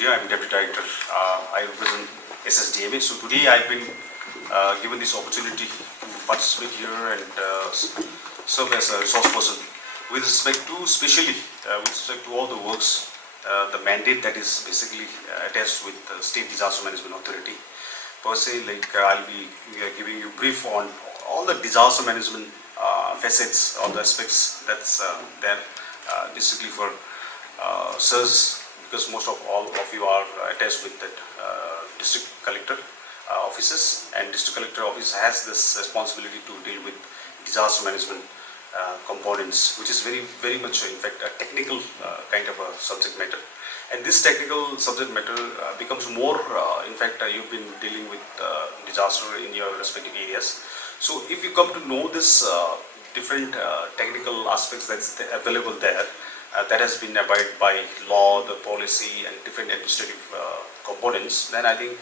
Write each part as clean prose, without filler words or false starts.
Bhutia. I'm Deputy Director. I represent SSDMA. So today I've been given this opportunity to participate here and serve as a resource person with respect to, especially with respect to all the works, the mandate that is basically attached with the State Disaster Management Authority. Per se, I'll be giving you brief on all the disaster management facets, all the aspects that's there, basically for SIRS, because most of all of you are attached with that district collector offices, and district collector office has this responsibility to deal with disaster management components, which is very much in fact a technical kind of a subject matter. And this technical subject matter becomes more, in fact, you've been dealing with disaster in your respective areas. So if you come to know this different technical aspects that's available there, that has been abided by law, the policy and different administrative components, then I think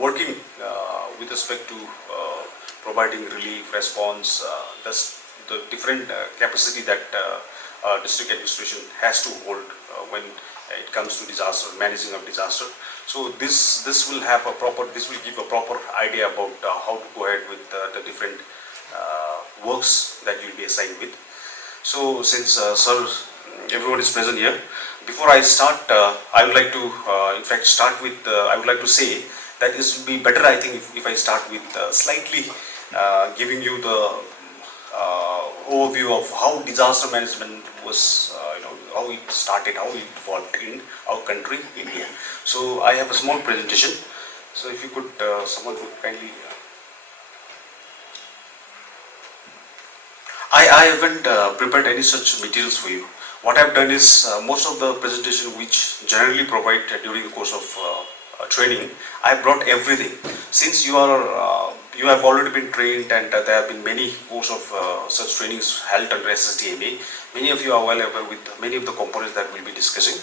working with respect to providing relief, response, the different capacity that district administration has to hold when it comes to disaster, managing of disaster. So this will have a proper, this will give a proper idea about how to go ahead with the different works that you'll be assigned with. So since sir, everyone is present here, before I start, I would like to in fact start with, I would like to say that this will be better, I think, if I start with slightly giving you the overview of how disaster management was, how it started, how it evolved in our country, India. So I have a small presentation. So if you could, someone would kindly. I haven't prepared any such materials for you. What I've done is most of the presentation which generally provide during the course of training, I brought everything. Since you are you have already been trained, and there have been many course of such trainings held under SSDMA. Many of you are well aware with many of the components that we'll be discussing.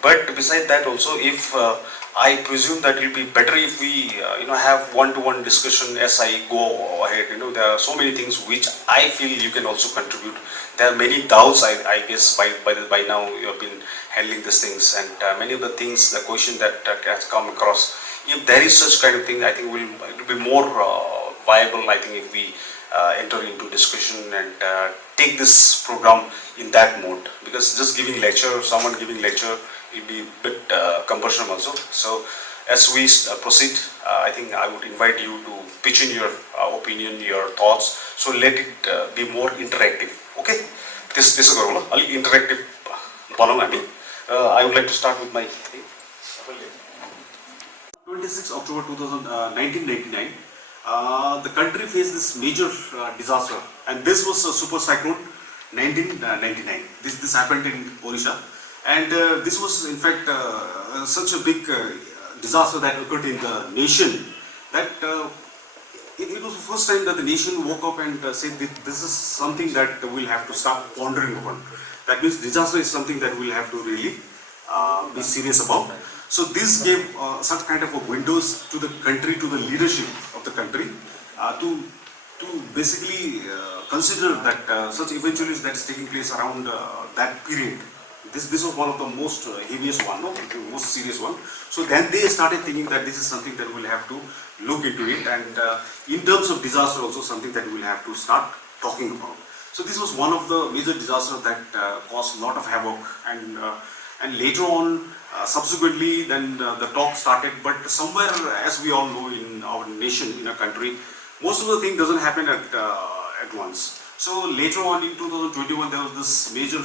But beside that also, if I presume that it will be better if we have one-to-one discussion as I go ahead. There are so many things which I feel you can also contribute. There are many doubts, I guess by now you have been handling these things, and many of the things, the question that has come across. If there is such kind of thing, I think it will be more viable, I think, if we enter into discussion and take this program in that mode. Because just giving lecture, someone giving lecture, will be a bit cumbersome also. So as we proceed, I think I would invite you to pitch in your opinion, your thoughts. So let it be more interactive. Okay? This is interactive. I would like to start with my thing. 26 October 1999, the country faced this major disaster, and this was a super cyclone 1999. This happened in Odisha, and this was in fact such a big disaster that occurred in the nation that it was the first time that the nation woke up and said that this is something that we'll have to start pondering upon. That means disaster is something that we'll have to really be serious about. So this gave such kind of a windows to the country, to the leadership of the country, to basically consider that such eventualities that is taking place around that period. This was one of the most heaviest one, the most serious one. So then they started thinking that this is something that we'll have to look into it, and in terms of disaster also something that we'll have to start talking about. So this was one of the major disasters that caused a lot of havoc, and later on, subsequently, then the talk started. But somewhere, as we all know, in our nation, in our country, most of the thing doesn't happen at once. So later on in 2021, there was this major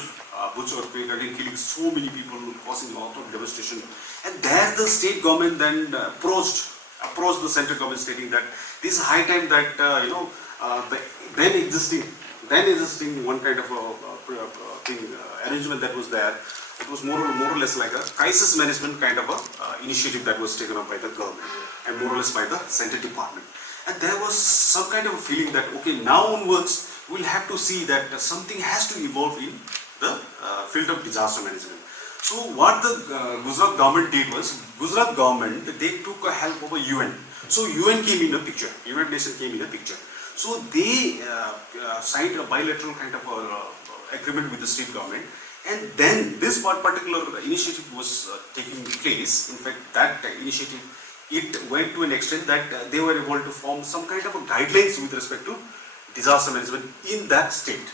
Bhuj earthquake, again killing so many people, causing a lot of devastation. And there the state government then approached the central government, stating that this is high time that the then existing one kind of arrangement that was there. It was more or less like a crisis management kind of a initiative that was taken up by the government and more or less by the central department. And there was some kind of a feeling that, okay, now onwards we'll have to see that something has to evolve in the field of disaster management. So what the Gujarat government did was, Gujarat government, they took a help of a UN. So UN came in the picture, United Nations came in the picture. So they signed a bilateral kind of agreement with the state government, And then this particular initiative was taking place. In fact, that initiative, it went to an extent that they were able to form some kind of a guidelines with respect to disaster management in that state.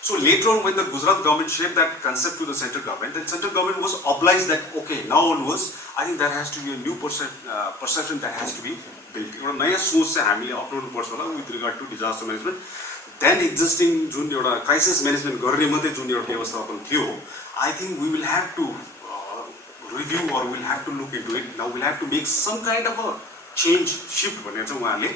So later on, when the Gujarat government shared that concept to the central government, then central government was obliged that okay, now onwards, I think there has to be a new perception that has to be built. एउटा नयाँ सोच चाहिँ हामीले अपनाउनु पर्छ होला with regard to disaster management. Then existing जुन एउटा crisis management गर्ने मात्रै जुन एउटा व्यवस्थापन थियो, I think we will have to review or we'll have to look into it. Now we'll have to make some kind of a change, shift भनेर चाहिँ उहाँले.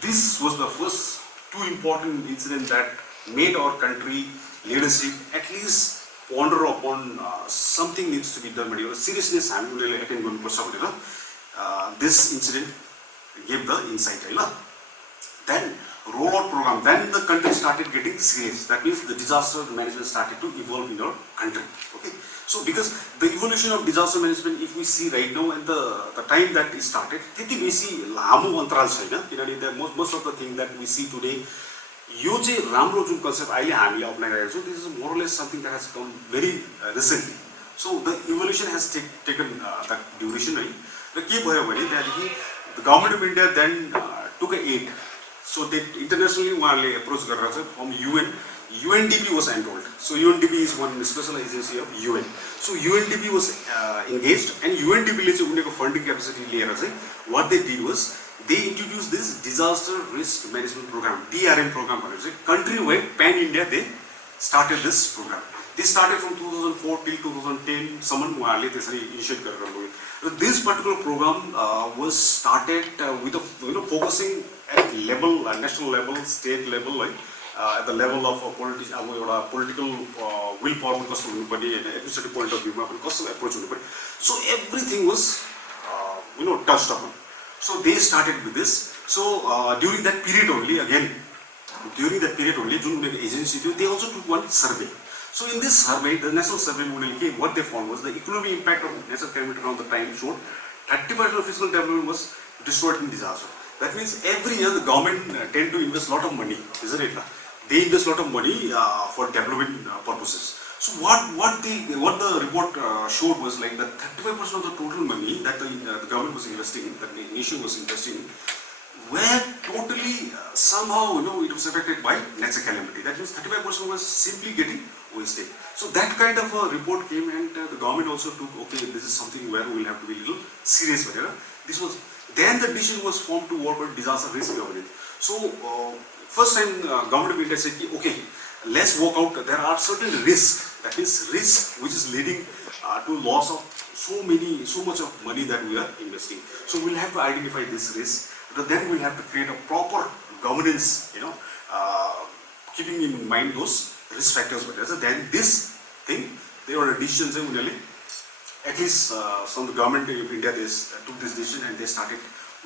This was the first two important incident that made our country leadership at least ponder upon something needs to be done. But seriousness, हामीले attend गर्नुपर्छ भनेर this incident gave the insight. Then rollout program. Then the country started getting serious. That means the disaster management started to evolve in our country. Okay. So because the evolution of disaster management, if we see right now and the time that it started, त्यति बेसी लामो अन्तराल छैन किनभने most of the thing that we see today, यो चाहिँ राम्रो जुन कन्सेप्ट अहिले हामीले अपनाइरहेको छौँ, this is more or less something that has come very recently. So the evolution has taken that duration है. र के भयो भने त्यहाँदेखि the government of India then took a aid. So they internationally उहाँहरूले approach गरेर चाहिँ from UN, UNDP was enrolled. So UNDP is one special agency of UN. So UNDP was engaged and UNDP ले चाहिँ उनीहरूको funding capacity लिएर चाहिँ what they did was they introduced this disaster risk management program, DRM program भनेर चाहिँ countrywide pan India they started this program. This started from 2004 till 2010 सम्म उहाँहरूले त्यसरी इनिसिएट गरेर गयो. This particular program was started with a focusing at level, national level, state level, like at the level of a political willpower कस्तो हुनुपर्ने and administrative point of view मा पनि कस्तो approach हुनुपर्ने. So everything was touched upon. So they started with this. So during that period only, जुन agency थियो, they also took one survey. So in this survey, the national survey, what they found was the economic impact of natural calamity around the time showed 30% of physical development was destroyed in disaster. That means every year the government tend to invest a lot of money, isn't it? They invest a lot of money for development purposes. So what the report showed was like that 35% of the total money that the government was investing, that the nation was investing, were totally somehow it was affected by natural calamity. That means 35% was simply getting wasted. So that kind of a report came and the government also took, okay, this is something where we will have to be a little serious. This was then the decision was formed to work on disaster risk governance. So first time government of India said, okay, let's work out. There are certain risks. That is risk which is leading to loss of so much of money that we are investing. So we'll have to identify this risk. But then we'll have to create a proper governance, keeping in mind those risk factors. Then this thing, there were decisions at least from the government of India, they took this decision and they started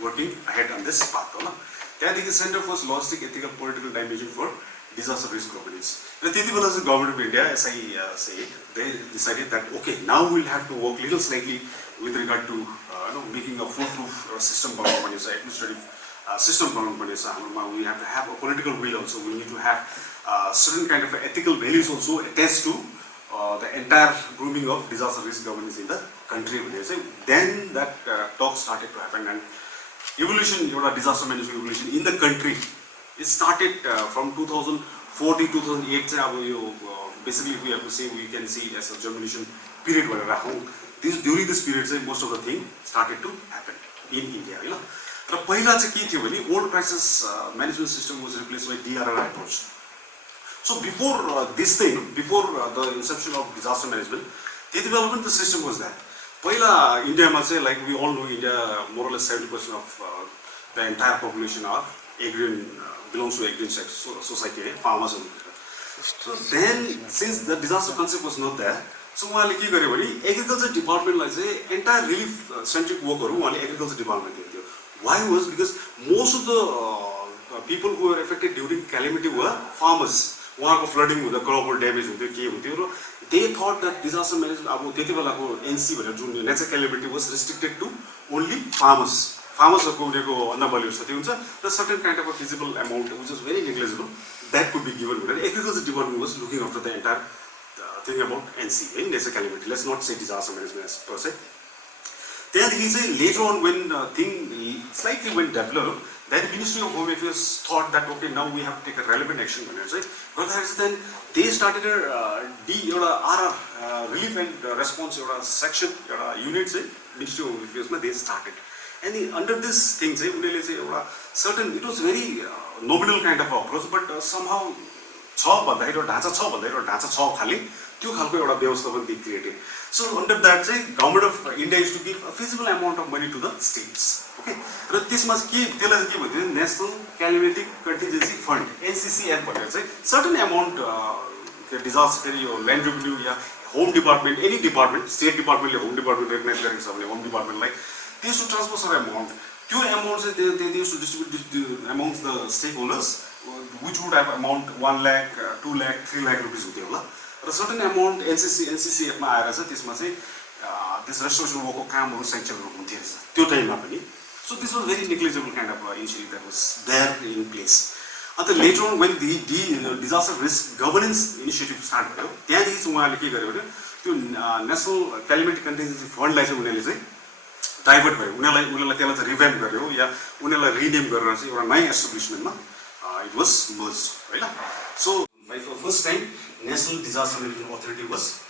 working ahead on this path. Then the Center for Logistic, Ethical, Political Dimension for Disaster Risk Governance. The government of India, as I said, they decided that okay, now we'll have to work little slightly with regard to making a foolproof system, administrative system. We have to have a political will also. We need to have certain kind of ethical values also attached to the entire grooming of disaster risk governance in the country. Then that talk started to happen and evolution, disaster management evolution in the country. It started from 2004 to 2008. Basically, we have to say we can see as a germination period. During this period, most of the thing started to happen in India. The old crisis management system was replaced by DRR approach. So before this thing, before the inception of disaster management, the development the system was that. India must say, like we all know, India more or less 70% of the entire population are agrarian, belongs to agrarian society, farmers. So then, since the disaster concept was not there, so agriculture department like say entire relief centric work agriculture department. Why was because most of the people who were affected during calamity were farmers. Flooding with the crop or damage with the they thought that disaster management NC natural calamity was restricted to only farmers. Farmers are going to go the certain kind of a feasible amount which is very negligible that could be given. Agriculture department was looking after the entire thinking about NC, natural calamity. Let's not say disaster management as per se. Then he said later on when thing slightly went developed, then Ministry of Home Affairs thought that okay, now we have to take a relevant action. Because then they started a relief and response section units. Ministry of Home Affairs they started, and under this thing certain it was very nominal kind of approach, but somehow created. So under that, government of India is to give a feasible amount of money to the states. Okay. This must give National Calamity Contingency Fund (NCCF). Certain amount disaster land revenue, home department, any department, state department, home department, home department like they used to transfer some amount. Two amounts they used to distribute amongst the stakeholders, which would have amount 1 lakh, 2 lakh, 3 lakh rupees. A certain amount NCCF this restoration work sanction. So this was very negligible kind of initiative that was there in place. And then later on, when the disaster risk governance initiative started, there is National Calamity Contingency Fund divert revamp rename establishment it was merged, right? So for the first time National Disaster Management Authority was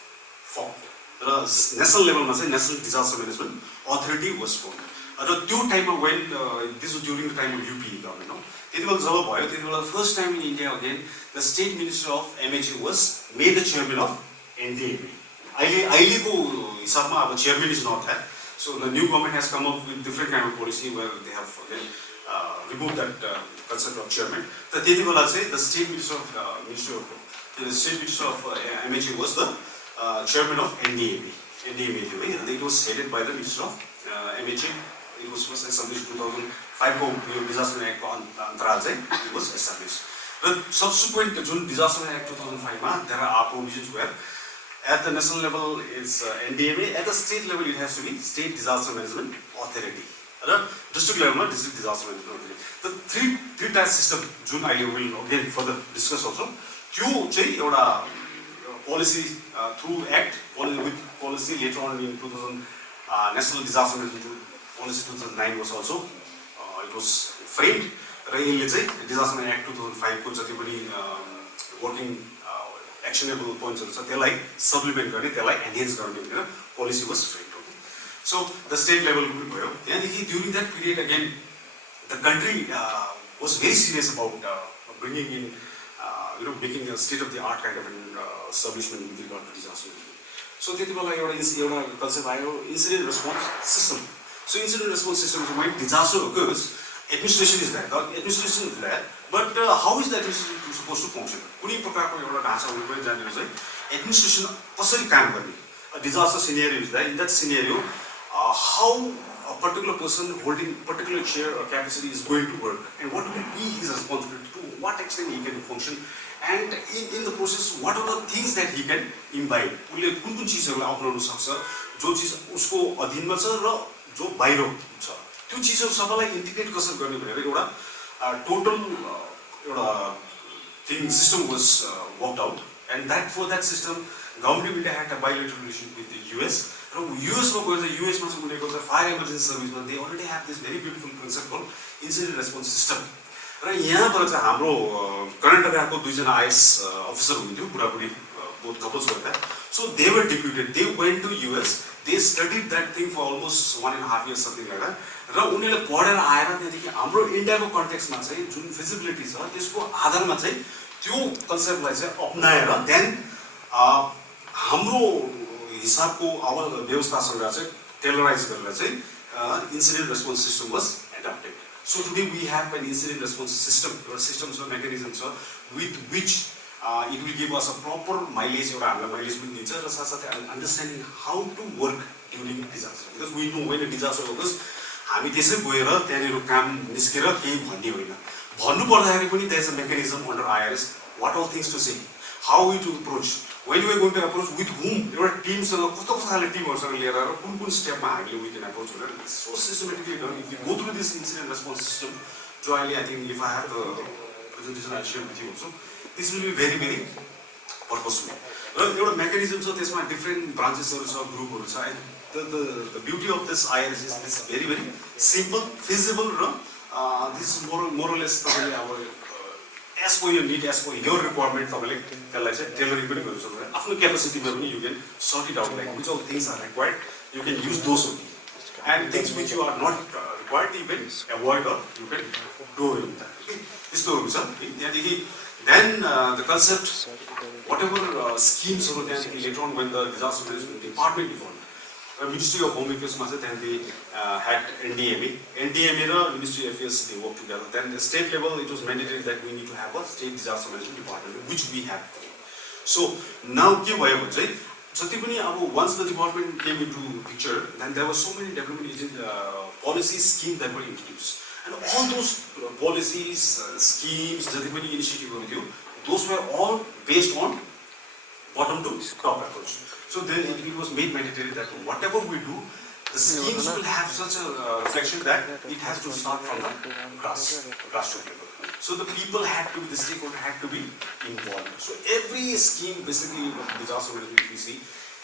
formed. The national level National Disaster Management Authority was formed. At the time when this was during the time of UP government, it was the first time in India again the State Minister of MHA was made the chairman of NDMA. Chairman is not there. So the new government has come up with different kind of policy where they have again removed that concept of chairman. The State Minister of MHA was the chairman of NDMA. And it was headed by the Minister of MHA. It was first established in 2005 Disaster Act on it was established. The subsequent Disaster Act 2005 there are provisions where at the national level is NDMA, at the state level it has to be State Disaster Management Authority. At the district level, District Disaster Management Authority. The three-tier system, June I will again further discuss also. Policy through Act, with policy later on in 2000, National Disaster Management Policy 2009 was also, it was framed. Disaster Management Act 2005 working actionable points supplement enhance policy was framed. Okay. So the state level and during that period again the country was very serious about bringing in making a state of the art kind of an establishment with regard to disaster management. So incident response system. So incident response system is when disaster occurs, administration is there, but how is the administration supposed to function? Administration a disaster scenario is there. In that scenario, how a particular person holding particular chair or capacity is going to work, and what will be his responsibility, to what extent he can function, and in the process, what are the things that he can imbibe? Integrate total system was worked out, and that for that system, government of India had a bilateral relationship with the US. US fire emergency service, they already have this very beautiful concept called incident response system. Current IS officer both couples were there. So they were deputed. They went to US. They studied that thing for almost 1.5 years, something like that. India context feasibility concept then incident response system was adopted. So today we have an incident response system, or systems or mechanisms with which it will give us a proper mileage or understanding how to work during disaster. Because we know when a disaster occurs, there is a mechanism under IRS, what all things to say, how we to approach, when we are going to approach, with whom, your teams, team or step we can approach. It's so systematically done. If you go through this incident response system, Joy, I think if I have the presentation, I'll share with you also. This will be very, very purposeful. mechanism छ त्यसमा different branchesहरु छ ग्रुपहरु छ and the beauty of this IRS is this very very simple feasible र this is more or less तपाईले अब as per your need as per your requirement तपाईले त्यसलाई चाहिँ टेलरिङ पनि गर्न सक्नुहुन्छ आफ्नो क्यापेसिटीमा पनि you can sort it out like which all things are required you can use those only and things which you are not required you can avoid or you can do in that okay त्यस्तोहरु छ त्यहाँदेखि then the concept whatever schemes over there later on when the disaster management department evolved Ministry of Home Affairs then they had NDMA र Ministry of Affairs they work together then the state level it was mandatory that we need to have a state disaster management department which we have so now के भयो भने चाहिँ जति पनि अब once the department came into picture then there were so many development policies schemes that were introduced and all those policies schemes जति पनि initiativeहरु थियो those were all based on bottom to top approach so then it was made mandatory that whatever we do the schemes will have such a reflection that it has to start from the grassroots level so the people had to the stakeholder had to be involved so every scheme basically disaster management PC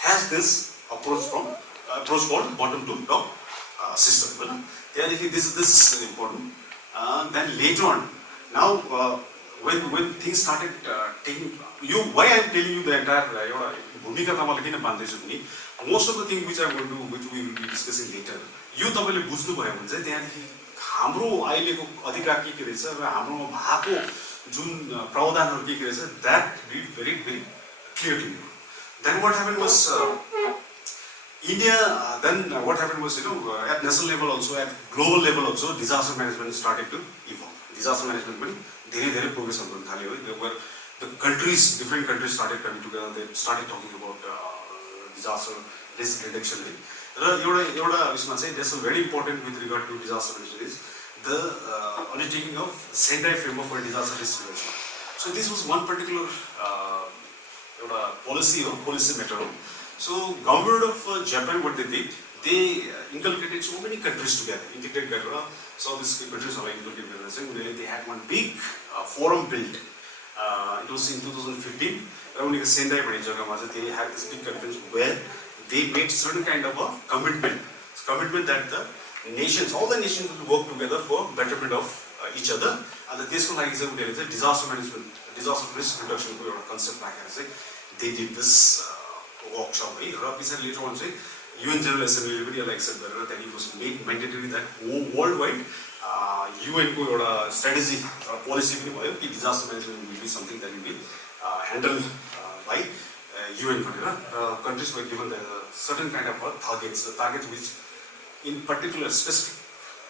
has this approach called bottom to top system this is important then later on now when things started taking you why I am telling you the entire भूमिका तपाईले किन बान्दैछु भने most of the thing which I am going to which we will be discussing later यो तपाईले बुझ्नु भयो भने चाहिँ त्यहाँदेखि हाम्रो अहिलेको अधिकार के रहेछ र हाम्रो भएको जुन प्रावधानहरु के रहेछ that read very very clear to you then what happened was India then what happened was at national level also at global level also disaster management started to evolve disaster management पनि धेरै धेरै progress गर्न थाल्यो there were the countries different countries started coming together they started talking about disaster risk reduction र एउटा यसमा चाहिँ that's very important with regard to disaster management is the undertaking of Sendai framework for disaster risk reduction so this was one particular एउटा policy matter so government of Japan what they did they inculcated so many countries together integrated गरेर Southeast countries inculcated गरेर चाहिँ उनीहरुले they had one big forum built it was in 2015 र उनीहरुको सेन्डाई भन्ने जग्गामा चाहिँ they had this big conference where they made certain kind of a commitment that the nations all the nations will work together for betterment of each other and त्यसको लागि चाहिँ उनीहरुले चाहिँ disaster management disaster risk reduction को एउटा concept राखेर चाहिँ they did this workshop र पछाडी later on चाहिँ UN General Assembly ले पनि यसलाई एक्सेप्ट गरेर then it was made mandatory that worldwide UN को एउटा strategy policy पनि भयो कि disaster management will be something that will be handled by UN भनेर countries were given the certain kind of targets which in particular specific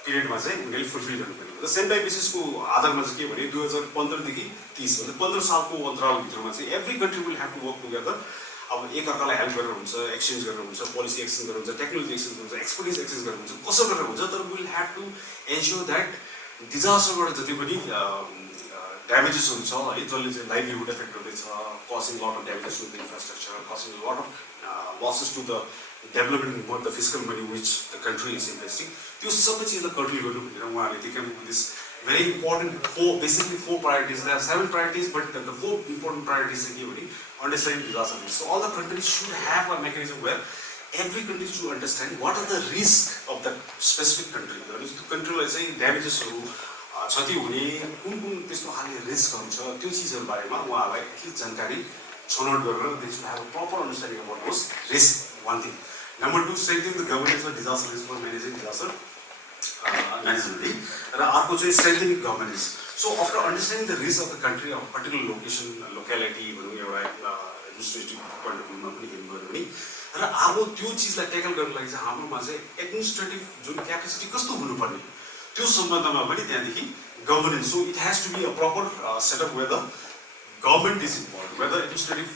period मा चाहिँ उनीहरुले fulfil गर्नुपर्ने र सेन्डाई बेसिस को आधारमा चाहिँ के भने 2015 देखि 30 भने 15 सालको अन्तराल भित्रमा चाहिँ every country will have to work together अब एक अर्कालाई हेल्प गरेर हुन्छ एक्सचेन्ज गरेर हुन्छ पोलिसी एक्सचेन्ज गरेर हुन्छ टेक्नोलोजी एक्सचेन्ज गरेर हुन्छ एक्सपर्टिज एक्सचेन्ज गरेर हुन्छ कसो गरेर हुन्छ तर we will have to ensure that डिजास्टरबाट जति पनि ड्यामेजेस हुन्छ है जसले चाहिँ लाइभलीहुड एफेक्ट गर्दैछ causing lot of damages to the infrastructure causing lot of losses to the development the fiscal money which the country is investing त्यो सबै चिजलाई कन्ट्रोल गर्नु भनेर उहाँले they came with this very important basically four priorities there are 7 priorities but the 4 important priorities are given understanding disaster risk so all the countries should have a mechanism where every country should understand what are the risks of that specific country that is the country like say damages haru क्षति हुने कुन त्यस्तो खाले रिस्कहरु छ त्यो चीजहरु बारेमा उहाँलाई के जानकारी छनौट गरेर they should have a proper understanding about those risks one thing number 2 strengthening the governance of disaster risk for managing disaster management र अर्को चाहिँ strengthening governance so after understanding the risk of the country of particular location locality भनौं एउटा administrative point of view मा पनि हेर्नु पर्यो नि र अब त्यो चीजलाई ट्याकल गर्न लागि चाहिँ हाम्रोमा चाहिँ एडमिनिस्ट्रेटिभ जुन क्यापेसिटी कस्तो हुनुपर्ने त्यो सम्बन्धमा पनि त्यहाँदेखि governance so it has to be a proper setup where the government is involved where the administrative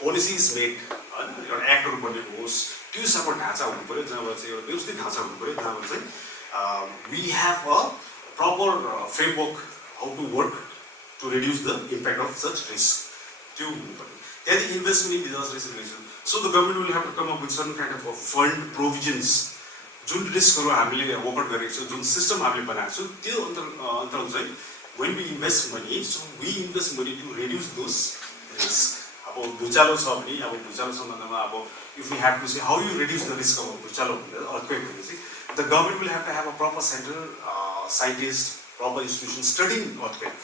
policy is made एउटा एक्टहरु बनेको होस् त्यो सबै ढाँचा हुनु पर्यो जहाँबाट चाहिँ एउटा व्यवस्थित ढाँचा हुनु पर्यो जहाँबाट चाहिँ we have a proper framework how to work to reduce the impact of such risk. There is investment in disaster risk reduction. So the government will have to come up with certain kind of a fund provisions. जुन रिस्कहरु हामीले workout गरेको छौं जुन system हामीले बनाएको छौं त्यो अन्तर्गत चाहिँ when we invest money so we invest money to reduce those risks अब भुइँचालो छ भने अब भुइँचालो सम्बन्धमा अब if we have to say how you reduce the risk of भुइँचालो earthquake भनेपछि the government will have to have a proper center, scientists, proper institutions studying earthquake,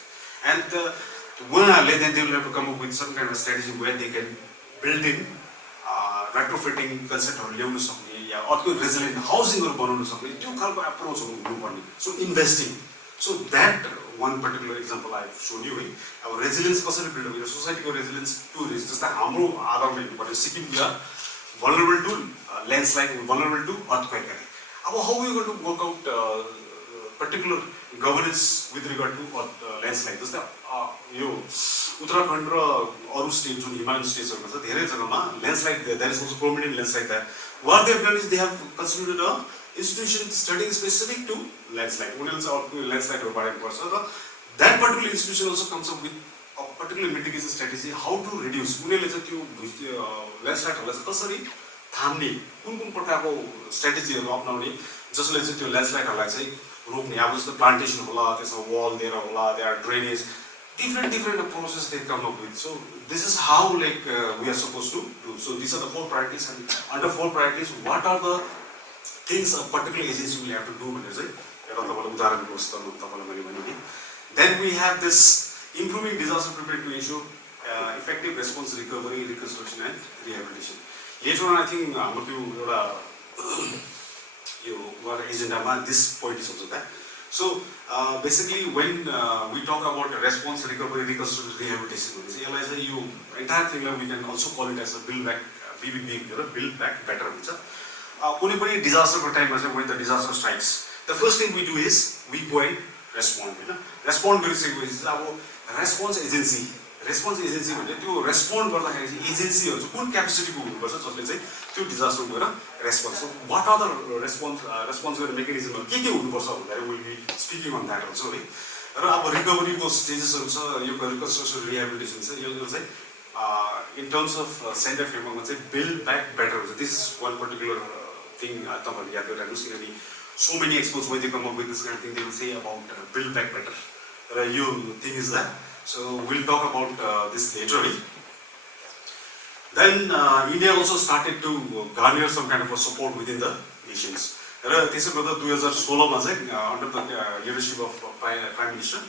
and then they will have to come up with some kind of strategy where they can build in retrofitting concept ल्याउन सक्ने या earthquake resilient housing बनाउन सक्ने त्यो खालको approach हुनुपर्ने. So investing. So that one particular example I have shown you. Our resilience कसरी build हुन्छ, society को resilience to risk. जस्तै हाम्रो आधारमा हेर्नुपर्ने Sikkim we are vulnerable to landslide, vulnerable to earthquake. अब how we going to work out particular governance with regard to landslide? जस्तै यो उत्तराखण्ड र अरू स्टेट जुन हिमालयन स्टेट्सहरुमा छ धेरै जग्गामा landslide there is also permanent landslide there. What they have done is they have constituted a institution studying specific to landslide. उनीहरुले चाहिँ landslide बारेमा पढ्छ र that particular institution also comes up with a particular mitigation strategy how to reduce. उनीहरुले चाहिँ त्यो landslide हरुलाई चाहिँ कसरी थाम्ने, कुन प्रकारको स्ट्र्याटेजीहरु अपनाउने जसले चाहिँ त्यो landslide हरुलाई चाहिँ रोक्ने. अब जस्तो प्लान्टेसन होला, त्यसमा wall दिएर होला, there are drainage, different approaches they come up with. So this is how like we are supposed to do. So these are the 4 priorities, and under 4 priorities what are the things a particular agency will have to do भनेर चाहिँ एउटा तपाईलाई उदाहरणको स्तरमा तपाईलाई मैले भने. Then we have this improving disaster preparedness to ensure effective response, recovery, reconstruction and rehabilitation. Later on I think हाम्रो त्यो एउटा यो our agendaमा this point is also that. So basically when we talk about response, recovery, reconstruction, rehabilitation, यसलाई चाहिँ यो entire thing we can also call it as a build back, build back better हुन्छ. कुनै पनि disaster को टाइममा चाहिँ when the disaster strikes, the first thing we do is we go and respond. Respond गरिसकेपछि चाहिँ अब response agency भने त्यो respond गर्दाखेरि चाहिँ एजेन्सीहरु चाहिँ कुन क्यापेसिटीको हुनुपर्छ जसले चाहिँ त्यो डिजास्टर गएर response. So what are the response गर्ने मेकानिजमहरु के हुनुपर्छ भन्दा will be speaking on that also है. र अब रिकभरीको स्टेजेसहरु छ, यो रिकन्स्ट्रक्सन रिहेबिलिटेसन छ, यो चाहिँ इन टर्म्स अफ सेन्टर फ्रेमवर्कमा चाहिँ बिल्ड ब्याक बेटर हुन्छ. This is one particular thing तपाईहरुले याद गरिराख्नुस्, किनकि so many experts when they come up with this kind of thing they will say about build back better. You thing is that. So we'll talk about this later. Then India also started to garner some kind of a support within the nations. त्यसै गर्दा 2016 मा चाहिँ under the leadership of Prime Minister,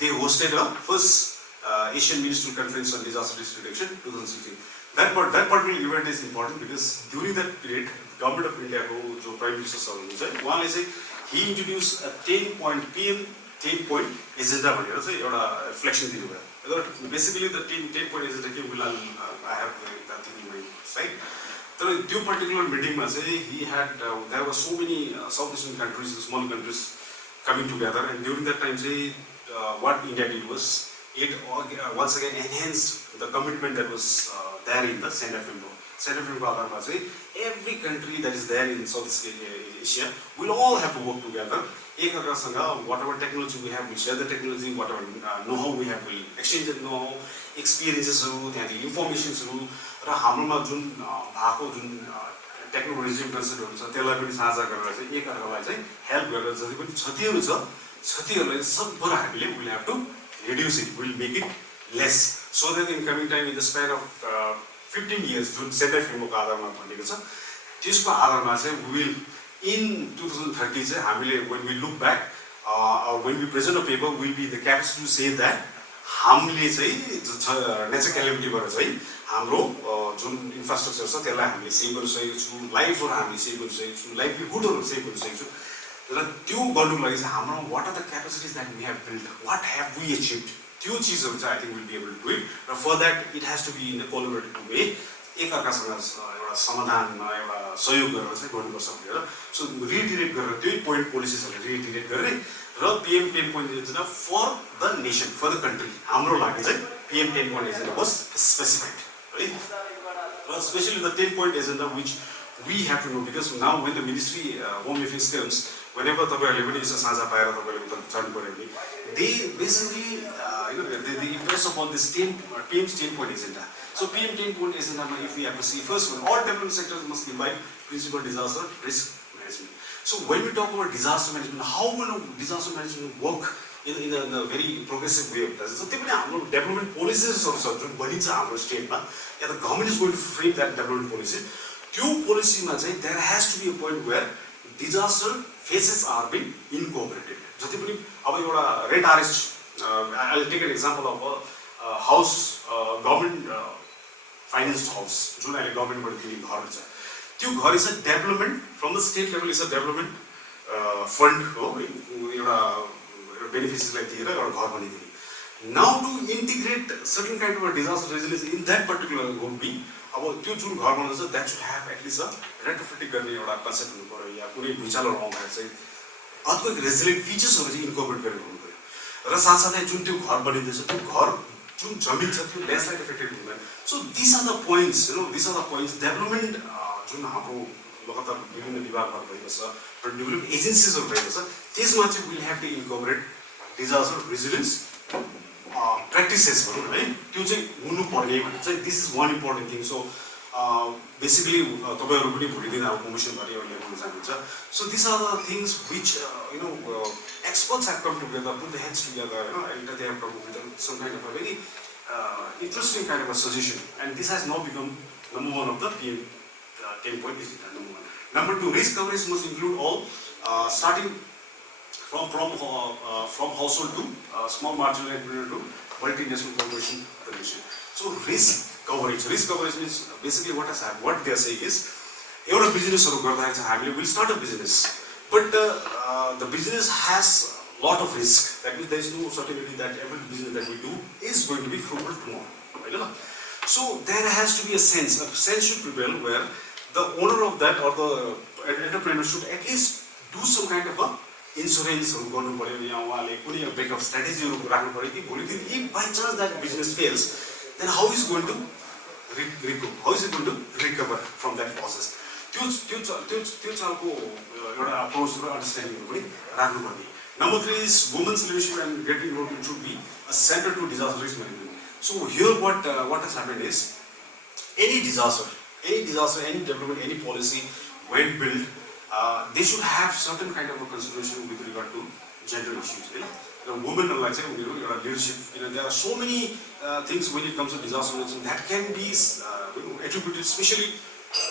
they hosted a first Asian Ministerial Conference on Disaster Risk Reduction 2016. That particular event is important because during that period, Government of India को जो Prime Minister sir हुनुहुन्छ उहाँले चाहिँ he introduced a 10-point agenda भनेर चाहिँ एउटा reflection दिनुभयो. Basically the 10-point agenda के I have that thing in my side. तर त्यो particular meeting मा चाहिँ he had there were so many South Asian countries, small countries coming together, and during that time say what India did was it once again enhanced the commitment that was there in the Center Framework. Center Framework say every country that is there in Southeast Asia will all have to work together. Whatever technology we have, we share the technology. Whatever know-how we have, we exchange the know-how, experiences, the information. र हाम्रोमा जुन भएको जुन technology concept हुन्छ त्यसलाई पनि साझा गरेर चाहिँ एकअर्कालाई चाहिँ हेल्प गरेर जति पनि क्षतिहरु छ क्षतिहरुलाई सबभर हामीले will have to reduce it, will make it less, so that in coming time in the span of 15 years जुन सेन्टर फ्रेमवर्क आधारमा भनेको छ त्यसको आधारमा चाहिँ we will in 2030 चाहिँ हामीले when we look back or when we present a paper will be the capacity to say that हामीले चाहिँ नेचरल क्यालामिटीबाट चाहिँ हाम्रो जुन इन्फ्रास्ट्रक्चर छ त्यसलाई हामीले सेभ गर्न सकेको छु, लाइफहरु हामीले सेभ गर्न सकेको छु, लाइभलीहुडहरु सेभ गर्न सकेको छु. र त्यो गर्नुको लागि चाहिँ हाम्रो what are the capacities that we have built, what have we achieved, त्यो चीजहरु चाहिँ I think we'll be able to do it. र for that it has to be in a collaborative way, एकअर्कासँग एउटा समाधान एउटा सहयोग गरेर चाहिँ गर्नुपर्छ भनेर. सो रिइटरेट गरेर त्यही पोइन्ट पोलिसिसहरुले रिइटरेट गरेर र PM 10 point agenda for the nation, for the country हाम्रो लागि चाहिँ PM 10 point agenda was specified, right? Especially the 10-point agenda which we have to know, because now when the Ministry Home Affairs comes, whenever तपाईहरुले पनि यसो साझा पाएर तपाईले उता जानु पर्यो भने they basically they impress upon this PM's 10-point agenda. So PM 10-point agenda if we have to see first one, all development sectors must imbibe principal disaster risk management. So when we talk about disaster management, how will disaster management work in a very progressive way. So त्यही पनि हाम्रो development पोलिसिजहरु छ जुन बनिन्छ हाम्रो स्टेटमा या त government is going to frame that development policy त्यो पोलिसीमा चाहिँ there has to be a point where disaster phases are been incorporated जति पनि अब एउटा रेड आरेस्ट I will take an example of a house government financed house जुन अहिले गभर्नमेन्टबाट किनेको घर छ त्यो घर is a development from the state level is a development fund हो एउटा बेनिफिसियरीलाई दिएर एउटा घर बनाइदिने now to integrate certain kind of disaster resilience in that particular would be अब त्यो जुन घर बनाउँछ that should have at least a retrofitting गर्ने एउटा कन्सेप्ट हुनु पऱ्यो या कुनै भुइँचालोहरू आउँदाखेरि चाहिँ अर्थक्वेक रेजिलियन्ट फिचर्सहरू चाहिँ इन्कर्पोरेट गरेर हुनु पऱ्यो र साथसाथै जुन त्यो घर बनिँदैछ त्यो घर जुन जमिन छ त्यो ल्यान्डस्लाइड एफेक्टेड हुँदैन so this are the points this are the points development जुन हाम्रो लगातार विभिन्न विभागहरू भएको छ र डेभलपमेन्ट एजेन्सिजहरू भएको छ त्यसमा चाहिँ will have to incorporate disaster resilience practices भनौँ है त्यो चाहिँ हुनुपर्ने भने चाहिँ this is one important thing so basically तपाईँहरू पनि भोलि दिन अब कमिसन गरेर ल्याउन चाहनुहुन्छ so this are the things which experts have come together, put their heads together, and they have come with some kind of a very interesting kind of a suggestion. And this has now become number one of the PM 10-point is number one. Number two, risk coverage must include all, starting from household to small marginal entrepreneur to multinational corporation organization. So risk coverage means basically what has happened. What they are saying is, every business will start a business. But the business has a lot of risk. That means there is no certainty that every business that we do is going to be fruitful tomorrow. Right? So there has to be a sense should prevail where the owner of that or the entrepreneur should at least do some kind of a insurance or a backup strategy. If by chance that business fails, then how is it going to recoup? How is it going to recover from that process? त्यो चालको एउटा approach र understanding पनि राख्नुपर्ने number 3 is women's leadership and getting involve should be a centre to disaster risk management so here what has happened is any disaster any development any policy when built they should have certain kind of a consideration with regard to gender issues the women like say your leadership there are so many things when it comes to disaster management that can be attributed especially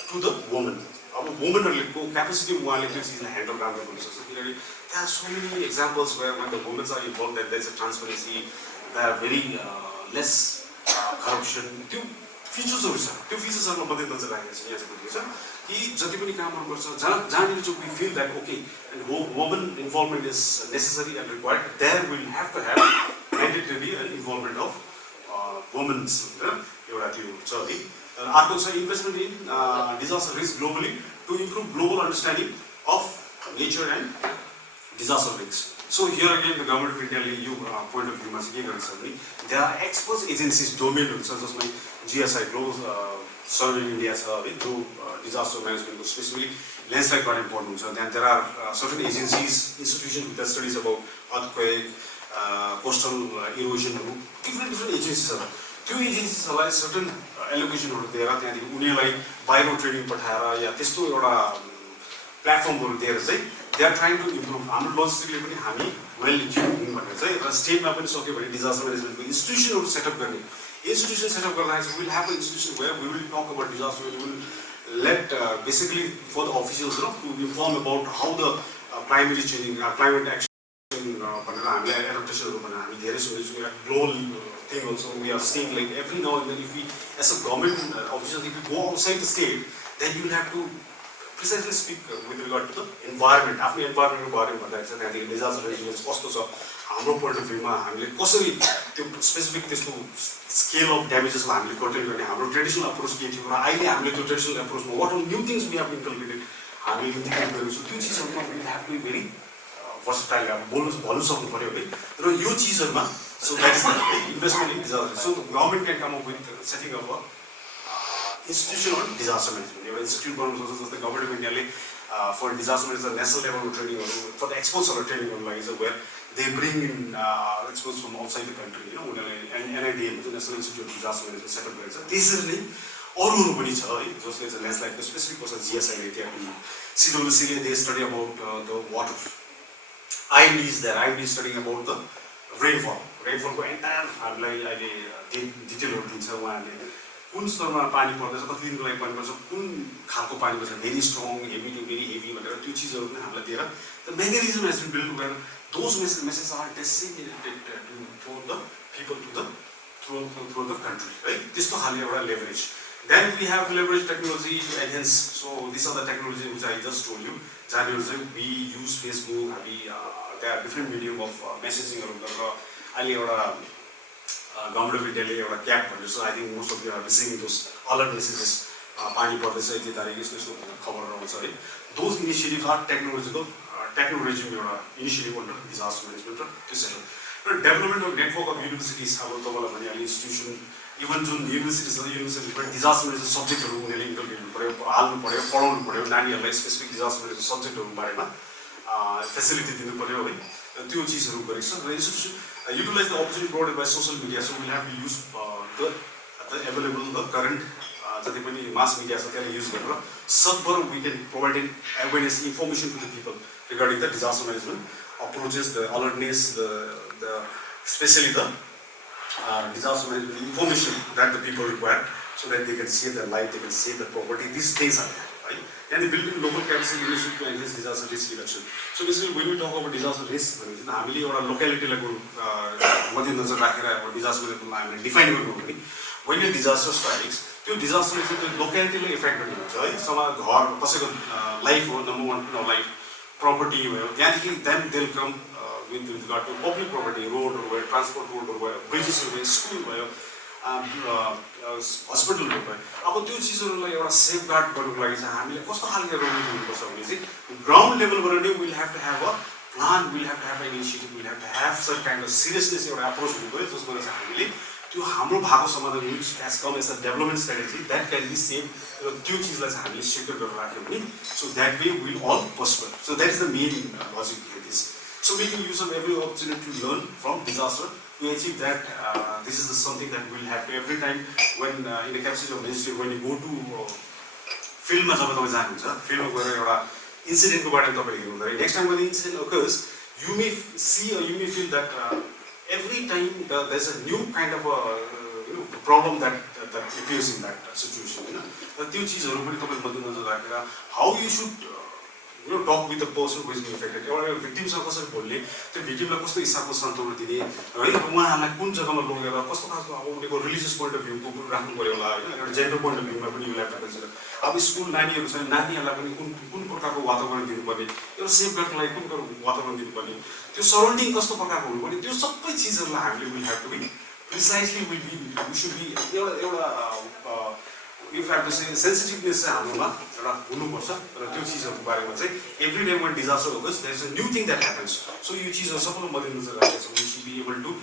to the woman. अब वुमेनहरुको capacity उहाँले त्यो चीजलाई handle राम्रो गर्न सक्छ किनकि there are so many examples where when the women are involved that there is a transparency there are very less corruption त्यो फिचर्सहरु छ त्यो फिचर्सहरुमा मध्य नजर राखेको छ यहाँ चाहिँ छ कि जति पनि कामहरु गर्छ जहाँनिर चाहिँ we feel that okay and woman involvement is necessary and required there will have to have mandatory involvement of women's एउटा त्यो छ है अर्को छ investment in disaster risk globally to improve global understanding of nature and disaster risk so here again the government of इन्डियाले यो point of भ्यूमा चाहिँ के गरेको छ भने देयर आर एक्सपर्ट्स एजेन्सिज डोमेनहरू छ जसमा जिएसआई ग्लोबल सर्वे इन्डिया छ है जो डिजास्टर म्यानेजमेन्टको स्पेसिफिकली ल्यान्डस्लाइडबाट इम्पोर्टेन्ट हुन्छ त्यहाँ there are certain agencies institution with studies about earthquake coastal इरोजनहरू डिफ्रेन्ट एजेन्सिजहरू त्यो एजेन्सिजहरूलाई सर्टेन एलोकेसनहरू दिएर त्यहाँदेखि उनीहरूलाई बाहिर ट्रेनिङ पठाएर या त्यस्तो एउटा प्लेटफर्महरू दिएर चाहिँ they are trying to improve हाम्रो लजिस्टिकले पनि हामी वेल इक्विप्ड भनेर चाहिँ र स्टेटमा पनि सक्यो भने डिजास्टर म्यानेजमेन्टको इन्स्टिट्युसनहरू सेटअप गर्ने इन्स्टिट्युसन सेटअप गर्दाखेरि will have a institution where we will talk about disaster we will let basically for the officials to inform about how the climate changing climate action भनेर हामीले एडप्टेसनहरू भनेर हामी धेरै सुनेको छौँ global thing also we are seeing like every now and then if we as a government official if we go outside the state then you will have to precisely speak with regard to the environment after environment को बारेमा भन्दा चाहिँ त्यहाँदेखि disaster resilience कस्तो छ हाम्रो point of भ्यूमा हामीले कसरी त्यो स्पेसिफिक त्यसको स्केल अफ ड्यामेजेसलाई हामीले कन्ट्रोल गर्ने हाम्रो ट्रेडिसनल अप्रोच के थियो र अहिले हामीले त्यो ट्रेडिसनल अप्रोचमा what are new things we have inculcated हामीले इन्टिग्रेट गरेको छौँ त्यो चिजहरूमा we have to be very versatile भन्नु सक्नु पऱ्यो है र यो चिजहरूमा so that is the investment in disaster. So the government can come up with setting up a institution on disaster management. Your institute the government of India for disaster management national level training for the experts or training on like where they bring in experts from outside the country, and NIDM, the National Institute of Disaster Management setup गर्छ त्यसरी अरूहरू पनि छ है जसले चाहिँ ल्यान्डस्लाइडको specific पर्छ जिएसआई ले त्यहाँ CWC ले they study about the water. IMD is there. IMD is studying about the रेनफलको एन्टायर हामीलाई अहिले डिटेलहरू दिन्छ उहाँहरूले कुन स्तरमा पानी पर्दैछ कति दिनको लागि पानी पर्छ कुन खालको पानी पर्छ very strong heavy to very heavy भनेर त्यो चिजहरू पनि हामीलाई दिएर the mechanism has been build where those message are designated for the people to the through the country है त्यस्तो खाले एउटा leverage then we have leverage technology to enhance so this are the technology which I just told you जहाँनिर चाहिँ we use Facebook हामी त्यहाँ different medium of मेसेजिङहरू गरेर अहिले एउटा गभर्मेन्ट अफ इन्डियाले एउटा क्याप भनेर so I think most of you are receiving those alert messages पानी पर्दैछ यति तारिक यस्तो यस्तो खबरहरू आउँछ है दोज इनिसिएटिभ आर टेक्नोलोजी एउटा इनिसिएटिभ अन्डर डिजास्टर म्यानेजमेन्ट र त्यसरी र development of network of universities अब तपाईँलाई भने अहिले इन्स्टिट्युसन इभन जुन युनिभर्सिटिज छ युनिभर्सिटीबाट डिजास्टर म्यानेजमेन्ट सब्जेक्टहरू उनीहरूले इन्क्लुड गर्नु पऱ्यो हाल्नु पऱ्यो पढाउनु पऱ्यो नानीहरूलाई स्पेसिफिक डिजास्टर म्यानेजमेन्ट सब्जेक्टहरू बारेमा फेसिलिटी दिनु पऱ्यो है त्यो चिजहरू गरेको छ र utilize the opportunity provided by social media so will have to use the available the current जति पनि मास मिडिया छ त्यसलाई युज गरेर सकभर we can provide awareness information to the people regarding the disaster management approaches, the alertness, especially the disaster management information that the people require, so that they can save their life, they can save their property. These things are there, right? And they build in local capacity leadership to enhance disaster risk reduction. So basically, when we talk about disaster risk, हामीले एउटा लोकेलिटीलाई मध्यनजर राखेर एउटा disaster म्यानेजमेन्टलाई हामीले define गर्नु हो भने when a disaster strikes, त्यो डिजास्टरले चाहिँ त्यो लोकेलिटीलाई इफेक्ट गर्ने हुन्छ है समाज घर कसैको लाइफ हो नम्बर 1 लाइफ property भयो त्यहाँदेखि then they'll come with regard to public property road भयो transport road भयो bridges भयो स्कुल भयो हस्पिटल भयो अब त्यो चिजहरूलाई एउटा सेफगार्ड गर्नुको लागि चाहिँ हामीले कस्तो खालको रोल दिनुपर्छ भने चाहिँ ग्राउन्ड लेभलबाट नै will have to have a plan will have to have a initiative will have to have some kind of seriousness एउटा एप्रोच हुनुपर्यो जसबाट चाहिँ हामीले त्यो हाम्रो भएको समाधान which cash come as a development strategy that can be save र त्यो चिजलाई चाहिँ हामीले सेक्योर गरेर राख्यौँ भने so that way will all possible so that is the main logic here this so we can use of every opportunity to learn from disaster to achieve that this is the something that will have every time when in the capacity of ministry when you go to फिल्डमा जब तपाईँ जानुहुन्छ फिल्डमा गएर एउटा इन्सिडेन्टको बारेमा तपाईँले हेर्नु next time when the incident occurs you may see or you may feel that every time there's a new kind of a problem that appears in that situation त्यो चिजहरू पनि तपाईले मध्यनजर राखेर how you should talk with the person who is being affected एउटा victimसँग कसरी बोल्ने त्यो victimलाई कस्तो हिसाबको सान्त्वना दिने है उहाँहरूलाई कुन जग्गामा लगेर कस्तो खालको अब उनीको रिलिजियस पोइन्ट अफ भ्यूको पनि राख्नु पर्यो होला हैन एउटा जेन्डर पोइन्ट अफ भ्यूमा पनि युलाई कन्सिडर अब स्कुल नानीहरू छ नानीहरूलाई पनि कुन प्रकारको वातावरण दिनुपर्ने एउटा सेफगार्डको लागि कुन वातावरण दिनुपर्ने त्यो सराउन्डिङ कस्तो प्रकारको हुनुपर्ने त्यो सबै चिजहरूलाई हामीले will have to be precisely we should be एउटा if have to say sensitiveness चाहिँ हाम्रोमा एउटा हुनुपर्छ र त्यो चिजहरूको बारेमा चाहिँ every time one disaster occurs there is a new thing that happens so यो चिजहरू सबैलाई मध्यनजर राखेर we should be able to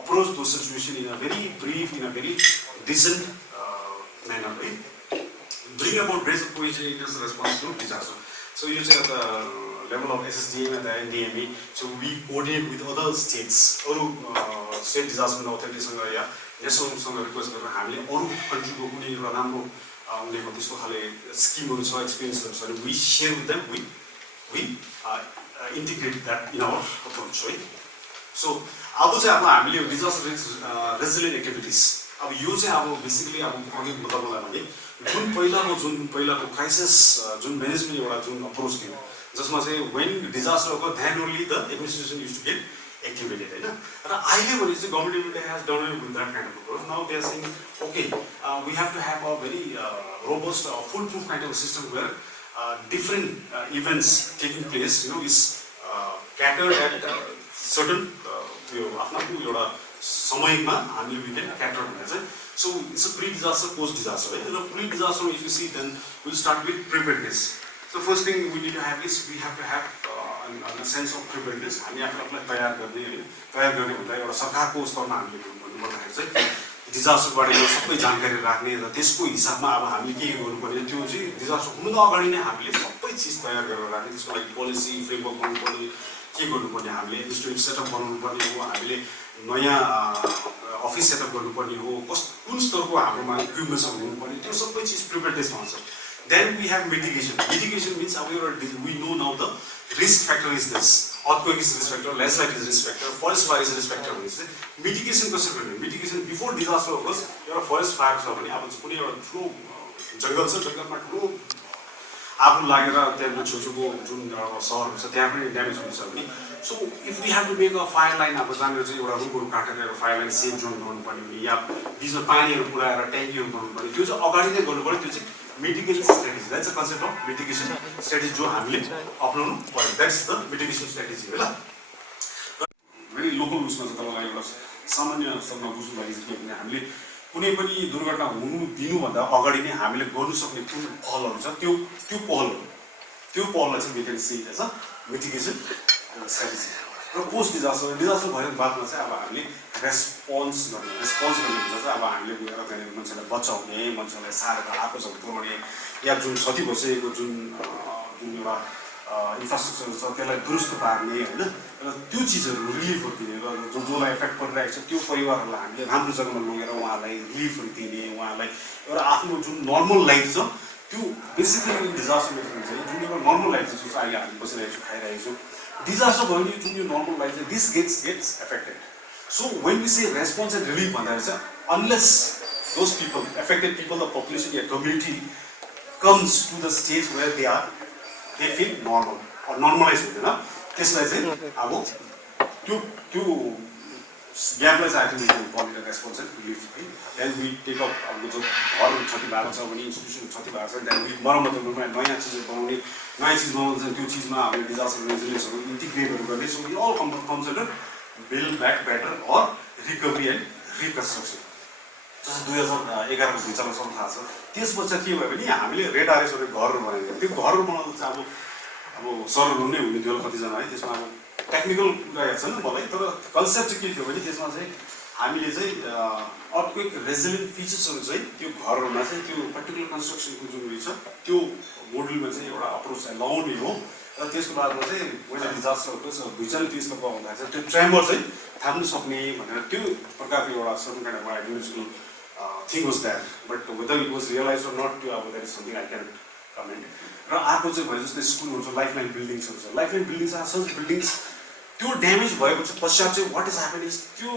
approach the situation in a very brief in a very decent manner है bring about raise of coordinated response to disaster. So you say at the level of SSDMA and the NDMA, so we coordinate with other states, state disaster authorities yeah नेसनलसँग request गरेर हामीले अरू कन्ट्रीको कुनै एउटा राम्रो उनीहरूको त्यस्तो खाले स्किमहरू छ एक्सपिरियन्सहरू छ भने we share with them we integrate that in our approach है सो अब चाहिँ अब हामीले डिजास्टर रेजिलियन्ट एक्टिभिटिज अब यो चाहिँ अब बेसिकली अब अघि बताउनलाई भने जुन पहिलाको क्राइसिस जुन म्यानेजमेन्ट एउटा जुन अप्रोच थियो जसमा चाहिँ वेन डिजास्टर अगर then only the administration use to get activated हैन र अहिले भने चाहिँ government of India has done with that kind of approach now they are saying okay we have to have a very robust foolproof kind of system where different events taking place is cater at certain यो आफ्नो एउटा समयमा हामीले we can क्याटर भनेर चाहिँ so it's a pre-disaster, post-disaster, right? The pre-disaster, if you see, then we'll start with preparedness. So first thing we need to have is we have to have a sense of preparedness. हामी आफूलाई तयार गर्ने भन्दा एउटा सरकारको स्तरमा हामीले भन्नुपर्दाखेरि चाहिँ डिजास्टर बारेमा सबै जानकारी राख्ने र त्यसको हिसाबमा अब हामीले के गर्नुपर्ने त्यो चाहिँ डिजास्टर हुनुभन्दा अगाडि नै हामीले सबै चिज तयार गरेर राख्ने त्यसको लागि पोलिसी फ्रेमवर्क बनाउनुपर्ने के गर्नुपर्ने हामीले एडमिनिस्ट्रेटिभ सेटअप बनाउनुपर्ने हो हामीले नयाँ अफिस सेटअप गर्नुपर्ने हो कुन स्तरको हाम्रोमा इक्विपमेन्ट्सहरू हुनुपर्ने त्यो सबै चिज प्रिपेयर्डनेस भन्छ then we have mitigation means अब एउटा we know now the risk factor is this earthquake is risk factor, landslide is risk factor, forest fire is risk factor भनेपछि मिटिगेसन कसरी गर्ने मिटिगेसन बिफोर डिजास्टर होस् एउटा forest fire छ भने अब कुनै एउटा ठुलो जङ्गल छ जङ्गलमा ठुलो आगो लागेर त्यहाँ छेउछेउको जुन सहरहरू छ त्यहाँ पनि ड्यामेज हुनेछ भने so if we have to make a fire line अब जहाँनिर चाहिँ एउटा रुखहरू काटेर एउटा फायर लाइन सेफ जोन बनाउनुपर्ने भने या बिचमा पानीहरू पुऱ्याएर ट्याङ्कीहरू बनाउनुपर्ने त्यो चाहिँ अगाडि नै गर्नुपर्यो त्यो चाहिँ mitigation strategy that's a concept of mitigation strategy जो हामीले अप्नाउनु पर्यो द्याट्स द मिटिगेसन स्ट्राटेजी होला भेरी लोकल उसमा चाहिँ तपाईँलाई एउटा सामान्य शब्दमा बुझ्नु लागि चाहिँ के भने हामीले कुनै पनि दुर्घटना हुनु दिनुभन्दा अगाडि नै हामीले गर्नु सक्ने कुन पहलहरू छ त्यो पहललाई चाहिँ we can see as a mitigation strategy र पोस्ट डिजास्टर भएको बादमा चाहिँ अब हामीले रेस्पोन्स गर्ने भन्दा चाहिँ अब हामीले गएर त्यहाँनिर मान्छेलाई बचाउने मान्छेलाई सारेर आएको छ पुऱ्याउने या जुन क्षति भइसकेको जुन एउटा इन्फ्रास्ट्रक्चर छ त्यसलाई दुरुस्त पार्ने होइन र त्यो चिजहरू रिलिफहरू दिने र जसलाई इफेक्ट परिरहेको छ त्यो परिवारहरूलाई हामीले राम्रो जग्गामा लगेर उहाँलाई रिलिफहरू दिने उहाँलाई एउटा आफ्नो जुन नर्मल लाइफ छ त्यो बेसिकली डिजास्टर म्यानेजमेन्ट चाहिँ जुन एउटा नर्मल लाइफ छ जस्तो अहिले हामी बसिरहेको छौँ खाइरहेको छौँ डिजास्टर भयो भने जुन यो नर्मल लाइफ चाहिँ this gets affected so when we say response and relief भन्दाखेरि चाहिँ unless those people affected people the population या community comes to the stage where they feel normal normalize हुँदैन त्यसलाई चाहिँ अब त्यो ग्यापलाई चाहिँ अहिले कल रेस्पोन्स एन्ड रिलिफ है देन वी टेक अप अब जो घरहरू क्षति भएको छ भने इन्स्टिट्युसन क्षति भएको छ देन वी मर्मतहरू नयाँ चिजहरू बनाउने नयाँ चिज बनाउँदा त्यो चिजमा हामीले डिजास्टर रेजिलियन्सहरू इन्टिग्रेटहरू गर्ने सो यो all comes under build back better or recovery and reconstruction जस्तो 2011को भुइँचालो सब थाहा छ त्यस पश्चात के भयो भने हामीले रेड आरएसहरू घरहरू बनाइदियो त्यो घरहरू बनाउँदा चाहिँ अब सरहरू नै हुने थियो कतिजना है त्यसमा अब टेक्निकल कुरा हेर्छ नि मलाई तर कन्सेप्ट चाहिँ के थियो भने त्यसमा चाहिँ हामीले चाहिँ अर्थक्वेक रेजिलियन्ट फिचर्सहरू चाहिँ त्यो घरहरूमा चाहिँ त्यो पर्टिकुलर कन्स्ट्रक्सनको जुन उयो छ त्यो मोडलमा चाहिँ एउटा अप्रोच चाहिँ लगाउने हो र त्यसको बादमा चाहिँ पहिला डिजास्टरको भुइँचालो त्यस्तोको आउँदा चाहिँ त्यो ट्रेमर चाहिँ थाम्नु सक्ने भनेर त्यो प्रकारको एउटा certain kind of administrative thing was that but whether it was realize or not त्यो अब that is something I can comment र अर्को चाहिँ भयो जस्तै स्कुलहरू छ लाइफलाइन बिल्डिङ्सहरू छ lifeline buildings are such buildings त्यो ड्यामेज भएको छ पश्चात चाहिँ वाट इज ह्यापन इज त्यो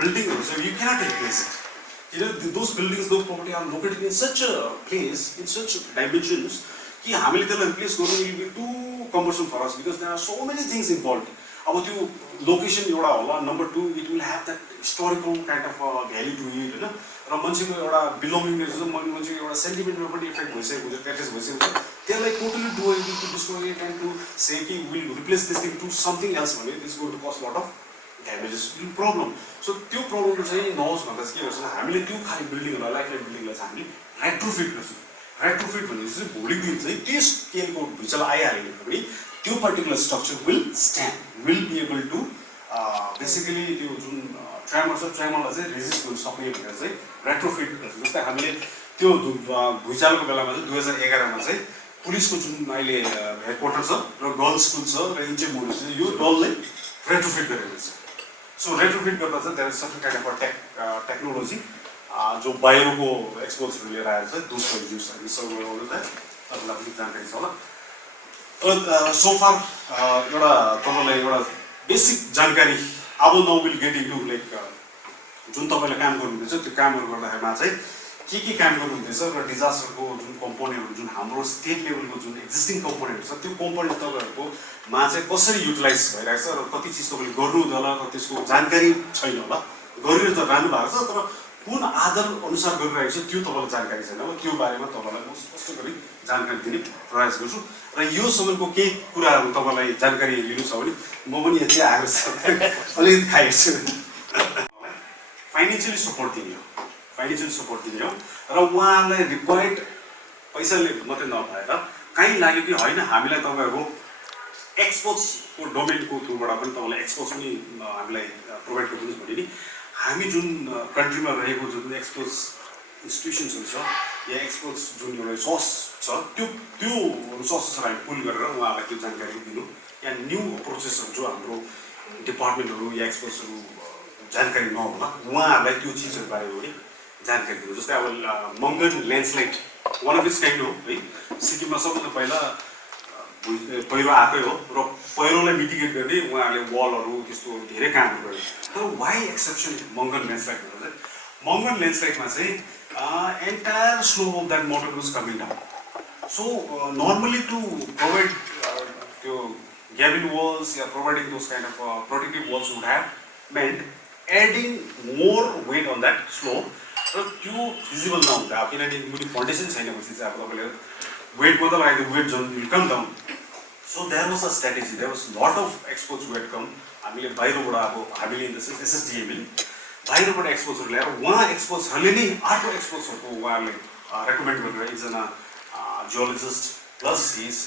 बिल्डिङहरू चाहिँ यु क्यानट रिप्लेस इट किन those buildings the property are located in such a place in such dimensions कि हामीले त्यसलाई रिप्लेस गर्नु will be to cumbersome for us because there are so many things involve अब त्यो location एउटा होला number 2 it will have that historical kind of value to it होइन र मान्छेको एउटा बिलोमिङनेस छ मान्छेको एउटा सेन्टिमेन्टमा पनि इफेक्ट भइसकेको हुन्छ ट्याटेज भइसकेको छ त्यसलाई totally doable to destroy it and to say कि will replace this thing to something else भने this going to cost lot of damages problem so त्यो प्रब्लम चाहिँ नहोस् भन्दा चाहिँ के गर्छ हामीले त्यो खालि बिल्डिङहरूलाई लाइफलाइन बिल्डिङलाई चाहिँ हामीले रेट्रोफिट गर्छौँ रेट्रोफिट भनेपछि चाहिँ भोलिको दिन चाहिँ त्यो स्केलको भुइँचालो आइहाल्यो भने त्यो particular structure will stand will be able to basically त्यो जुन ट्रेमर छ ट्रेमरलाई चाहिँ रेजिस्ट गर्नु सक्ने भनेर चाहिँ रेट्रोफिट गर्छ जस्तै हामीले त्यो भुइँचालोको बेलामा चाहिँ 2011मा चाहिँ पुलिसको जुन अहिले हेडक्वार्टर छ र गर्ल्स स्कुल छ र इन्चे मोडल छ यो डललाई रेट्रोफिट गरेको छ सो रेट्रोफिट गर्दा चाहिँ there is certain kind of technology जो बाहिरको एक्सपोजहरू लिएर आएर चाहिँ दोस्रो युज हामी सर्भर तपाईँलाई पनि जानकारी छ होला सोफार एउटा तपाईँलाई एउटा बेसिक जानकारी अब now will get into like जुन तपाईँले काम गर्नुहुँदैछ त्यो कामहरू गर्दाखेरिमा चाहिँ के काम गर्नुहुँदैछ र डिजास्टरको जुन कम्पोनेन्टहरू जुन हाम्रो स्टेट लेभलको जुन एक्जिस्टिङ कम्पोनेन्ट छ त्यो कम्पोनेन्ट तपाईँहरूकोमा चाहिँ कसरी युटिलाइज भइरहेको छ र कति चिज तपाईँले गर्नु हुँदैन होला र त्यसको जानकारी छैन होला गरिरह त राम्रो भएको छ तर कुन आधार अनुसार गरिरहेको छ त्यो तपाईँलाई जानकारी छैन अब त्यो बारेमा तपाईँलाई म स्पष्ट गरी जानकारी दिने प्रयास गर्छु र यो समयको केही कुराहरू तपाईँलाई जानकारी लिनु छ भने म पनि यहाँ चाहिँ आएको छु अलिकति खाएको छु फाइनेन्सियली सपोर्ट दिने हो र उहाँलाई रिक्वायर्ड पैसाले मात्रै नभएर काहीँ लाग्यो कि होइन हामीलाई तपाईँहरूको एक्सपोर्ट्सको डोमेनको थ्रुबाट पनि तपाईँलाई एक्सपोर्ट्स पनि हामीलाई प्रोभाइड गरिदिनुहोस् भने नि हामी जुन कन्ट्रीमा रहेको जुन एक्सपोर्ट्स इन्स्टिट्युसन्सहरू छ या एक्सपोर्ट्स जुन एउटा रिसोर्स छ त्यो रिसोर्सेसहरू हामी पुल गरेर उहाँहरूलाई त्यो जानकारी दिनु या न्यू प्रोसेसहरू जो हाम्रो डिपार्टमेन्टहरू या एक्सपोर्ट्सहरू जानकारी नहोला उहाँहरूलाई त्यो चिजहरू बारे पनि जानकारी दिनु जस्तै अब Mangan landslide one of its kind हो है सिक्किममा सबभन्दा पहिला पहिरो आएकै हो र पहिरोलाई मिटिगेट गर्ने उहाँहरूले वालहरू त्यस्तो धेरै कामहरू गरे तर वाइ एक्सेप्सन मङ्गन ल्यान्डस्लाइड भन्दा चाहिँ मङ्गन ल्यान्डस्लाइडमा चाहिँ entire slope of that mountain was coming down so normally to provide त्यो ग्याबिन वाल्स या providing those kind of protective walls would have meant adding more weight on that slope र त्यो feasible नहुँदा किनकि मुनि फाउन्डेसन छैन भनेपछि चाहिँ अब तपाईँले वेट मतलब like the weight zone will come down. So there was a strategy. There was lot of exports who had come. हामीले बाहिरबाट अब हामीले इन द सेन्स SSDMA बाहिरबाट एक्सपोजहरू ल्याएर उहाँ एक्सपोजहरूले नै अर्को एक्सपोजहरूको उहाँहरूले रेकमेन्ड गरेर एकजना जियोलोजिस्ट प्लस हिज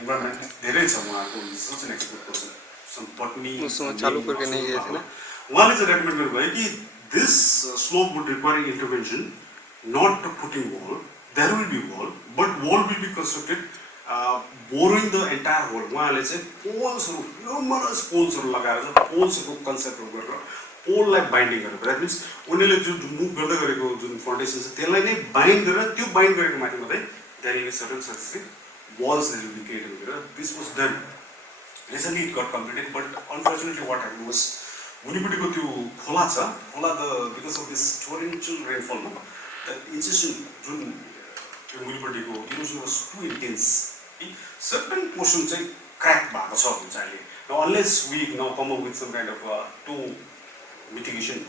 एन्भाइरोमेन्ट धेरै छ उहाँको such an expert person some botany उहाँले चाहिँ रेकमेन्ड गर्नुभयो कि this slope would require intervention not putting wall there will be wall, but wall will be constructed borrowing the entire wall. उहाँले चाहिँ पोल्सहरू numerous पोल्सहरू लगाएर पोल्सहरूको कन्सेप्टहरू गरेर पोललाई बाइन्डिङ गरेर द्याट मिन्स उनीहरूले जुन मुभ गर्दै गरेको जुन फाउन्डेसन छ त्यसलाई नै बाइन्ड गरेर त्यो बाइन्ड गरेको माथि मात्रै there is certain successive walls that will be created गरेर this was done recently it got completed but unfortunately what happen was मुनिपट्टिको त्यो खोला छ खोला the because of this torrential रेनफलमा द इन्सेसन जुन मुनिपट्टिको erosion was too intense certain portion चाहिँ क्र्याक भएको छ भन्छ अहिले unless we now come up with some kind of to mitigation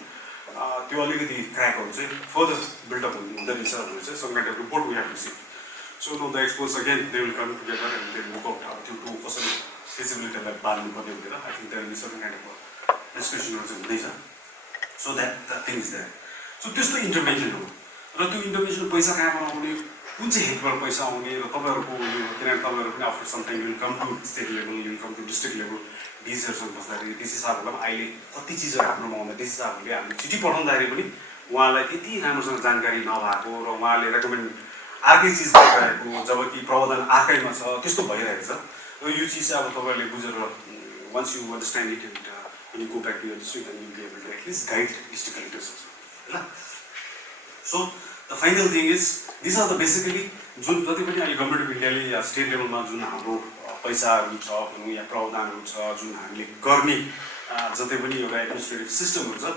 त्यो अलिकति क्र्याकहरू चाहिँ फर्दर बिल्डअप हुँदै रहेछ भनेर चाहिँ some kind of report we have receive so no the experts again they will come together and they work out त्यो to कसरी फिजिबिलिटीलाई बाल्नुपर्ने भनेर I think there will be certain kind of डिस्कसनहरू चाहिँ हुँदैछ so that the thing is that so त्यस्तो intervention हो र त्यो इन्टरभेन्सन पैसा कहाँबाट आउने कुन चाहिँ हेडबाट पैसा आउने र तपाईँहरूको यो किनभने तपाईँहरू पनि after some time will come to state level will come to district level डिसीहरूसँग बस्दाखेरि डिसी साहबहरूलाई पनि अहिले कति चिजहरू हाम्रोमा आउँदा डिसी साहबहरूले हामीले चिठी पठाउँदाखेरि पनि उहाँलाई त्यति राम्रोसँग जानकारी नभएको र उहाँले रेकमेन्ड अर्कै चिज गरिरहेको जबकि प्रबन्धन अर्कैमा छ त्यस्तो भइरहेको छ र यो चिज चाहिँ अब तपाईँहरूले बुझेर once you understand it and you go back to your district and you be able to at least guide district collectors ल so the final thing is this are the basically जुन जति पनि अहिले गभर्मेन्ट अफ इन्डियाले या state लेभलमा जुन हाम्रो पैसाहरू छ भनौँ या प्रावधानहरू छ जुन हामीले गर्ने जति पनि एउटा एडमिनिस्ट्रेटिभ सिस्टमहरू छ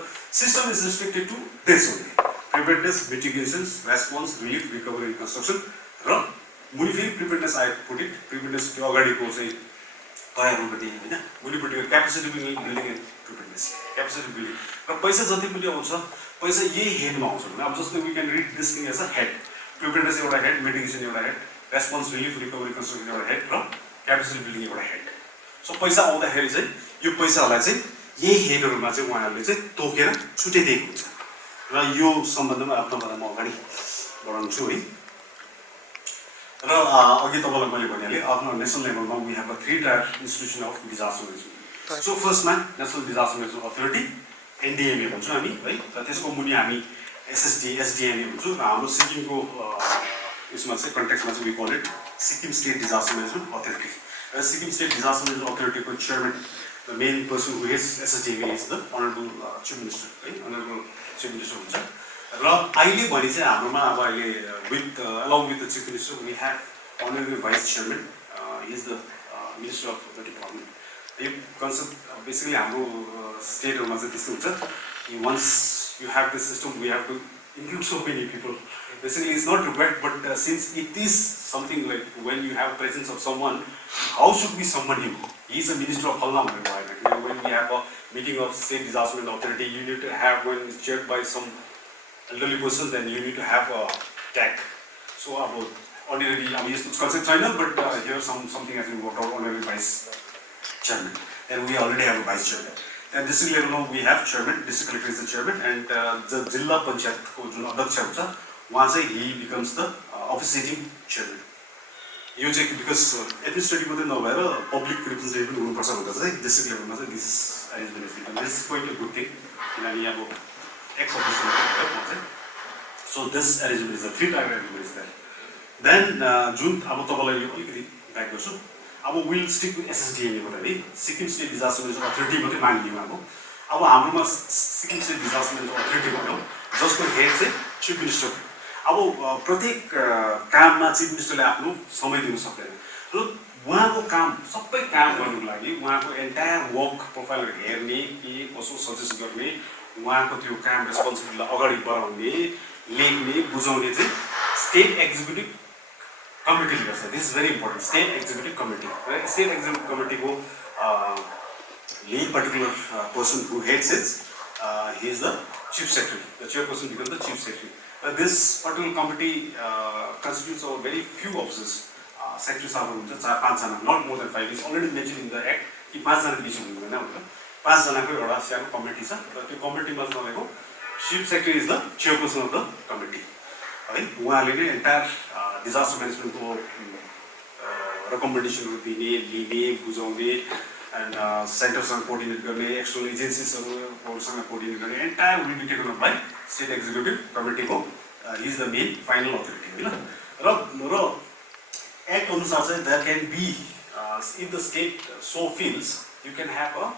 system is restricted to this only preparedness mitigations response relief recovery and construction र मुनि फेरि preparedness I put it preparedness त्यो अगाडिको चाहिँ तयारीपट्टि होइन मुनिपट्टिको capacity building and preparedness capacity building र पैसा जति पनि आउँछ पैसा यही हेडमा आउँछ भने अब जस्तै we can read this thing as a head preparedness एउटा हेड मिटिगेसन एउटा head response relief recovery construction एउटा हेड र क्यापेसिटी बिल्डिङ एउटा हेड सो पैसा आउँदाखेरि चाहिँ यो पैसाहरूलाई चाहिँ यही हेडहरूमा चाहिँ उहाँहरूले चाहिँ तोकेर छुट्याइदिएको हुन्छ र यो सम्बन्धमा तपाईँलाई म अगाडि बढाउँछु है र अघि तपाईँलाई मैले भनिहालेँ आफ्नो नेसनल लेभलमा we have a 3-tier institution of disaster management so फर्स्टमा national disaster management authority NDMA भन्छौँ हामी है र त्यसको मुनि हामी SSDMA भन्छौँ र हाम्रो सिक्किमको यसमा चाहिँ कन्टेक्समा चाहिँ we call it Sikkim state disaster management authority र सिक्किम स्टेट डिजास्टर म्यानेजमेन्ट अथोरिटीको chairman the main person who is SSDMA is the honourable chief minister है अनरेबल चिफ मिनिस्टर हुन्छ र अहिले भने चाहिँ हाम्रोमा अब अहिले with along with the chief minister we have honourable vice chairman is the minister of the department यो कन्सेप्ट बेसिकली हाम्रो स्टेटहरूमा चाहिँ त्यस्तो हुन्छ कि once you have this system we have to include so many people basically it's not required but since it is something like when you have presence of someone how should be summon him he is a minister of फल्ना भनेर भएन किनभने when we have a meeting of state disaster authority you need to have when chaired by some elderly person then you need to have a tag so अब ordinary अब यस्तो concept छैन but here something has been worked out honorary vice chairman and we already have a vice chairman and district level now we have chairman district collector is the chairman and the जिल्ला पञ्चायतको जुन अध्यक्ष हुन्छ उहाँ चाहिँ he becomes the officiating chairman यो चाहिँ because administrative मात्रै नभएर पब्लिक रिप्रेजेन्टेटिभ पनि हुनुपर्छ भन्दा चाहिँ डिस्ट्रिक्ट लेभलमा चाहिँ this arrangement this is quite a good thing किनभने अब ex-official so this arrangement is a 3-tier arrangement is there then जुन अब तपाईँलाई यो अलिकति ब्याक गर्छु अब विल स्टिक टु SSDMA बाट है Sikkim state disaster management authority मात्रै मानिलिउँ अब हाम्रोमा Sikkim state disaster management authority भयो जसको हेड चाहिँ चिफ मिनिस्टर अब प्रत्येक काममा चिफ मिनिस्टरले आफ्नो समय दिनु सक्दैन र उहाँको काम सबै काम गर्नुको लागि उहाँको एन्टायर वर्क प्रोफाइलहरू हेर्ने के कसो सजेस्ट गर्ने उहाँको त्यो काम रेस्पोन्सिबिलिटीलाई अगाडि बढाउने लेख्ने बुझाउने चाहिँ स्टेट एक्जिक्युटिभ कमिटीले गर्छ this is very important state executive committee र स्टेट एक्जिक्युटिभ कमिटीको particular person who heads is he is the chief secretary. The chairperson becomes the chief secretary. This particular committee constitutes of very few officers. Secretary साहब हुन्छ 4-5 जना, not more than 5. It's already mentioned in the act कि 5 जना बेसी हुँदैन भनेर 5 जनाको एउटा सानो कमिटी छ र त्यो कमिटीमा चाहिँ chief secretary is the chairperson of the committee. है उहाँले नै एन्टायर डिजास्टर म्यानेजमेन्टको रेकमेन्डेसनहरू दिने लिने बुझाउने and centerसँग कोर्डिनेट गर्ने एक्सटर्नल एजेन्सीजहरूसँग कोर्डिनेट गर्ने entire will be taken up by state executive कमिटीको is the main final authority होइन र एक्ट अनुसार चाहिँ that can be if the state so feels you can have a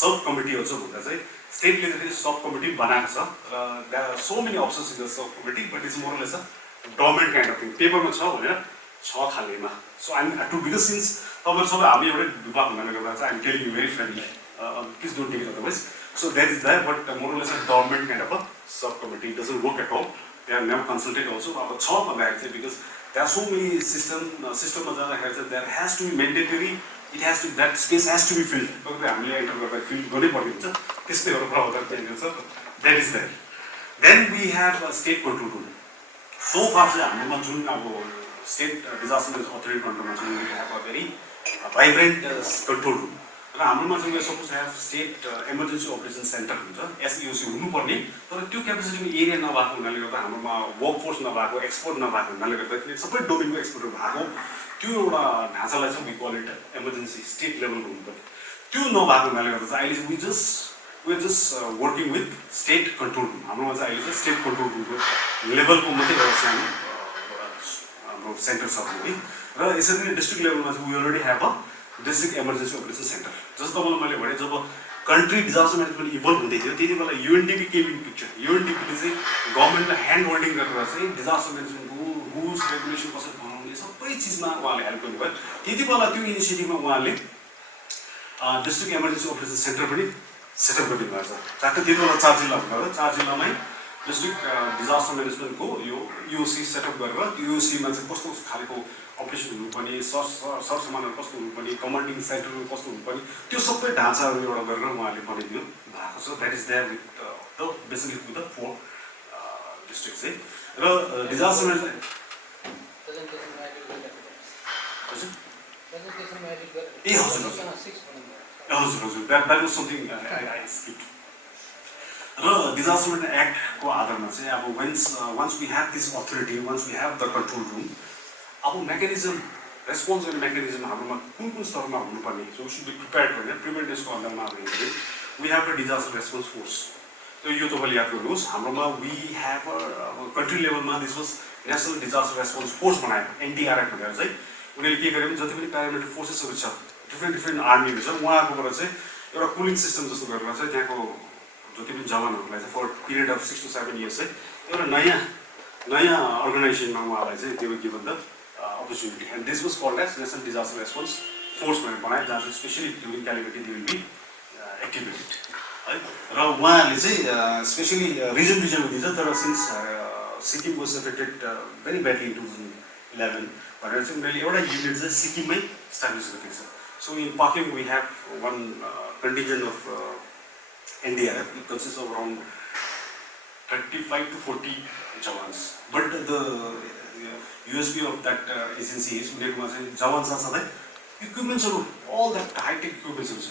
sub committee also भन्दा चाहिँ स्टेटले चाहिँ सब कमिटी बनाएको छ र that are so many options in the sub committee but it's more or less a domain kind of thing पेपरमा छ भनेर छ खालैमा so I'm to because since तपाईहरु सबै हामी एउटै विभाग हुनाले गर्दा चाहिँ I'm telling you very friendly please don't take it otherwise so that is that but more or less a government kind of a sub committee doesn't work at all they are never consulted also अब छ भन्दाखेरि चाहिँ because they are so many सिस्टममा जाँदाखेरि चाहिँ that has to be mandatory it has to that space has to be filled कतिपय हामीले enter गर्दा फिल गर्नै पर्ने हुन्छ त्यस्तै एउटा प्रावधान त्यहाँनिर छ that is that then we have state control rule so far चाहिँ हाम्रोमा जुन अब स्टेट डिजास्टर म्यानेजमेन्ट अथोरिटी कन्ट्रोलमा चाहिँ we have a very vibrant control room र हाम्रोमा चाहिँ suppose have state emergency operation centre हुन्छ एसइओसी हुनुपर्ने तर त्यो क्यापेसिटीको एरिया नभएको हुनाले गर्दा हाम्रोमा वर्क फोर्स नभएको एक्सपोर्ट नभएको हुनाले गर्दा सबै डोमेनको एक्सपोर्ट भएको त्यो एउटा ढाँचालाई चाहिँ we call it emergency state लेभलको हुनुपर्ने त्यो नभएको हुनाले गर्दा चाहिँ अहिले we just working with state control room हाम्रोमा चाहिँ अहिले चाहिँ स्टेट कन्ट्रोल रुमको लेभलको मात्रै एउटा सानो हाम्रो सेन्टर छ है र यसरी नै डिस्ट्रिक्ट लेभलमा चाहिँ we already have a district emergency operation centre जस्तो तपाईँलाई मैले भने जब कन्ट्री डिजास्टर म्यानेजमेन्ट इभल्भ हुँदै थियो त्यति बेला युएनडिपी केम इन पिक्चर युएनडिपीले चाहिँ गभर्मेन्टलाई ह्यान्ड होल्डिङ गरेर चाहिँ डिजास्टर म्यानेजमेन्टको रुल्स रेगुलेसन कसरी बनाउने सबै चिजमा उहाँले हेल्प गर्नुभयो त्यति बेला त्यो इनिसिएटिभमा उहाँले डिस्ट्रिक्ट इमर्जेन्सी अपरेसन सेन्टर पनि सेटअप गरिदिनु भएको छ ट्याक्कै त्यति बेला 4 जिल्ला हुँदा 4 जिल्लामै डिस्ट्रिक्ट डिजास्टर म्यानेजमेन्टको यो युओसी सेटअप गरेर त्यो युओसीमा चाहिँ कस्तो खालको अपरेसन हुनुपर्ने सरसामानहरू कस्तो हुनुपर्ने कमान्डिङ सेन्टरहरू कस्तो हुनुपर्ने त्यो सबै ढाँचाहरू एउटा गरेर उहाँले बनाइदिनु भएको छ that is that with the basically with the 4 district चाहिँ र डिजास्टर म्यानेजमेन्ट ए हजुर that was something I skip र डिजास्टर म्यानेजमेन्ट एक्टको आधारमा चाहिँ अब once we have this authority once we have the control room अब मेकानिजम रेस्पोन्स गर्ने मेकानिजम हाम्रोमा कुन स्तरमा हुनुपर्ने सो सुड बी प्रिपेयर्ड भनेर प्रिपेयर्डनेसको अन्डरमा भने we have a disaster response force त्यो यो तपाईँले याद गर्नुहोस् हाम्रोमा वी हेभ अब कन्ट्री लेभलमा this was national disaster response force बनायो एनडिआरएफ भनेर चाहिँ उनीहरूले के गर्यो भने जति पनि प्यारामिलिटरी फोर्सेसहरू छ डिफ्रेन्ट आर्मीहरू छ उहाँकोबाट चाहिँ एउटा कुलिङ सिस्टम जस्तो गरेर चाहिँ त्यहाँको जति पनि जवानहरूलाई चाहिँ for period of 6 to 7 years चाहिँ एउटा नयाँ अर्गनाइजेसनमा उहाँलाई चाहिँ त्यो given the opportunity and this was called as National Disaster Response Force भनेर बनायो जहाँ चाहिँ specially during calamity they will be activated है र उहाँले चाहिँ स्पेसली रिजनमा दिन्छ तर since Sikkim was affected very badly in 2011 भनेर चाहिँ उनीहरूले एउटा युनिट चाहिँ सिक्किममै इस्टाब्लिस गरेको छ so in Pakyong we have one contingent of NDRF it consist of around 35 to 40 jawans but the USP of that agency is उनीहरूमा चाहिँ जवान साथसाथै इक्विपमेन्ट्सहरू all that high-tech इक्विपमेन्ट्सहरू छ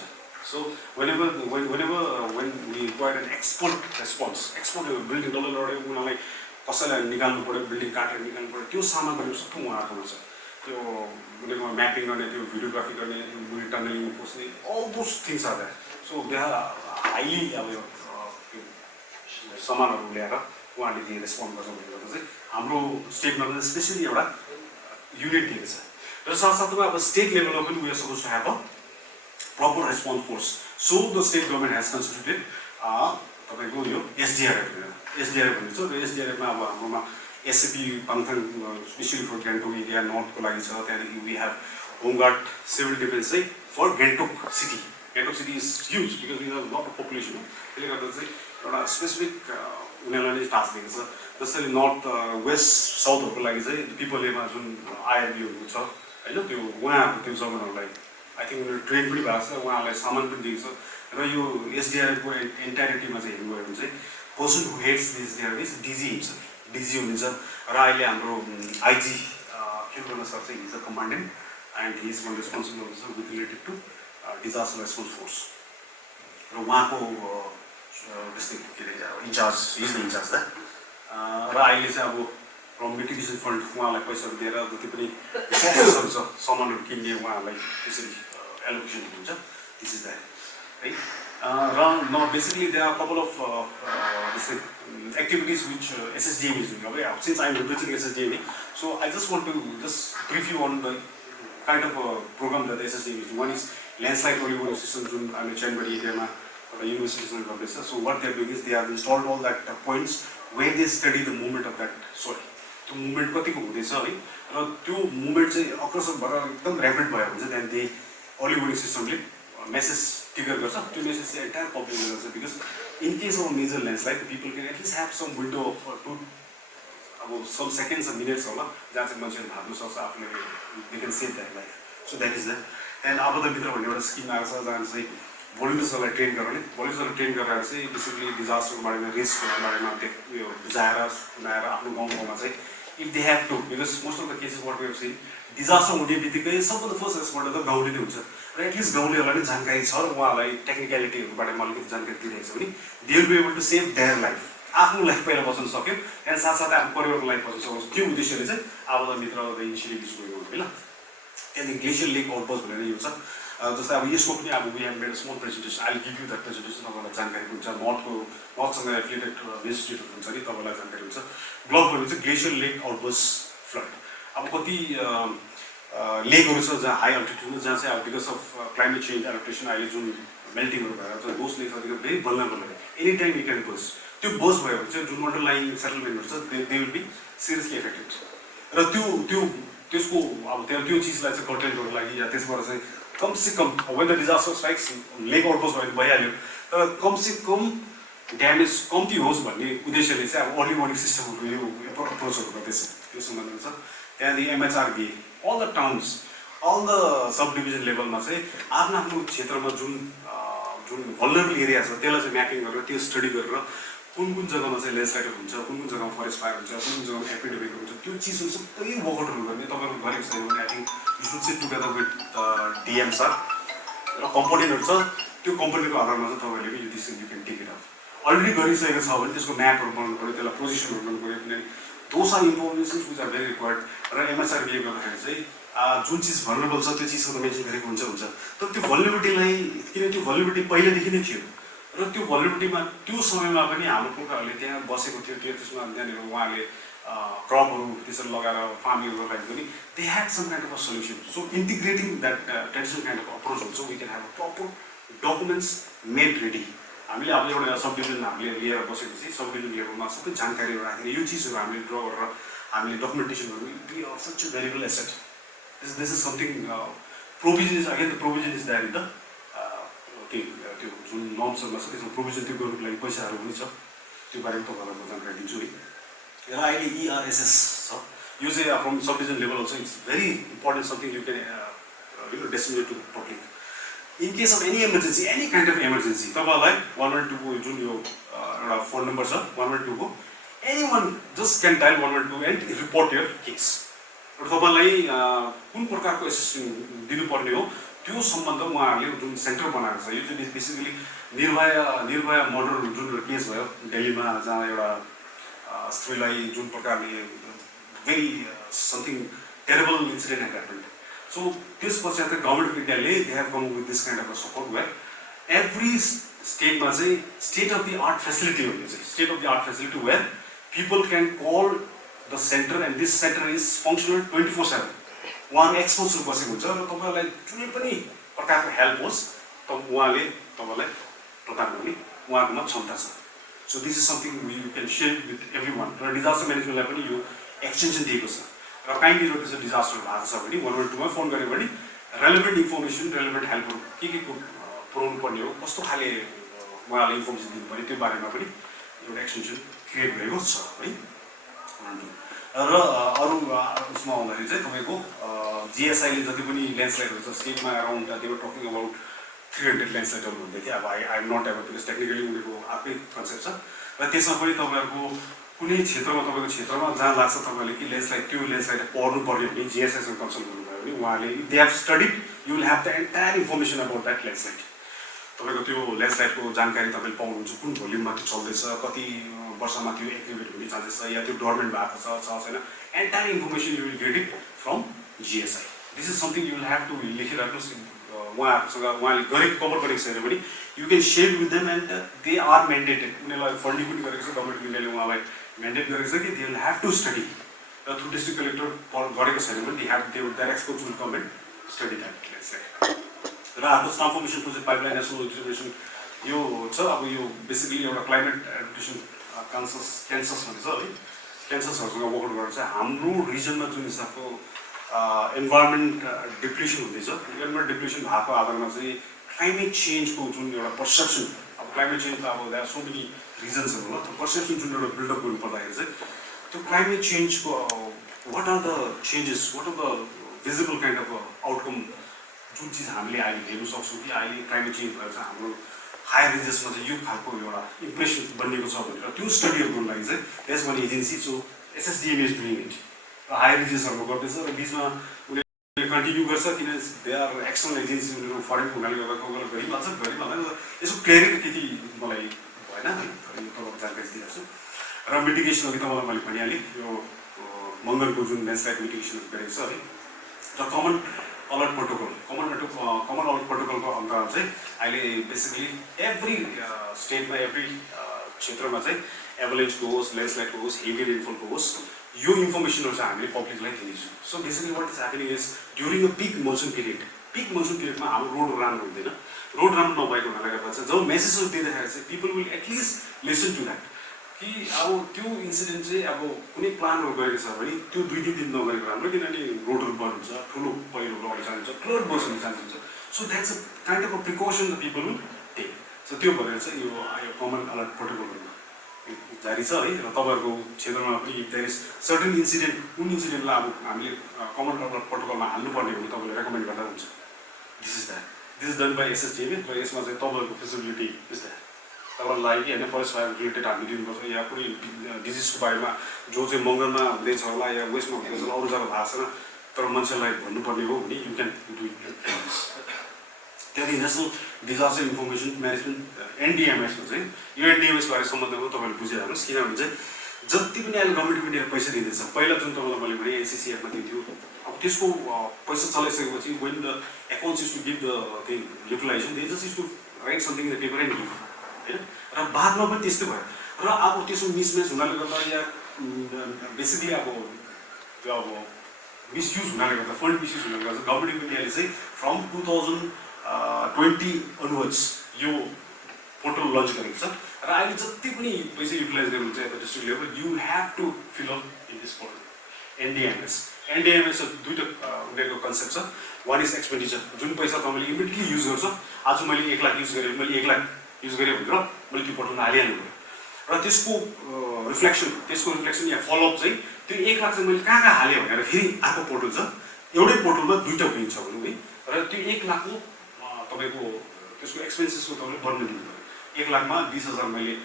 so whenever when we require an export response export building डल्लै लड्यो उनीहरूलाई कसैलाई निकाल्नु पर्यो बिल्डिङ काटेर निकाल्नु पर्यो त्यो सामग्रीहरू सबै उहाँहरूकोमा छ त्यो उनीहरूकोमा म्यापिङ गर्ने त्यो भिडियोग्राफी गर्ने बुली टनलिङ पस्ने all those things are there so they are highly अब सामानहरू ल्याएर उहाँले दिए रेस्पोन्ड गर्छ भन्ने गर्दा चाहिँ हाम्रो स्टेटमा पनि स्पेसली एउटा युनिट दिएको छ र साथसाथैमा अब स्टेट लेभलमा पनि we are suppose to have a proper response force so the state government has constituted तपाईँको यो एसडिआरएफ भन्छ र एसडिआरएफमा अब हाम्रोमा SCP Pangthang, especially for Gangtok area, north ko लागि cha. Then we have Home Guard Civil Defense for Gangtok city. Gangtok city is huge because we have a lot of population. त्यसले गर्दा चाहिँ एउटा स्पेसिफिक उनीहरुले task दिएको छ. जसरी north West साउथहरुको लागि चाहिँ पिपलएमा जुन आइआरबीहरु छ हैन त्यो उहाँहरुको त्यो जवानहरुलाई आई थिंक उनीहरु ट्रेन पनि भएको छ, उहाँहरुलाई सामान पनि दिएको छ र यो एसडीआरएफ को एन्टायरिटीमा चाहिँ हेर्नु भयो भने चाहिँ person who heads this SDRF is DG himself. DG हुनुहुन्छ र अहिले हाम्रो आईजी किरण सर चाहिँ is the commandant and he is one responsible officer with related to disaster response force र उहाँको डिस्ट्रिक्ट के अरे incharge is the incharge the र अहिले चाहिँ अब फ्रम मिटिगेसन फन्ड उहाँलाई पैसाहरू दिएर जति पनि रिसोर्सेसहरू छ सामानहरू किन्ने उहाँहरूलाई त्यसरी एलोकेसन हुन्छ. दिस इज द्याट है. र न basically they are couple of activities which SSDMA is doing. Okay, since I am representing SSDMA, so I just want to just brief you on the kind of program that the SSDMA is doing. One is landslide early warning system. I am chairman by area the university is so what they are doing is they have installed all that points where they study the movement of that soil. The movement कति को हुँदैछ है र त्यो movement चाहिँ occurs भएर एकदम rapid भयो भने then they early warning system ले message trigger गर्छ. त्यो message चाहिँ entire public ले गर्छ because in case of a major landslide, people can at least have some window of some seconds or minutes होला जहाँ चाहिँ मान्छेहरु भाग्नु सक्छ आफूले they can save their life. So that is that. And अब त भित्र भन्ने एउटा स्किम आएको छ जहाँ चाहिँ भोलिन्टियर्सहरुलाई ट्रेन गर्ने भोलिन्टियर्सहरु ट्रेन गरेर चाहिँ बेसिकली डिजास्टरको बारेमा रिस्कको बारेमा यो बुझाएर सुनाएर आफ्नो गाउँमा चाहिँ if they have to because most of the cases what we have seen disaster हुने बित्तिकै सबभन्दा फर्स्ट रेस्पोन्डर त गाउँले नै हुन्छ र एटलिस्ट गाउँलेहरुलाई नै जानकारी छ र उहाँलाई टेक्निकलिटीहरुबाट अलिकति जानकारी दिइरहेको छ भने they will be able to save their life. आफ्नो लाइफ पहिला बचाउन सक्यो अनि साथसाथै आफ्नो परिवारको लाइफ बचाउन सक्यो. त्यो उद्देश्यले चाहिँ आबद्ध मित्र इनिसिएटिभ सुरु गर्नु हैन. त्यहाँदेखि ग्लेसियर लेक आउटपोस्ट भनेर यो छ. जस्तै अब यसको पनि अब we have made a small presentation. I will give you that presentation. तपाईलाई जानकारी हुन्छ. नर्थसँग एफिलिएटेड मेजिस्ट्रेटहरु हुन्छ नि तपाईलाई जानकारी हुन्छ. ब्लक भनेको चाहिँ ग्लेसियर लेक आउटपोस्ट फ्लड. अब कति लेकहरु छ जहाँ हाई अल्टिट्युडमा जहाँ चाहिँ अब because of climate change adaptation अहिले जुन मेल्टिङहरु भएर चाहिँ दोस लेक्स अधिक भेरी भल्नरेबल हो. Any time you can burst. त्यो बर्स्ट भयो भने चाहिँ जुन अन्डरलाइङ सेटलमेन्टहरु छ they will be seriously affected. र त्यसको अब त्यो चीजलाई चाहिँ कन्टेन गर्नको लागि या त्यसबाट चाहिँ कम से कम when the disaster strikes lake outpost भयो भइहाल्यो तर कम से कम ड्यामेज कम्ती होस् भन्ने उद्देश्यले चाहिँ अब अर्ली वार्निङ सिस्टमहरु यो अप्रोचहरु गर्दैछ. त्यो सम्बन्धमा छ. त्यहाँदेखि एमएचआरबी all the towns, all the subdivision level मा चाहिँ आफ्नो क्षेत्रमा जुन vulnerable areas छ त्यसलाई चाहिँ म्यापिङ गरेर त्यो स्टडी गरेर कुन जग्गामा चाहिँ ल्यान्डस्लाइड हुन्छ, कुन जग्गामा फरेस्ट फायर हुन्छ, कुन जग्गामा एपिडेमिक हुन्छ त्यो चीजहरु सबै वर्कआउटहरु गर्ने तपाईहरु गरेको छैन भने I think you should sit together with DM sir र कम्पोनेन्टहरु छ. त्यो कम्पोनेन्टको आधारमा चाहिँ तपाईहरुले यो decision you can take it off. Already गरिसकेको छ भने त्यसको म्यापहरु बनाउनु पर्यो, त्यसलाई पोजिसनहरु बनाउनु पर्यो किनभने those are informations which are very required. र एमएचआरबी गर्दाखेरि चाहिँ जुन चीज भल्नरेबल छ त्यो चीजको मेन्सन गरेको हुन्छ तर त्यो भल्नरेबिलिटीलाई किन त्यो भल्नरेबिलिटी पहिलेदेखि नै थियो र त्यो भल्नरेबिलिटीमा त्यो समयमा पनि हाम्रो पुर्खाहरूले त्यहाँ बसेको थियो. त्यसमा त्यहाँनिर उहाँले क्रपहरु त्यसरी लगाएर फार्मिङ गर्दाखेरि पनि they had some kind of a solution. So integrating that traditional kind of approach also we can have a proper documents made ready. हामीले अब एउटा सबडिभिजन हामीले लिएर बसेपछि सबडिभिजन लेभलमा सबै जानकारीहरु राखेर यो चीजहरु हामीले ड्र गरेर हामीले डकुमेन्टेसन गर्नु be of such a variable asset. This is something provision is again the provision is there in the त्यो जुन नर्म्सहरुमा छ त्यसमा प्रोभिजन त्यो गर्नुको लागि पैसाहरु पनि छ. त्यो बारेमा तपाईहरुलाई म जानकारी दिन्छु है. र अहिले ERSS छ यो चाहिँ from subdivision level also it's very important something you can disseminate to public. In case of any emergency, any kind of emergency, तपाईहरुलाई 112 को जुन यो एउटा फोन नम्बर छ 112 को anyone just can dial 112 and report your case. र तपाईलाई कुन प्रकारको एसिस्टेन्स दिनुपर्ने हो त्यो सम्बन्धमा उहाँहरूले जुन सेन्टर बनाएको छ. यो चाहिँ बेसिकली निर्भया मर्डर जुन केस भयो दिल्लीमा जहाँ एउटा स्त्रीलाई जुन प्रकारले very something terrible incident happened. So this पश्चात गभर्नमेन्ट अफ इन्डियाले they have come with this kind of a support where every स्टेटमा चाहिँ state of the art facility हुन्छ. State of the art facility where people can call the centre and this centre is functional 24/7. उहाँहरू exposure बसेको हुन्छ र तपाईहरुलाई जुनै पनि प्रकारको हेल्प होस् त उहाँले तपाईलाई प्रदान गर्ने उहाँकोमा क्षमता छ. So this is something we can share with everyone. र डिजास्टर म्यानेजमेन्टलाई पनि यो एक्सटेन्सन दिएको छ र कहीँनिर त्यसो डिजास्टर भएको छ भने 112 मा फोन गऱ्यो भने रेलेभेन्ट इन्फर्मेसन रेलेभेन्ट हेल्पहरू के को पुर्याउनु पर्ने हो कस्तो खाले उहाँले इन्फर्मेसन दिनुपर्ने त्यो बारेमा पनि एउटा एक्सटेन्सन क्रिएट भएको छ है र अरू उसमा आउँदाखेरि चाहिँ तपाईँको जिएसआईले जति पनि ल्यान्डस्लाइडहरू छ स्टेटमा around they were talking about 300 ल्यान्डस्लाइडहरू भन्दै थियो अब I am not able because technically उनीहरूको आफ्नै कन्सेप्ट छ र त्यसमा पनि तपाईँहरूको कुनै क्षेत्रमा तपाईँको क्षेत्रमा जहाँ लाग्छ तपाईँले कि ल्यान्डस्लाइड त्यो ल्यान्डस्लाइड पढ्नु पर्यो भने जिएसआईसँग कन्सल्ट गर्नुभयो भने उहाँले they have studied you will have the entire information about that landslide तपाईँको त्यो ल्यान्डस्लाइडको जानकारी तपाईँले पाउनुहुन्छ कुन भोल्युममा त्यो चल्दैछ कति वर्षमा त्यो एक्टिभेट हुने चान्सेस छ या त्यो डोर्मेन्ट भएको छ छैन entire information you will get it from GSI this is something you will have to लेखिराख्नुहोस् उहाँहरूसँग उहाँले गरेको कभर गरेको छैन भने you can share with them and they are mandated उनीहरूलाई फन्डिङ पनि गरेको छ गभर्मेन्ट अफ इन्डियाले उहाँलाई म्यान्डेट गरेको छ कि they will have to study र थ्रु डिस्ट्रिक्ट कलेक्टर गरेको छैन भने they have their experts will come and study that र हाम्रो transformation project pipeline national integration यो छ अब यो बेसिकली एउटा क्लाइमेट एडप्टेसन क्यान्सस भन्छ है क्यान्सर्सहरूसँग वर्कआउट गरेर चाहिँ हाम्रो रिजनमा जुन हिसाबको इन्भाइरोमेन्ट डिप्रेसन हुँदैछ इन्भाइरोमेन्ट डिप्रेसन भएको आधारमा चाहिँ क्लाइमेट चेन्जको जुन एउटा पर्सेप्सन अब क्लाइमेट चेन्ज त अब द्याट सो मेनी रिजन्सहरू हो त्यो पर्सेप्सन जुन एउटा बिल्डअप गर्नु पर्दाखेरि चाहिँ त्यो क्लाइमेट चेन्जको what are the changes what are the visible kind of outcome जुन चिज हामीले अहिले हेर्नु सक्छौँ कि अहिले क्लाइमेट चेन्ज भएर चाहिँ हाम्रो हायर रेन्जेसमा चाहिँ यो खालको एउटा इम्प्रेसन बनिएको छ भनेर त्यो स्टडीहरू गर्नु लागि चाहिँ देश one agency so SSDMA is doing it र हायर रेन्जेसहरूको गर्दैछ र बिचमा उनीहरूले कन्टिन्यू गर्छ किन दे आर एक्सटर्नल एजेन्सी उनीहरू फरेन हुनाले गर्दा कोही बेला गरिहाल्छ गरिहाल्दैन यसो क्लियरिटी त्यति मलाई भएन है तपाईँको जानकारी दिइरहेको छु र मिटिगेसन अघि तपाईँलाई मैले भनिहालेँ यो मङ्गलको जुन ल्यान्डस्लाइड मिटिगेसनहरू गरेको छ है र common alert protocol common alert प्रोटोकलको अन्तर्गत चाहिँ अहिले बेसिकली एभ्री स्टेटमा एभ्री क्षेत्रमा चाहिँ एभलेन्सको होस् ल्यान्डस्लाइडको होस् हेभी रेनफलको होस् यो इन्फर्मेसनहरू चाहिँ हामीले पब्लिकलाई दिनेछौँ so basically what is happening is during a peak monsoon पिरियडमा हाम्रो रोड राम्रो हुँदैन रोड राम्रो नभएको हुनाले गर्दा चाहिँ जब मेसेजहरू दिँदाखेरि चाहिँ people will at least listen to that कि अब त्यो इन्सिडेन्ट चाहिँ अब कुनै प्लानहरू गरेको छ भने त्यो 2-3 दिन नगरेको राम्रो किनभने रोडहरू बन्द हुन्छ ठुलो पहिरोहरू आउने चान्स हुन्छ क्लोड बस हुने चान्स हुन्छ so that's a kind of a precaution the people will take so त्यो भनेर चाहिँ यो कमन अलर्ट प्रोटोकलहरू जारी छ है र तपाईँहरूको क्षेत्रमा पनि if there is certain incident कुन इन्सिडेन्टलाई अब हामीले कमन अलर्ट प्रोटोकलमा हाल्नुपर्ने भने तपाईँले रेकमेन्ड गर्दा हुन्छ this is done by SSDMA र यसमा चाहिँ तपाईँहरूको फेसिबिलिटी इज द्याट तपाईँलाई कि होइन फरेस्ट फायर रिलेटेड हामीले दिनुपर्छ या कुनै डिजिजको बारेमा जो चाहिँ मङ्गलमा हुँदैछ होला या वेस्टमा हुँदैछ होला अरू जग्गा भएको छैन तर मान्छेलाई भन्नुपर्ने हो भने यु क्यान डु इट त्यहाँदेखि नेसनल डिजास्टर इन्फर्मेसन म्यानेजमेन्ट NDMSमा चाहिँ यो NDMS बारे सम्बन्धमा तपाईँले बुझिहाल्नुहोस् किनभने चाहिँ जति पनि अहिले गभर्मेन्ट अफ इन्डियाले पैसा दिँदैछ पहिला जुन तपाईँलाई मैले भने NCCFमा दिन्थ्यो अब त्यसको पैसा चलाइसकेपछि when the accounts is to give the thing utilisation they just is to write something in the paper and give होइन र बादमा पनि त्यस्तै भयो र अब त्यसको मिसम्याच हुनाले गर्दा या बेसिकली अब त्यो अब मिसयुज हुनाले गर्दा फन्ड मिसयुज हुनाले गर्दा गभर्मेन्ट अफ इन्डियाले चाहिँ फ्रम 2020 अनवर्ड्स यो पोर्टल लन्च गरेको छ र अहिले जति पनि पैसा युटिलाइज गर्नुहुन्छ at the district level you have to fill up in this portal NDMS दुईवटा उनीहरूको कन्सेप्ट छ वान इज एक्सपेन्डिचर जुन पैसा तपाईँले इमिडिएटली युज गर्छ आज मैले 1 लाख युज गरेँ मैले 1 लाख युज गरेँ भनेर मैले त्यो पोर्टलमा हालिहाल्नु पऱ्यो र त्यसको रिफ्लेक्सन या फलोअप चाहिँ त्यो 1 लाख चाहिँ मैले कहाँ हालेँ भनेर फेरि अर्को पोर्टल छ एउटै पोर्टलमा दुईवटा विङ छ भनौँ है र त्यो 1 लाखको तपाईँको त्यसको एक्सपेन्सेसको तपाईँले वर्णन दिनु पऱ्यो 1 लाखमा 20,000 मैले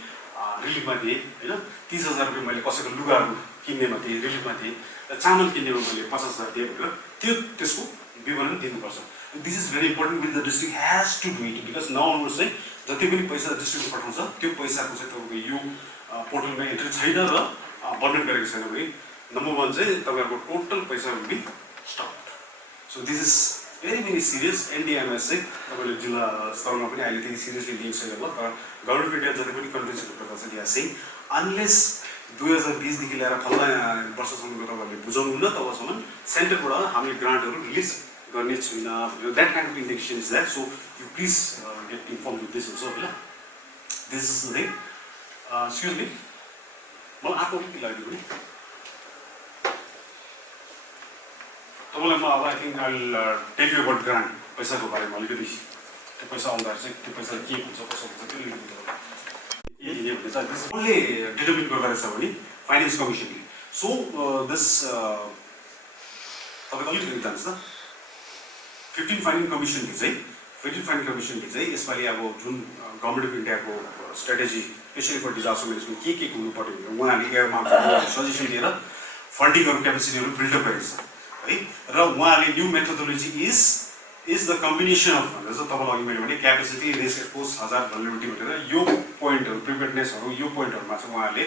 रिलिफमा दिएँ होइन 30,000 रुपियाँ मैले कसैको लुगाहरू किन्नेमा दिएँ रिलिफमा दिएँ र चामल किन्नेमा मैले 50,000 दिएँ भनेर त्यसको विवरण दिनुपर्छ this is very important with the district has to do it because now चाहिँ जति पनि पैसा डिस्ट्रिक्टमा पठाउँछ त्यो पैसाको चाहिँ तपाईँको यो पोर्टलमा एन्ट्री छैन र वर्णन गरेको छैन भने नम्बर 1 चाहिँ तपाईँहरूको टोटल पैसा will be stop so this is very serious NDMS चाहिँ तपाईँले जिल्ला स्तरमा पनि अहिले त्यति सिरियसली लिएको छैन ल तर गभर्मेन्ट अफ इन्डिया जति पनि कन्भेन्सनहरू गर्दा चाहिँ यहाँ चाहिँ अनलेस 2020 देखि लिएर फल्ला वर्षसम्मको तपाईँहरूले बुझाउनुहुन्न तबसम्म सेन्टरबाट हामीले ग्रान्टहरू रिलिज गर्ने छैन that kind of indication is that so you please get inform with this also होइन this is the thing excuse me मलाई आएको के लाग्यो भने तपाईँलाई म अब I think I will take you about grant पैसाको बारेमा अलिकति त्यो पैसा आउँदाखेरि चाहिँ त्यो पैसा के हुन्छ कसो हुन्छ त्यो लिनु के दिने भन्ने चाहिँ कसले डिटर्मिन गर्दो रहेछ भने फाइनेन्स कमिसनले सो दिस तपाईँको अलिकति जान्छ त 15 फाइनेन्स कमिसनले चाहिँ यसपालि अब जुन गभर्मेन्ट अफ इन्डियाको strategy specially for disaster management के हुनु पर्यो भने उहाँहरूले एयरमा सजेसन दिएर फन्डिङहरू क्यापेसिटीहरू बिल्डअप गरेको छ है र उहाँहरूले new methodology is the combination of भनेर चाहिँ तपाईँलाई अघि मैले भने क्यापेसिटी रिस्क एक्सपोज हजार भल्युनिटी भनेर यो पोइन्टहरू प्रिपेयर्डनेसहरू यो पोइन्टहरूमा चाहिँ उहाँहरूले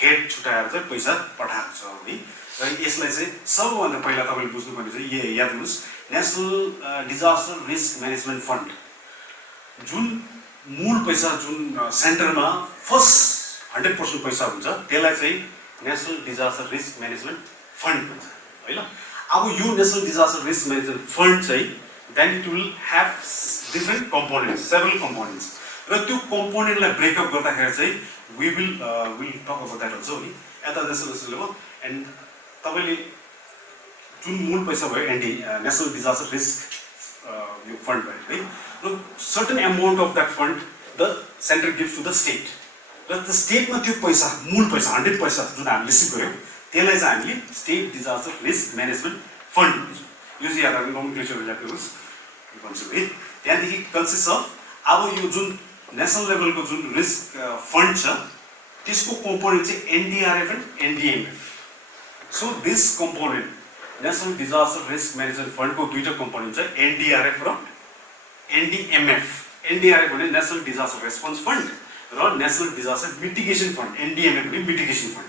हेड छुट्याएर चाहिँ पैसा पठाएको छ है र यसलाई चाहिँ सबभन्दा पहिला तपाईँले बुझ्नुपर्ने चाहिँ याद गर्नुहोस् national disaster risk management fund जुन मूल पैसा जुन सेन्टरमा फर्स्ट 100% पैसा हुन्छ त्यसलाई चाहिँ national disaster risk management fund भन्छ है ल अब यो national disaster risk management fund चाहिँ then it will have different components several components र त्यो कम्पोनेन्टलाई ब्रेकअप गर्दाखेरि चाहिँ will talk about that also नि at the national level and तपाईँले जुन मूल पैसा भयो एनडी नेसनल डिजास्टर रिस्क यो फन्ड भयो है र certain amount of that fund the centre gives to the state र त्यो स्टेटमा त्यो पैसा मूल पैसा 100 पैसा जुन हामीले रिसिभ गऱ्यौँ त्यसलाई चाहिँ हामीले state disaster risk management fund भन्छौँ यो चाहिँ याद राख्नु नोमेनक्लेचर ल्याक्टोस् भन्छौँ है त्यहाँदेखि कन्सिस्ट अफ अब यो जुन नेसनल लेभलको जुन रिस्क फन्ड छ त्यसको कम्पोनेन्ट चाहिँ NDRF and NDMF so this component national disaster risk management फन्डको दुईटा कम्पोनेन्ट छ एनडिआरएफ र एनडिएमएफ एनडिआरएफ भने नेसनल डिजास्टर रेस्पोन्स फन्ड र national disaster mitigation fund NDMF भने मिटिगेसन फन्ड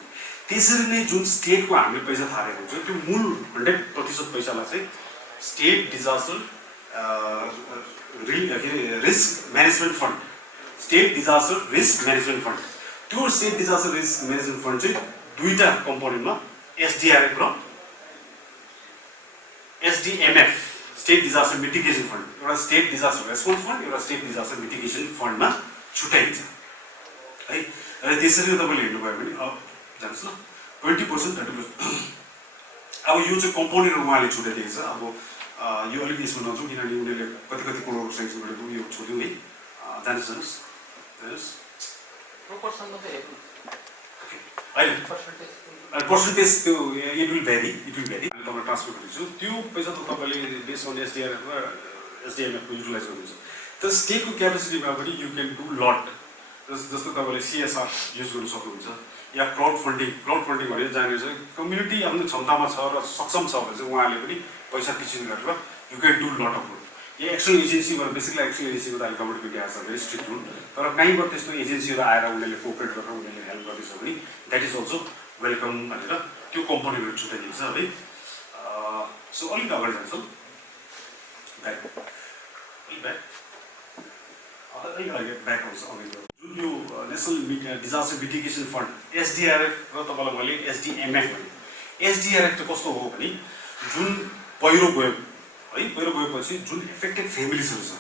त्यसरी नै जुन स्टेटको हामीले पैसा थालेको हुन्छ त्यो मूल 100% पैसालाई चाहिँ state disaster risk management fund state disaster risk management fund त्यो state disaster risk management fund चाहिँ दुईटा कम्पोनेन्टमा एसडिआरएफ र SDMF state disaster mitigation fund एउटा स्टेट डिजास्टर रेस्पोन्स फन्ड एउटा स्टेट डिजास्टर मिटिगेसन फन्डमा छुट्याइन्छ है र त्यसरी तपाईँले हेर्नुभयो भने अब जानुहोस् न 20% 30% अब यो चाहिँ कम्पोनेन्टहरू उहाँले छुट्याइदिएको छ अब यो अलिक यसमा नजाउँ किनभने उनीहरूले कति करोड सेङ्सन गरेको यो छोड्यो है जानुहोस् होइन पर्सेन्टेज त्यो इट विल भेरी तपाईँलाई ट्रान्सफर गरिदिन्छु त्यो पैसा त तपाईँले बेस अन एसडिआरएफ र एसडिएमएफको युटिलाइज गर्नुहुन्छ तर स्टेटको क्यापेसिटीमा पनि यु क्यान डु लट जस्तो तपाईँले सिएसआर युज गर्नु सक्नुहुन्छ या क्राउड फन्डिङ भनेर जाने चाहिँ कम्युनिटी आफ्नो क्षमतामा छ र सक्षम छ भने चाहिँ उहाँले पनि पैसा टिचिङ गरेर you can do lot of work yeah external एजेन्सीबाट बेसिकली एक्सटर्नल एजेन्सीको त अहिले गभर्मेन्ट इन्डिया छ भेरी स्ट्रिक्ट रुल तर कहीँबाट त्यस्तो एजेन्सीहरू आएर उनीहरूले कोअपरेट गरेर उनीहरूले हेल्प गर्दैछ भने द्याट इज अल्सो वेलकम भनेर त्यो कम्पोनेन्टहरू छुट्याइदिन्छ है सो अलिक अगाडि जान्छौँ ब्याक आउँछ अघि जुन यो नेसनल डिजास्टर मिटिगेसन फन्ड एसडिआरएफ र तपाईँलाई मैले एसडिएमएफ भने एसडिआरएफ चाहिँ कस्तो हो भने जुन पहिरो गयो है पहिरो गएपछि जुन इफेक्टेड फ्यामिलीजहरू छ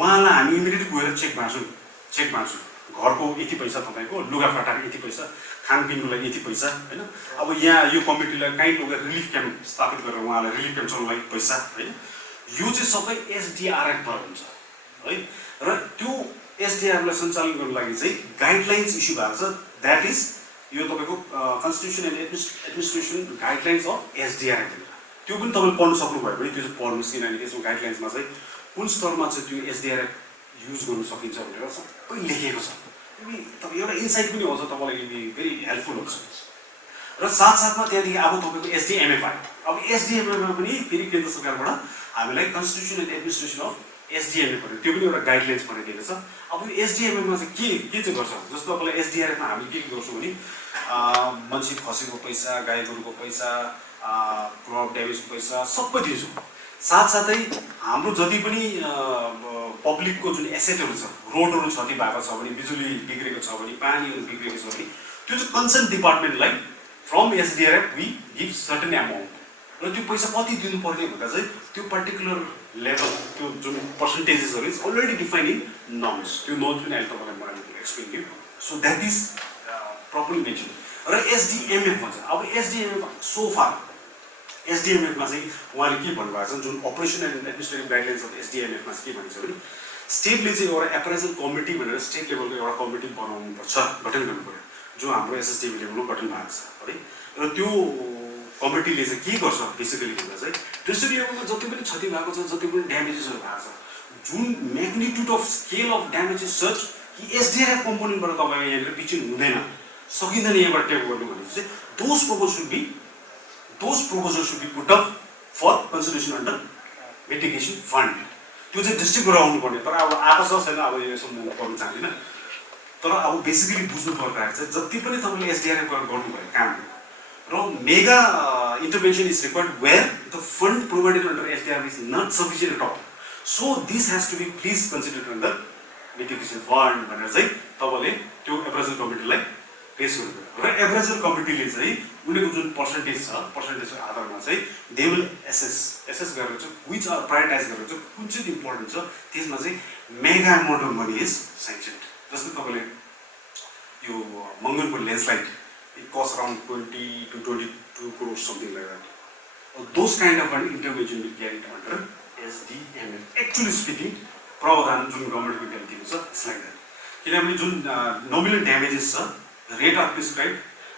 उहाँलाई हामी इमिडिएटली गएर चेक मार्छौँ घरको यति पैसा तपाईँको लुगाफाटाको यति पैसा खानपिनको लागि यति पैसा होइन अब यहाँ यो कमिटीलाई कहीँ लगेर रिलिफ क्याम्प स्थापित गरेर उहाँलाई रिलिफ क्याम्प चलाउनु लागि पैसा होइन यो चाहिँ सबै एसडिआरएफबाट हुन्छ है र त्यो एसडिआरएफलाई सञ्चालन गर्नु लागि चाहिँ गाइडलाइन्स इस्यु भएको छ द्याट इज यो तपाईँको constitution and administration guidelines of SDRF त्यो पनि तपाईँले पढ्नु सक्नुभयो भने त्यो चाहिँ पढ्नुहोस् किनभने त्यसको गाइडलाइन्समा चाहिँ कुन स्तरमा चाहिँ त्यो एसडिआरएफ युज गर्नु सकिन्छ भनेर सबै लेखिएको छ तपाईँ एउटा इन्साइट पनि आउँछ तपाईँलाई भेरी हेल्पफुल हुन्छ र साथसाथमा त्यहाँदेखि अब तपाईँको एसडिएमएफ आयो अब एसडिएमएफमा पनि फेरि केन्द्र सरकारबाट हामीलाई कन्स्टिट्युसन एन्ड एडमिनिस्ट्रेसन अफ एसडिएमएफ भन्यो त्यो पनि एउटा गाइडलाइन्स बनाइदिएको छ अब यो एसडिएमएफमा चाहिँ के चाहिँ गर्छ जस्तो तपाईँलाई एसडिआरएफमा हामीले के गर्छौँ भने मान्छे खसेको पैसा गाई गोरुको पैसा क्रप ड्यामेजको पैसा सबै दिन्छौँ साथसाथै हाम्रो जति पनि पब्लिकको जुन एसेटहरू छ रोडहरू क्षति भएको छ भने बिजुली बिग्रेको छ भने पानीहरू बिग्रेको छ भने त्यो चाहिँ कन्सर्न डिपार्टमेन्टलाई from SDRF we give certain amount र त्यो पैसा कति दिनुपर्ने भन्दा चाहिँ त्यो पर्टिकुलर लेभल त्यो जुन पर्सेन्टेजेसहरू is already define in norms त्यो नर्म्स पनि अहिले तपाईँलाई मलाई एक्सप्लेन दियो so that is properly mentioned. र SDMF भन्छ. अब SDMF so far SDMF मा चाहिँ उहाँले के भन्नुभएको छ जुन operation and administrative guidelines of SDMF मा चाहिँ के भनिन्छ भने स्टेटले चाहिँ एउटा एप्राइजल कमिटी भनेर स्टेट लेभलको एउटा कमिटी बनाउनु पर्छ, गठन गर्नु पर्यो, जो हाम्रो SSDMA लेभलमा गठन भएको छ है। र त्यो कमिटीले चाहिँ के गर्छ बेसिकली भन्दा चाहिँ डिस्ट्रिक्ट लेभलमा जति पनि क्षति भएको छ, जति पनि ड्यामेजेसहरू भएको छ, जुन magnitude of scale of damage is such कि SDRF कम्पोनेन्टबाट तपाईँ यहाँनिर बिचिन हुँदैन, सकिँदैन यहाँबाट टेक गर्नु भनेपछि चाहिँ those proposals should be put up for consideration under mitigation fund. त्यो चाहिँ डिस्ट्रिक्टबाट आउनुपर्ने, तर अब आएको छ छैन अब यो सम्म गर्नु चाहदिनँ, तर अब बेसिकली बुझ्नु पर्दाखेरि चाहिँ जति पनि तपाईँले SDRF गर्नुभयो काम र mega intervention is required where the fund provided under SDRF is not sufficient at all. So this has to be please considered under mitigation fund भनेर चाहिँ तपाईँले त्यो एप्राइजल कमिटीलाई पेश गर्नुभयो। र एप्राइजल कमिटीले चाहिँ उनीहरूको जुन पर्सेन्टेज छ, पर्सेन्टेजको आधारमा चाहिँ दे विल एसेस गरेर चाहिँ विच आर प्रायोरिटाइज गरेर चाहिँ कुन चाहिँ इम्पोर्टेन्ट छ त्यसमा चाहिँ mega amount of money is sanctioned. जस्तै तपाईँले यो मङ्गनको landslide it costs around 20 to 22 crores, something like that. Those kind of an intervention will carry under SDMA. Actually speaking, प्रावधान जुन गभर्नमेन्टको ड्यामेज छ इट्स लाइक द्याट, किनभने जुन नोमिनल ड्यामेजेस छ rate are prescribe,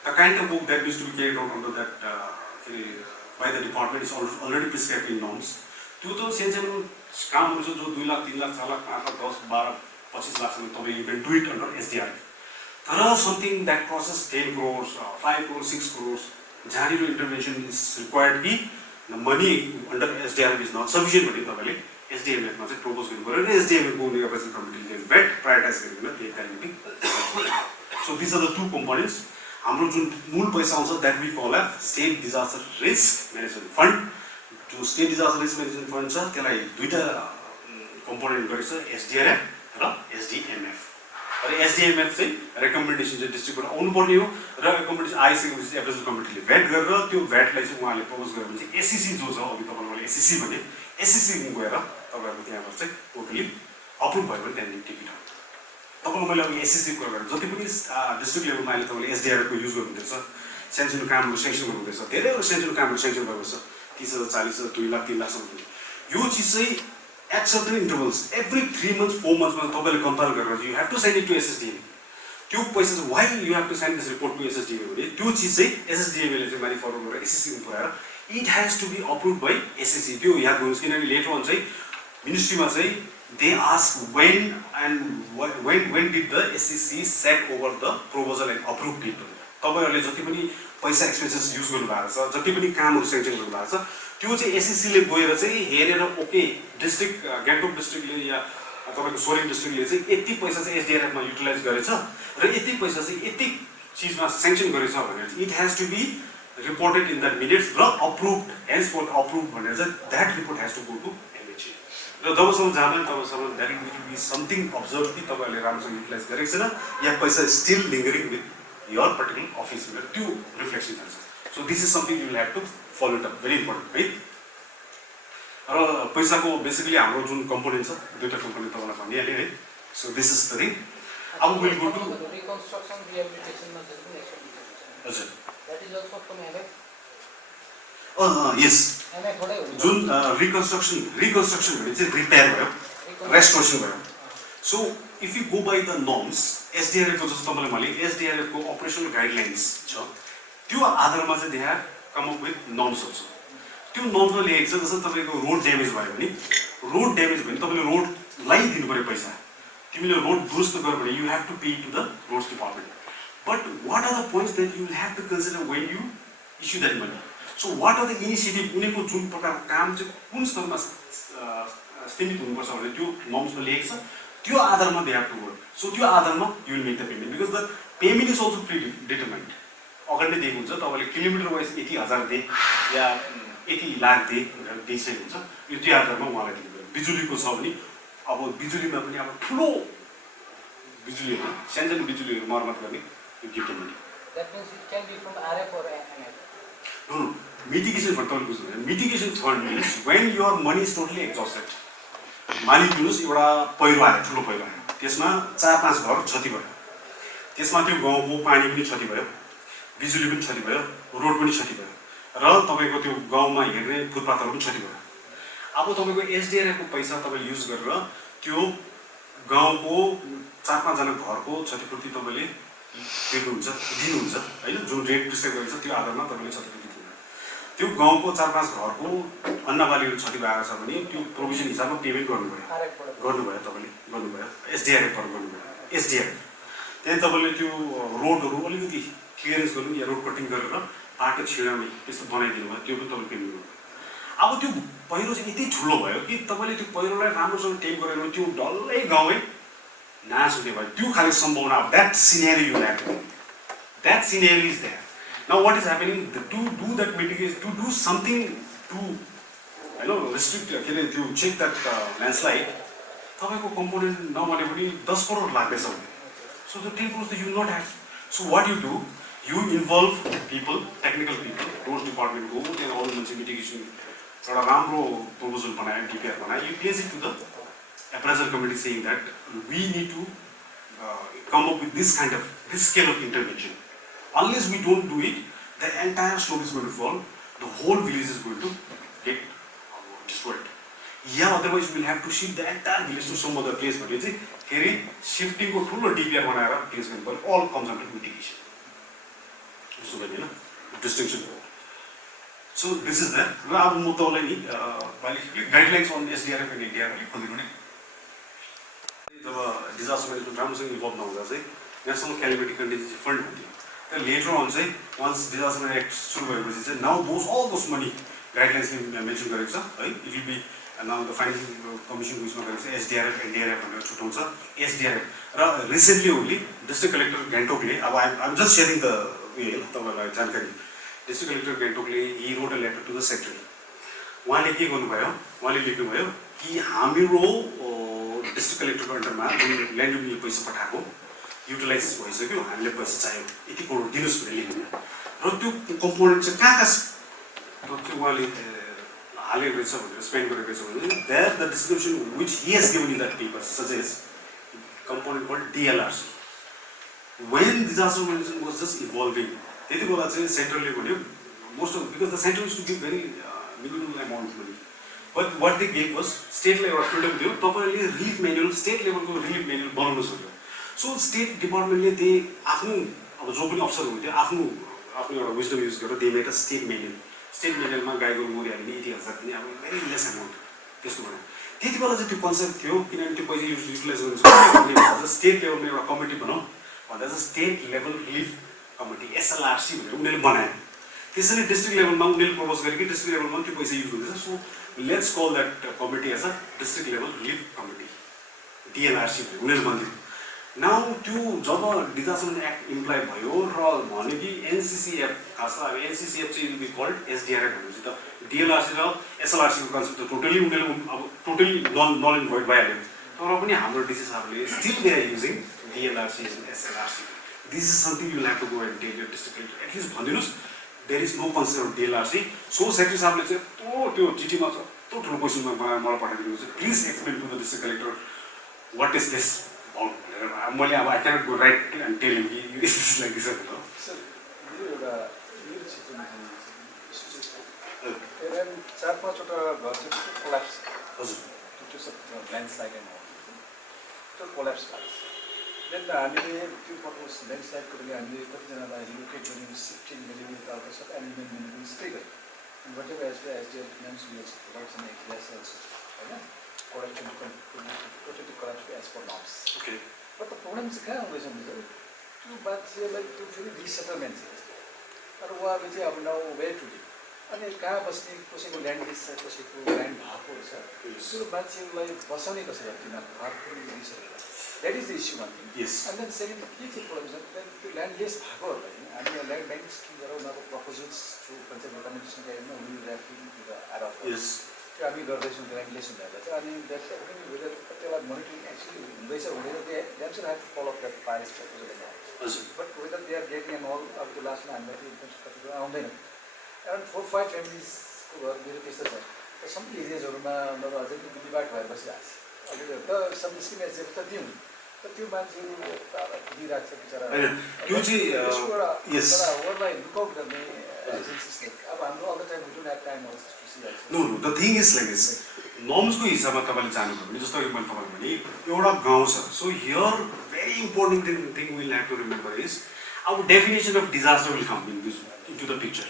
the kind of work that needs to be carried out under that by the department is already prescribe in norms. त्यो त सानसानो कामहरू छ जो 2 लाख 3 लाख 4 लाख 5 लाख 10 12 25 लाखसम्म तपाईँ you can do it under SDRF। तर something that crosses 10 crores 5 crores 6 crores जहाँनिर इन्टरभेन्सन इज रिक्वायर्ड कि the money under SDRF is not sufficient भने तपाईँले SDMF मा चाहिँ प्रपोज गर्नु पर्यो र SDMF को एप्राइजल कमिटीले भेट प्रायोरिटाइज गरिदिन त्यही quality. So this are the two components. हाम्रो जुन मूल पैसा आउँछ that we call F state disaster risk management fund. जो state disaster risk management fund छ त्यसलाई दुईटा कम्पोनेन्ट गरेको छ, SDRF र SDMF। र SDMF चाहिँ रेकमेन्डेसन चाहिँ डिस्ट्रिक्टबाट आउनुपर्ने हो र रेकमेन्डेसन आइसकेपछि एप्राइजल कमिटीले भेट गरेर त्यो भेटलाई चाहिँ उहाँले प्रपोज गरेर भने चाहिँ SCC जो छ अघि तपाईँले मैले SCC भने SCC गएर तपाईँहरूको त्यहाँबाट चाहिँ टोटली अप्रुभ भयो भने त्यहाँदेखि टिकट आउँछ। तपाईँलाई मैले अब SCC कुरा गरेँ जति पनि डिस्ट्रिक्ट लेभलमा अहिले तपाईँले SDRF को युज गर्नुहुँदैछ, सानसानो कामहरू सेङ्सन गर्नुहुँदैछ, धेरैवटा सानसानो कामहरू सेङ्सन भएको छ 30,000 40,000 2 लाख 3 लाखसम्म। यो चिज चाहिँ at certain intervals, every 3 months 4 months मा तपाईले कम्पाइल गरेर you have to send it to SSDMA. त्यो पैसा चाहिँ why you have to send this report to SSDMA भने त्यो चिज चाहिँ SSDMA ले चाहिँ माथि फरवर्ड गरेर SCC मा पुर्याएर it has to be approved by SCC। त्यो याद गर्नुस् किनभने लेटर अन चाहिँ मिनिस्ट्रीमा चाहिँ they ask when did the SCC set over the proposal and approved it। तपाईहरुले जति पनि पैसा एक्सपेन्सेस युज गर्नु भएको छ, जति पनि कामहरु सेन्सन गर्नु भएको छ त्यो चाहिँ SCC ले गएर चाहिँ हेरेर ओके डिस्ट्रिक्ट गान्तोक डिस्ट्रिक्टले या तपाईको सोरेङ डिस्ट्रिक्टले चाहिँ यति पैसा चाहिँ SDRF मा युटिलाइज गरेछ र यति पैसा चाहिँ यति चीजमा सेन्सन गरेछ भनेर it has to be reported in the minutes र अप्रुभड henceforth अप्रुभड भनेर चाहिँ that report has to go to MHA। र जबसम्म जाँदैन तबसम्म that will be something observe कि तपाईहरुले राम्रोसँग युटिलाइज गरेको छैन या पैसा still lingering with your particular office भनेर त्यो रिफ्लेक्सन जान्छ। So this is something you will have to follow it up, very important है। र पैसाको बेसिकली हाम्रो जुन कम्पोनेन्ट छ दुईटा कम्पोनेन्ट तपाईलाई भनिहालेँ है। So this is the thing. अब will go to reconstruction rehabilitation मा चाहिँ हजुर that is also from MF। यस MF थोरै हो जुन रिकन्स्ट्रक्सन भने चाहिँ रिपेयर भयो, रेस्टोरेसन भयो। So if you go by the norms SDRF को जस्तो तपाईलाई मैले SDRF को अपरेसनल गाइडलाइन्स छ त्यो आधारमा चाहिँ they have come up with नर्म्सहरु छ। त्यो नर्म्समा लेखेको छ जस्तो तपाईको रोड ड्यामेज भयो भने तपाईले रोडलाई दिनु पर्यो पैसा, तिमीले रोड दुरुस्त गर्यो भने you have to pay to the roads department. But what are the points that you will have to consider when you issue that money. So what are the initiative उनीको जुन प्रकारको काम चाहिँ कुन स्तरमा सीमित हुनुपर्छ भने त्यो नर्म्समा लेखेको छ त्यो आधारमा they have to work. So त्यो आधारमा you will make the payment because the payment is also predetermined. अगाडि दिएको हुन्छ तपाईले किलोमिटर वाइज यति हजार दे या यति लाख दे भनेर दिइसकेको हुन्छ, यो त्यो आधारमा उहाँलाई दिनु पर्यो। बिजुलीको छ भने अब बिजुलीमा पनि अब ठुलो बिजुलीहरु सानसानो बिजुलीहरु मर्मत गर्ने यो gift money. That means it can be from RF or MF। No mitigation fund तपाईले बुझ्नु। Mitigation fund means when your money is totally exhausted. मानिलिनुस् एउटा पहिरो आयो, ठुलो पहिरो आयो, त्यसमा 4-5 घर क्षति भयो। त्यसमा त्यो गाउँको पानी पनि क्षति भयो, बिजुली पनि क्षति भयो, रोड पनि क्षति भयो र तपाईँको त्यो गाउँमा हेर्ने फुटपाथहरू पनि क्षति भयो। अब तपाईँको एसडिआरएफको पैसा तपाईँले युज गरेर त्यो गाउँको 4-5 जना घरको क्षतिपूर्ति तपाईँले दिनुहुन्छ होइन, जुन रेट प्रिस्क्राइब गरेको छ त्यो आधारमा तपाईँले क्षतिपूर्ति दिनुहुन्छ। त्यो गाउँको 4-5 घरको अन्नबालीको क्षति भएको छ भने त्यो प्रोभिजन हिसाबमा पेमेन्ट गर्नुभयो तपाईँले एसडिआरएफबाट गर्नुभयो। एसडिआरएफ त्यहाँ तपाईँले त्यो रोडहरू अलिकति क्लियरेन्स गर्नु या रोड कटिङ गरेर बाटो छिडाउने त्यस्तो बनाइदिनु भयो, त्यो पनि तपाईँले पेमेन्ट गर्नुभयो। अब त्यो पहिरो चाहिँ यति ठुलो भयो कि तपाईँले त्यो पहिरोलाई राम्रोसँग टेक गरेर त्यो डल्लै गाउँै नाश हुने भयो। त्यो खाले सम्भावना, that scenario you have, that scenario is that. Now what is happening to do that mitigation, to do something to restrict के अरे त्यो चेक द्याट ल्यान्डस्लाइड, तपाईँको कम्पोनेन्ट नबने पनि 10 करोड लाग्दैछ भने, so the 10 crore you not have. So what you do, you involve people, technical people, road department हो, त्यहाँ अरू मान्छे मिटिगेसन एउटा राम्रो प्रपोजल बनायो, डिपिआर बनायो, you place it to the appraisal committee saying that we need to come up with this scale of intervention. Unless we don't do it, the entire slope is going to fall, the whole village is going to get destroyed. Yeah, otherwise we will have to shift the entire village to some other place. But you see, here shifting go to a DPR place all comes under mitigation. So distinction. So this is that. Guidelines on SDRF and NDRF. जब disaster management राम्रोसँग involve नहुँदा चाहिँ national calamity contingency fund हुन्थ्यो। तर later on चाहिँ once disaster act सुरु भएपछि चाहिँ नाउ अल दोस मनी गाइडलाइन्सले मेन्सन गरेको छ है। It will be now the financial कमिसनको उयसमा गरेको छ एसडिआरएफ एनडिआरएफ भनेर छुट्याउँछ। एसडिआरएफ र रिसेन्टली ओन्ली डिस्ट्रिक्ट कलेक्टर गान्तोकले, अब आइम जस्ट सेयरिङ द उयो तपाईँलाई जानकारी, डिस्ट्रिक्ट कलेक्टर गान्तोकले he wrote a letter to the secretary. उहाँले के गर्नुभयो, उहाँले लेख्नुभयो कि हाम्रो डिस्ट्रिक्ट कलेक्टरको अन्डरमा जुन ल्यान्ड युनियनले पैसा पठाएको युटिलाइज भइसक्यो, हामीले पैसा चाहियो, यति करोड दिनुहोस् भनेर लेख्नु र त्यो कम्पोनेन्ट चाहिँ कहाँ चाहिँ उहाँले हालेको रहेछ भनेर स्पेन्ड गरेको रहेछ भने that the description which he has given in that paper suggest component called DLRC. When disaster management was just evolving, त्यति बेला चाहिँ सेन्ट्रलले भन्यो most of, because the central is to give very minimum amount money, but what they gave was स्टेटलाई एउटा freedom दियो, तपाईँले relief manual state लेभलको रिलिफ मेन्युअल बनाउनु सक्यो। सो स्टेट डिपार्टमेन्टले त्यही आफ्नो अब जो पनि अफसर हुन्थ्यो आफ्नो एउटा विजडम युज गरेर they made a state manual. State मेन्युअलमा गाई गोरु मरिहाल्ने यति हजार दिने अब भेरी लेस एमाउन्ट त्यस्तो भयो। त्यति बेला चाहिँ त्यो कन्सेप्ट थियो, किनभने त्यो पैसा युटिलाइज गर्नु सक्छ। स्टेट लेभलमा एउटा कमिटी बनाऊ भन्दा चाहिँ स्टेट लेभल रिलिफ कमिटी एसएलआरसी भनेर उनीहरूले बनायो। त्यसरी डिस्ट्रिक्ट लेभलमा उनीहरूले प्रपोज गरे कि डिस्ट्रिक्ट लेभलमा त्यो पैसा युज हुँदैछ, so let's call that committee as a district level relief committee DLRC भनेर उनीहरूले भनिदियो। नाउ त्यो जब डिजास्टर एक्ट इम्प्लाइ भयो र भन्यो कि एनसिसिएफ, खास अब एनसिसिएफ चाहिँ विल बी कल्ड एसडिआरएफ भनेपछि त डिएलआरसी र एसएलआरसीको कन्सेप्ट त टोटली उनीहरूले अब टोटली नल एन्ड भोइड भइहाल्यो। तर पनि हाम्रो डिसी साहबले still they are using DLRC and SLRC. This is something you have to go and tell your district collector, at least भनिदिनुहोस् there is no concept of DLRC. So secretary साहबले चाहिँ त्यो चिठीमा यत्रो ठुलो क्वेसनमा मलाई पठाइदिनु चाहिँ please explain to the district collector what is this भनेर। मैले अब I cannot go right and tell him कि इज दिस लाइक दिस भनेर। चार पाँचवटा घर चाहिँ कोल्याप्स, हजुर ल्यान्डस्लाइड एन्ड कोल्याप्स भएको छ। देन हामीले त्यो पर्पज ल्यान्डस्लाइडको लागि हामीले कतिजनालाई रिलोकेट गर्नु, सिफ्टिङ गर्नु, यताउता सब एलिमेन्ट गर्नु स्टे गर्यो। Whatever SDF means will provide some explanations होइन, correction to protect the collapse as per norms. Okay. But the problem is कहाँ हुँदैछ भने त्यो मान्छेलाई त्यो फेरि रिसेटलमेन्ट छ तर उहाँले चाहिँ अब नाउ वे टु लिभ, अनि कहाँ बस्ने, कसैको ल्यान्ड लिज छ, कसैको ल्यान्ड भएको छ, त्यो मान्छेलाई बसाउने कसरी तिनीहरूको घरहरू resettle, that is the issue one thing. And then second के चाहिँ प्रब्लम छ देन त्यो ल्यान्ड लिज भएकोहरूलाई हामी ल्यान्ड ब्याङ्क स्किम गरेर उनीहरूको प्रपोजल्स थ्रु पञ्चायत रिकमेन्डेसन गरेर will wrapping to the RF त्यो हामी गर्दैछौँ ल्यान्ड लिज हुँदा चाहिँ। अनि त्यसलाई मोनिटरिङ एक्चुली हुँदैछ हुँदैन, that should have to follow up that parish proposal and but whether they are getting and all अब त्यो लास्टमा हामीलाई त्यो कतिको आउँदैन। एराउन्ड 4-5 फ्यामिलीजको घर मेरो त्यस्तो छ, सबै एरियाजहरूमा उनीहरू अझै पनि डिभाइड भएर बसिरहेको छ। अहिले त सब स्किम एजेक्ट त दिउँ त्यो मान्छेहरू दिइरहेको छ बिचरा होइन, त्यो चाहिँ yes. ओभरलाई लुकआउट गर्ने एजेन्सिसले अब हाम्रो all the time we don't have time also to see that no no the thing is like this नर्म्सको हिसाबमा तपाईँले जानुभयो भने जस्तो मैले तपाईँले भने एउटा गाउँ छ so here very important thing will have to remember is अब definition of disaster will come into the picture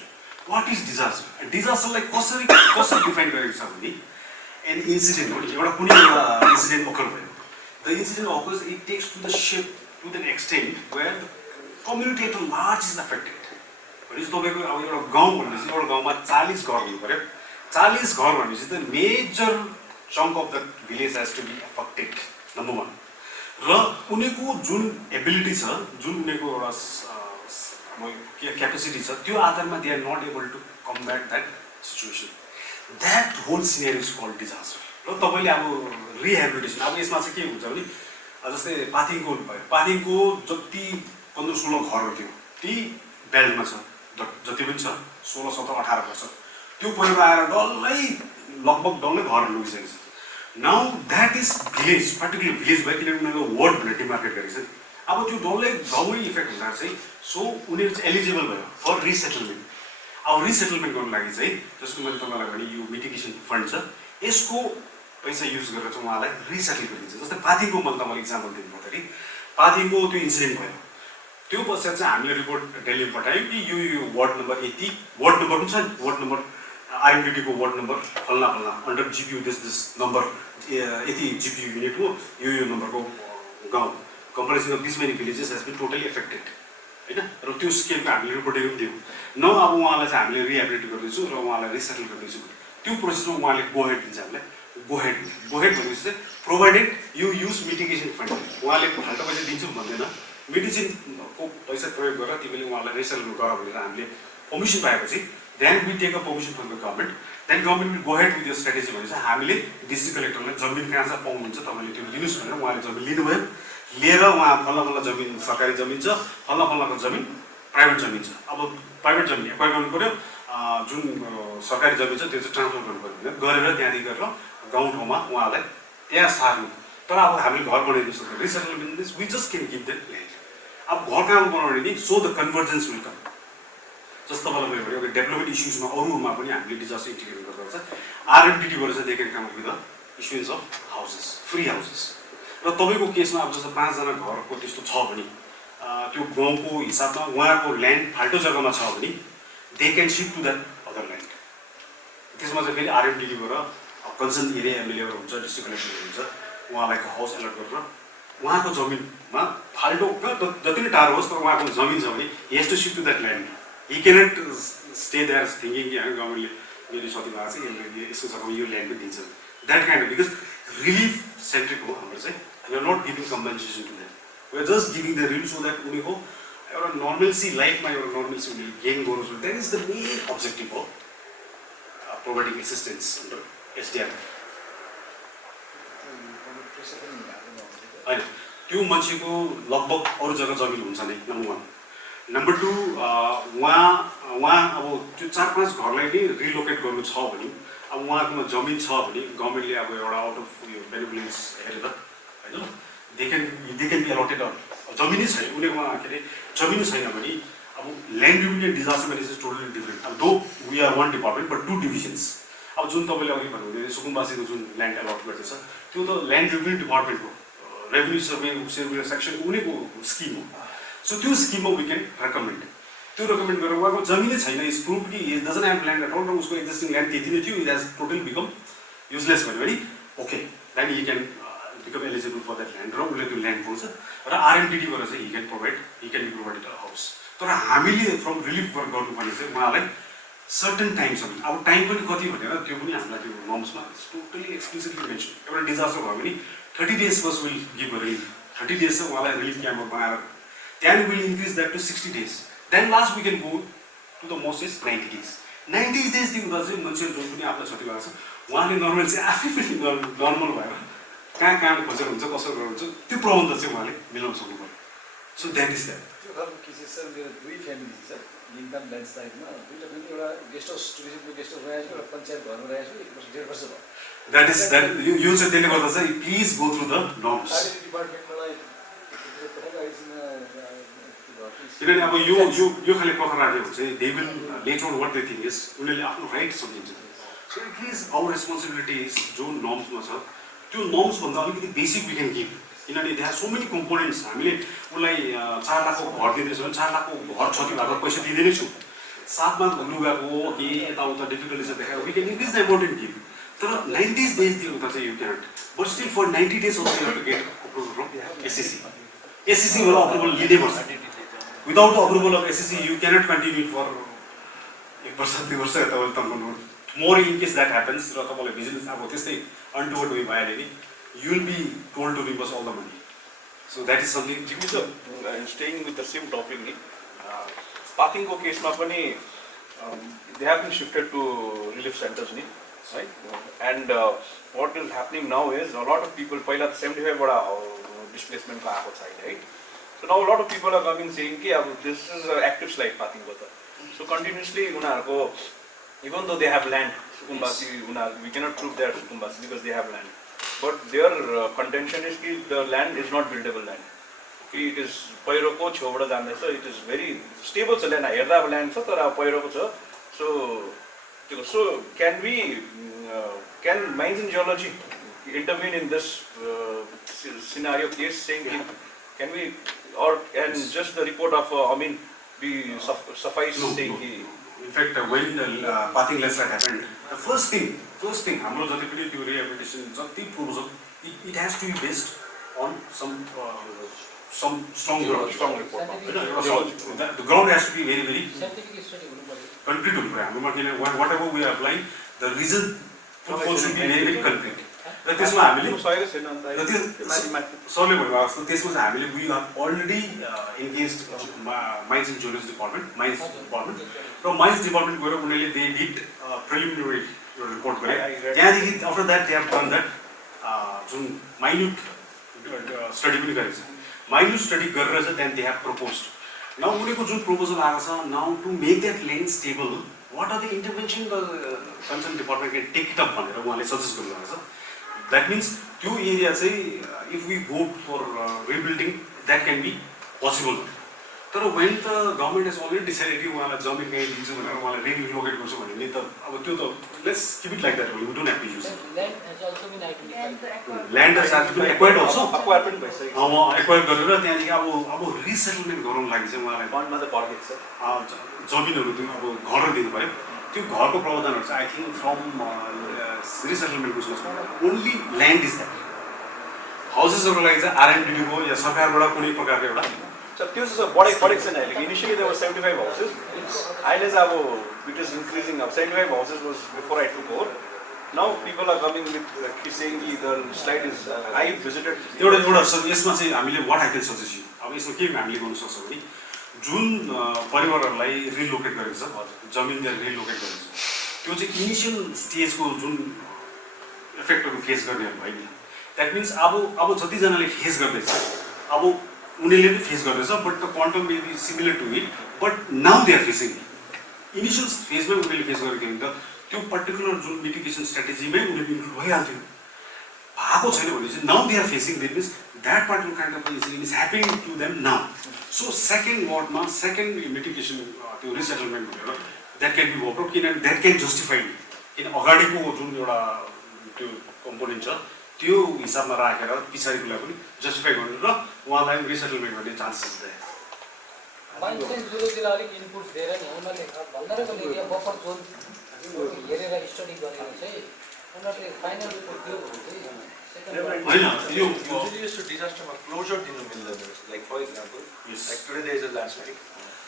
what is disaster डिजास्टरलाई कसरी डिफाइन गरेको छ भने एन इन्सिडेन्ट हो एउटा कुनै एउटा इन्सिडेन्ट अकर भयो the incident occurs it takes to the shape to the extent where the community at large is affected भनेपछि तपाईँको अब एउटा गाउँ भनेपछि एउटा गाउँमा 40 घर हुनु पऱ्यो 40 घर भनेपछि त major chunk of the village has to be affected number 1 र उनीहरूको जुन एबिलिटी छ जुन उनीहरूको एउटा क्यापेसिटी छ त्यो आधारमा they are not able to combat that situation that whole scenario is called disaster र तपाईँले अब रिहेबिलिटेसन अब यसमा चाहिँ के हुन्छ भने जस्तै पाथिङको भयो पाथिङको जति 15-16 घरहरू थियो ती बेल्टमा छ जति पनि छ 16, 17, 18 घर छ त्यो पहिरो आएर डल्लै लगभग डल्लै घरहरू लगिसकेको छ now that is village particular village भयो किनभने उनीहरूको वर्ड भनेर डिमार्केट गरेको छ अब त्यो डल्लै गाउँमै इफेक्ट हुँदा चाहिँ सो उनीहरू चाहिँ एलिजिबल भयो फर रिसेटलमेन्ट अब रिसेटलमेन्ट गर्नु लागि चाहिँ जस्तो मैले तपाईँलाई भने यो मिटिगेसन फन्ड छ यसको पैसा युज गरेर चाहिँ उहाँलाई रिसेटल गरिन्छ जस्तै पाथिङको मैले तपाईँलाई इक्जाम्पल दिनु पर्दाखेरि पाथिङको त्यो इन्सिडेन्ट भयो त्यो पश्चात चाहिँ हामीले रिपोर्ट डेली पठायौँ कि यो वार्ड नम्बर यति वार्ड नम्बर पनि छ वार्ड नम्बर आइएमडिटीको वार्ड नम्बर फल्ना अन्डर जिपियु दिस नम्बर यति जिपियु युनिट हो यो नम्बरको गाउँ comparison of this many villages has been totally affected होइन र त्यो स्केलको हामीले रिपोर्टहरू पनि दियौँ न अब उहाँलाई चाहिँ हामीले रिहेबिलिट गर्दैछौँ र उहाँलाई रिसेटल गर्दैछौँ त्यो प्रोसेसमा उहाँले गोहेड दिन्छ हामीलाई गोहेड भनेपछि चाहिँ provided you use mitigation fund उहाँले फाल्टो पैसा दिन्छु भन्दैन मेडिसिनको पैसा प्रयोग गरेर तिमीले उहाँलाई रिसेटल गर भनेर हामीले पर्मिसन पाएपछि then we take a permission from the government then government will go head with यो स्ट्राटेजी भने चाहिँ हामीले डिस्ट्रिक्ट कलेक्टरलाई जमिन कहाँ छ पाउनुहुन्छ तपाईँले त्यो लिनुहोस् भनेर उहाँले जमिन लिनुभयो लिएर उहाँ फल्ला जमिन सरकारी जमिन छ फल्लाको जमिन प्राइभेट जमिन छ अब प्राइभेट जमिन एक्वायर गर्नु पऱ्यो जुन सरकारी जमिन छ त्यो चाहिँ ट्रान्सफर गर्नु पऱ्यो भने गरेर त्यहाँदेखि गरेर गाउँ ठाउँमा उहाँलाई त्यहाँ सार्नु तर अब हामीले घर बनाइदिनु सक्छौँ resettlement this we just can give them land अब घर कहाँ बनाउने नि so the convergence will come जस्तो तपाईँलाई मैले भने डेभलपमेन्ट इस्युजमा अरूमा पनि हामीले डिजास्टर इन्टिग्रेट गर्दा छ आरएमडिटीबाट चाहिँ देखिने काम with the issuance of houses free houses र तपाईँको केसमा अब जस्तो 5 जना घरको त्यस्तो छ भने त्यो गाउँको हिसाबमा उहाँको ल्यान्ड फाल्टो जग्गामा छ भने they can shift to that other land त्यसमा चाहिँ फेरि आरएमडिटीबाट कन्सर्न एरिया एमएलए हुन्छ डिस्ट्रिक्ट कलेक्टर हुन्छ उहाँलाई हाउस अलर्ट गरेर उहाँको जमिनमा फाल्टो जति नै टाढो होस् तर उहाँको जमिन छ भने has to shift to that land he cannot stay there thinking कि हामी गभर्मेन्टले मेरो सती भएको छ यसको जग्गामा यो ल्यान्ड पनि दिन्छ that kind of because relief centric हो हाम्रो चाहिँ we are not giving compensation to that we are just giving the relief so that उनीहरूको एउटा नर्मल्सी लाइफमा एउटा नर्मल्सी उनीहरूले गेन गर्नु that is the main objective हो प्रोभाइडिङ एसिस्टेन्स अन्डर एसडिएमए होइन त्यो मान्छेको लगभग अरू जग्गा जमिन हुन्छ नै नम्बर 1 नम्बर 2 उहाँ अब त्यो 4-5 घरलाई नै रिलोकेट गर्नु छ भने अब उहाँकोमा जमिन छ भने गभर्मेन्टले अब एउटा आउट अफ यो बेनिफिट्स हेरेर होइन दे क्यान बी अलटेड जमिनै छैन उनीहरूकोमा के अरे जमिनै छैन भने अब land review and disaster management is totally different अब though we are one department but 2 divisions अब जुन तपाईँले अघि भन्नुहुँदै सुकुम्बासीको जुन ल्यान्ड अलट गर्दैछ त्यो त ल्यान्ड रिभ्यू डिपार्टमेन्टको रेभेन्यू सर्वे सेक्सन उनीको स्किम हो सो त्यो स्किममा वी क्यान रेकमेन्ड त्यो रेकमेन्ड गरेर उहाँको जमिनै छैन इज प्रुभ कि is doesn't have land at all र उसको एक्जिस्टिङ ल्यान्ड त्यति नै थियो it has totally become useless भन्यो भने ओके देन यी can become eligible for that land र उसले त्यो ल्यान्ड पाउँछ र आरएमडिटीबाट चाहिँ he can be provided a house तर हामीले फ्रम रिलिफ वर्क गर्नुपर्ने चाहिँ उहाँलाई सर्टन टाइमसम्म अब टाइम पनि कति भनेर त्यो पनि हामीलाई त्यो नर्म्समा टोटली एक्सप्लिसिटली मेन्सन एउटा डिजास्टर भयो भने 30 days first will give relief 30 days चाहिँ उहाँलाई रिलिफ क्याम्पमा बनाएर त्यहाँदेखि will increase that to 60 days then last we can go to the most is 90 days 90 days हुँदा चाहिँ मान्छे जुन पनि आफूलाई क्षति भएको छ उहाँले नर्मल चाहिँ आफै पनि नर्मल भएर कहाँ काम खोजेर हुन्छ कसो गरेर हुन्छ त्यो प्रबन्ध चाहिँ उहाँले मिलाउन सक्नु पर्यो सो द्याट इज द्याट त्यो खालको केसेस छ मेरो 2 फ्यामिली छ लिङकन ल्यान्डस्लाइडमा दुईटा पनि एउटा गेस्ट हाउस टुरिज्मको गेस्ट हाउस रहेको एउटा पञ्चायत घरमा रहेको 1 वर्ष 1.5 वर्ष भयो द्याट इज द्याट यो चाहिँ त्यसले गर्दा चाहिँ please go through the norms डिपार्टमेन्टलाई किनभने अब यो खाले प्रकार राख्यो भने चाहिँ they will later on what they think is उनीहरूले आफ्नो राइट सम्झिन्छ so it is our responsibilities जो नर्म्समा छ त्यो नर्म्सभन्दा अलिकति बेसिक वी क्यान गिभ किनभने त्यहाँ सो मेनी कम्पोनेन्ट्स हामीले उसलाई 4 लाखको घर दिँदैछौँ 4 लाखको घर क्षति भएको पैसा दिँदै नै छु 7 लाख लुगाको के यताउता डिफिकल्टिज देखायो we can increase the amount in give तर 90 डेज दिनु त चाहिँ you cannot but still for 90 days also you have to get approval from SSC बाट अप्रुभल लिनै पर्छ without the approval of SSC you cannot continue for 1 वर्ष 2 वर्ष यताउता तम्काउनु more in case that happens र तपाईँलाई भिजिलेन्स अब त्यस्तै अनटुवर्ड वे भयो भने you will be told to reimburse all the money. So that is something. Staying with the same topic, parking ko case ma pani they have been shifted to relief centers, right? And what is happening now is a lot of people. Paila 75 bada displacement ka aako side, right? So now a lot of people are coming saying ki this is an active slide parking bata. So continuously unarko even though they have land, Sukumbasi, we cannot prove they are Sukumbasi because they have land. But their contention is that the land is not buildable land. It is पहिरो को छेउबाट जाँदैछ it is very stable छ land हेर्दा अब land छ तर अब पहिरोको छ so can mines and geology intervene in this scenario case saying can we or and just the report of be suffice saying in fact when pathing landslide happened the first thing हाम्रो जति पनि त्यो rehabilitation जति proposal it has to be based on some strong report the ground has to be very very scientific study हुनु पर्यो concrete हुनु पर्यो हाम्रोमा किन whatever we are applying the reason proposal should be very very concrete र त्यसमा हामीले सरले भन्नुभएको जस्तो त्यसमा चाहिँ हामीले we are already engaged mines and geology department mines department र mines department गएर उनीहरूले they did preliminary report गरे त्यहाँदेखि after that they have done that जुन minute study पनि गरेको छ minute study गरेर चाहिँ then they have proposed now उनीहरूको जुन proposal आएको छ now to make that land stable what are the intervention the concerned department can take it up भनेर उहाँले सजेस्ट गर्नुभएको छ that means त्यो एरिया चाहिँ if we go for rebuilding that can be possible तर when the government has already decided कि उहाँलाई जमिन कहीँ दिन्छु भनेर उहाँलाई रिलोकेट गर्छु भने नि त अब त्यो त let's keep it like that only we don't have to use it land has also been identified land has been acquired also acquired पनि भइसक्यो acquired गरेर त्यहाँदेखि अब रिसेटलमेन्ट गराउन लागि चाहिँ उहाँलाई फन्डमा त पर्छ जमिनहरू दिनु अब घरहरू दिनुभयो त्यो घरको प्रावधानहरू चाहिँ आई थिङ्क फ्रम रिसेटलमेन्टको सोचमा ओन्ली ल्यान्ड इज द्याट हाउसेसहरूको लागि चाहिँ आरएनडिडीको या सरकारबाट कुनै प्रकारको एउटा त्यो चाहिँ बढेको छैन अहिले इनिसियली देयर वर 75 हाउसेस अहिले चाहिँ अब इट इज इन्क्रिजिङ अब 75 houses was before I took over now people are coming with saying कि the slide is I visited एउटा यसमा चाहिँ हामीले what I can suggest you अब यसमा के हामीले गर्नु सक्छौँ भने जुन परिवारहरूलाई रिलोकेट गरेको छ जमिन रिलोकेट गरेको छ त्यो चाहिँ इनिसियल स्टेजको जुन इफेक्टहरू फेस गर्नेहरू भयो नि द्याट मिन्स अब जतिजनाले फेस गर्दैछ अब उनीहरूले पनि फेस गर्दैछ but the quantum may be similar to it but now they are facing initial फेजमै उनीहरूले फेस गरेको थियो भने त त्यो पर्टिकुलर जुन मिटिगेसन स्ट्राटेजीमै उनीहरू इन्क्लुड भइहाल्थ्यो भएको छैन भने चाहिँ now they are facing that means that particular kind of is happening to them now so second वार्डमा सेकेन्ड मिटिगेसन त्यो रिसेटलमेन्ट भनेर that can be work out किनभने द्याट क्यान जस्टिफाई किन अगाडिको जुन एउटा त्यो कम्पोनेन्ट छ त्यो हिसाबमा राखेर पछाडिकोलाई पनि जस्टिफाई गर्नु र उहाँलाई रिसेटलमेन्ट गर्ने चान्सेस देखाए माइन्स एन्ड जियोलोजीलाई अलिक इनपुट्स दिएर नि उनीहरूले भण्डारको एरिया बफर जोन हेरेर स्टडी गरेर चाहिँ उनीहरूले फाइनल रिपोर्ट दियो भने होइन यो डिजास्टरमा क्लोजर दिनु मिल्दैन like for example like today there is a landslide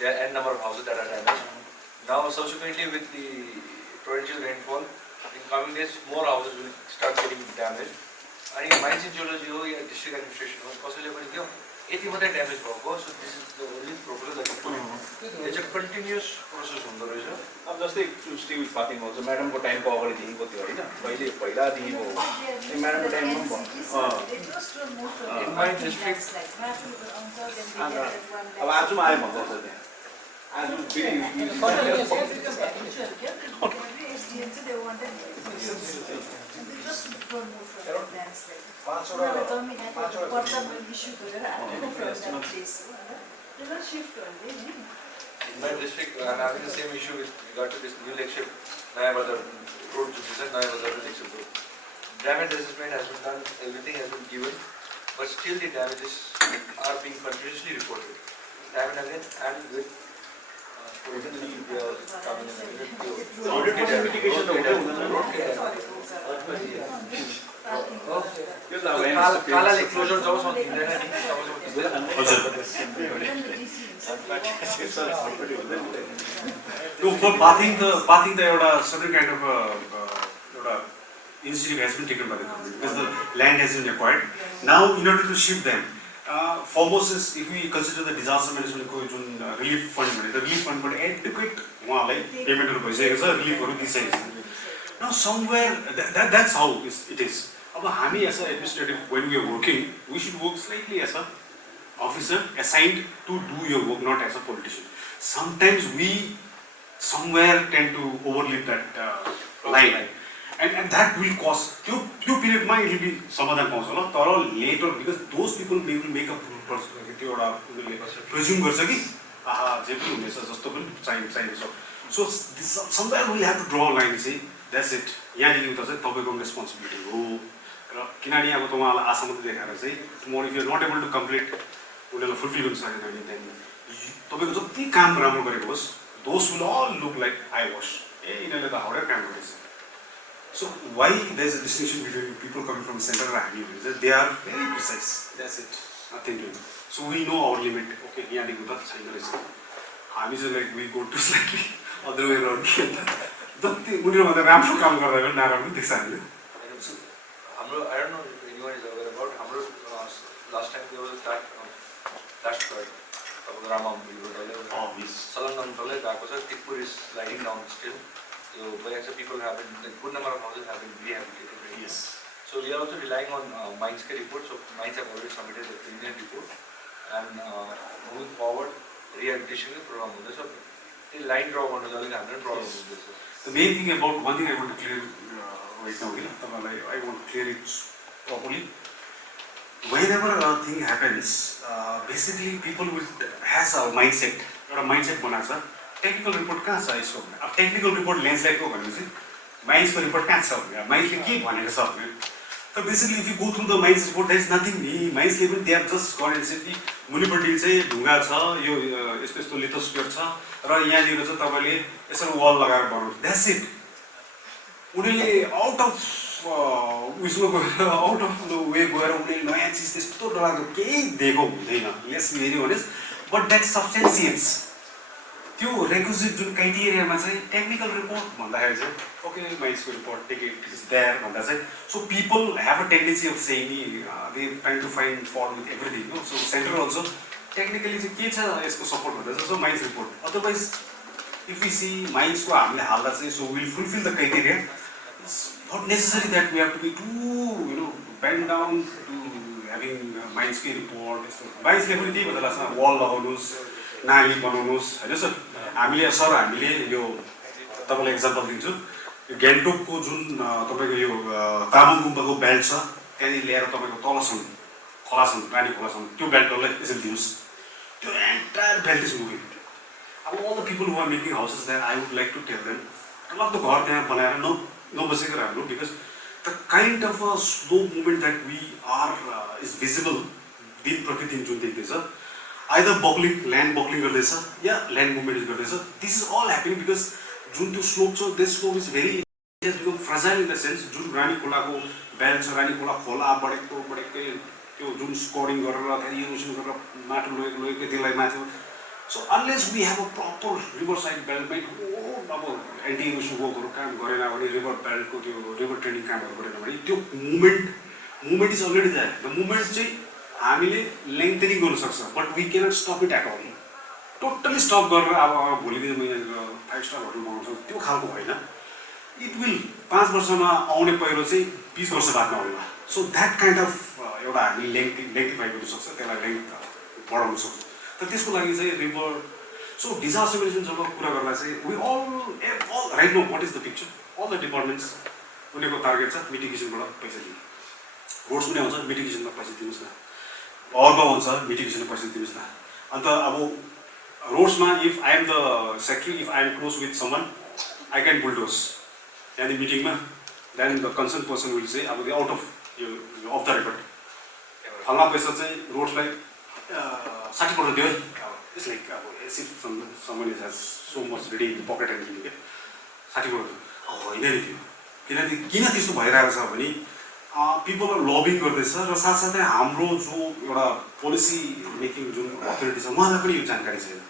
there an number of houses that are damage now subsequently with the torrential rainfall in coming days more houses will start getting damage अनि mines and geology हो या district administration हो कसैले पनि दियो यति मात्रै damage भएको so this is the only progress that यो चाहिँ कन्टिन्युस प्रोसेस हुँदो रहेछ अब जस्तै स्टिल पार्किङ हाउस म्याडमको टाइमको अगाडि दिएको थियो होइन पहिलादेखिको हो म्याडमको टाइममा पनि इन माई डिस्ट्रिक्ट अब आजमा आयो भन्दैछ त्यहाँ आज They wanted मानिसलाई पाँचवटा उनीहरूलाई जमिन पाँचवटा पर्छ इस्यु गरेर हालेको फ्रम द्याट प्लेस हो होइन सिफ्ट गर्ने नि In my district, I'm having the same issue with regard to this new lake ship, Naya Bazar road, which is Naya Bazar lake ship road. Damage assessment has been done, everything has been given, but still the damages are being continuously reported. Time and again, and with कालाले closure जबसम्म दिँदैन नि No, for bathing the certain kind of initiative has been taken by the government because the land has been acquired. Now, in order to shift them, foremost is if we consider the disaster management relief fund, the relief fund but adequate payment relief for this size. Now, somewhere that's how it is. As an administrative, when we are working, we should work slightly as an officer assigned to do your work, not as a politician. Sometimes we somewhere tend to overleap that line, and that will cause few period it will be समाधान पाउँछ होला तर later because those people will make a त्यो एउटा presume गर्छ कि आहा जे पनि हुनेछ जस्तो पनि चाहिन्छ so somewhere we have to draw a line and say that's it यहाँदेखि उता चाहिँ तपाईको responsibility हो र किनभने अब तपाईलाई आशा मात्रै देखाएर चाहिँ tomorrow if you are not able to complete उनीहरुलाई fulfill गर्न सकेन भने then तपाईको जति काम राम्रो गरेको होस् those will all look like eyewash यिनीहरुले त हाउडे काम गरेछ. So why there is a distinction between people coming from center and हामी is that they are very precise. That's it. Nothing to it. So we know our limit. Okay, यहाँ देखो तो छैन रहेछ. हामी चाहिँ like we go to slightly other way around. जति उनीहरुभन्दा राम्रो काम गर्दा पनि नराम्रो देख्छ हामीले. हाम्रो I don't know if anyone is aware about हाम्रो last time there was a flash flood. Rama Salanam Tole, Tipur is lying down still. So people have been, a good number of houses have been rehabilitated. Yes. So we are also relying on Mines report. So Mines have already submitted a preliminary report, and moving forward, rehabilitation program. So the line draw on the problem. The main thing about one thing I want to clear right now, I want to clear it properly. Whenever a thing happens, basically people will has a mindset. Or a mindset बनाएको छ. Technical report कहाँ छ यसको? अब technical report landslide को भनेपछि mines को report कहाँ छ? Mines ले के भनेको छ? So basically if you go through the mines report there is nothing नि. Mines ले पनि they have just gone and said कि मुनिपट्टि चाहिँ ढुङ्गा छ, यो यस्तो यस्तो लिथोस्फियर छ र यहाँनिर चाहिँ तपाईले यसरी wall लगाएर बनाउनु. That's it. उनीले out of the way गएर उनीले नयाँ चिज त्यस्तो डरलाग्दो केही दिएको हुँदैन. Let's be very honest. But that substantiates त्यो requisite जुन क्राइटेरियामा चाहिँ टेक्निकल रिपोर्ट भन्दाखेरि चाहिँ ओके माइन्सको report take it is there भन्दा चाहिँ so people have a tendency of saying they trying to find fault with everything no so centre also technically चाहिँ के छ यसको सपोर्ट भन्दा so mines report otherwise if we see माइन्सको हामीले हाल्दा चाहिँ so will fulfil the criteria it's not necessary that we have to be to bend down to having माइन्सकै रिपोर्ट यस्तो माइन्सले पनि त्यही भन्दा लाग्छ वाल लगाउनुहोस् नाली बनाउनुहोस् होइन सर हामीले यो तपाईँलाई इक्जाम्पल दिन्छु यो गान्तोकको जुन तपाईँको यो तामाङ गुम्बाको बेल्ट छ त्यहाँदेखि ल्याएर तपाईँको तलसम्म खोलासम्म रानी खोलासम्म त्यो बेल्टलाई यसरी दिनुहोस् त्यो एन्टायर बेल्ट इज मुभिङ अब all the people who are making houses that I would like to tell them डरलाग्दो घर त्यहाँ बनाएर नबसेको राम्रो because the kind of a slow movement that we are is visible दिन प्रतिदिन जुन देख्दैछ either buckling, land buckling गर्दैछ या land movement गर्दैछ. This is all happening because जुन त्यो slope छ, this slope is very, it has become fragile in the sense जुन रानी खोलाको बेल्ट छ, रानी खोला बढेकै त्यो जुन स्कोरिङ गरेर त्यहाँ इरोसन गरेर माटो लोएको त्यसलाई माथि. So unless we have a proper river side belt अब एन्टी इरोसन वर्कहरू काम गरेन भने रिभर बेल्टको त्यो रिभर ट्रेनिङ कामहरू गरेन भने त्यो movement is already there. The movement चाहिँ हामीले लेन्थनिङ गर्न सक्छ but we cannot stop it at all. Totally stop गरेर अब भोलि दिन मैले 5 स्टार होटल बनाउँछु त्यो खालको होइन. इट विल 5 वर्षमा आउने पहिरो चाहिँ 20 वर्ष बादमा होला. सो द्याट काइन्ड अफ एउटा हामीले लेन्थिफाई गर्न सक्छ त्यसलाई लेन्थ बढाउन सक्छ. तर त्यसको लागि चाहिँ रिभर सो डिजास्टर म्यानेजमेन्ट जब कुरा गर्दा चाहिँ we all right know what is the picture. All the departments उनीहरूको टार्गेट छ मिटिगेसनबाट पैसा दिने. रोड्स पनि आउँछ मिटिगेसनमा पैसा दिनुहोस् न, अर्को आउँछ मिटिगेसनमा पैसा दिनुहोस् न। अन्त अब रोड्समा if I am the secretary, if I am close with someone, I can bulldoze त्यहाँदेखि मिटिङमा, then the concern person will चाहिँ अब आउट अफ यो अफ द रेकर्ड फल्ना पैसा चाहिँ रोड्सलाई 60% दियो है। इट्स लाइक अब as if someone is has so much ready in pocket and क्या 60% होइन नि त्यो। किनकि किन त्यस्तो भइरहेको छ भने पिपल लबिङ गर्दैछ र साथसाथै हाम्रो जो एउटा पोलिसी मेकिङ जुन अथोरिटी छ उहाँलाई पनि यो जानकारी छैन।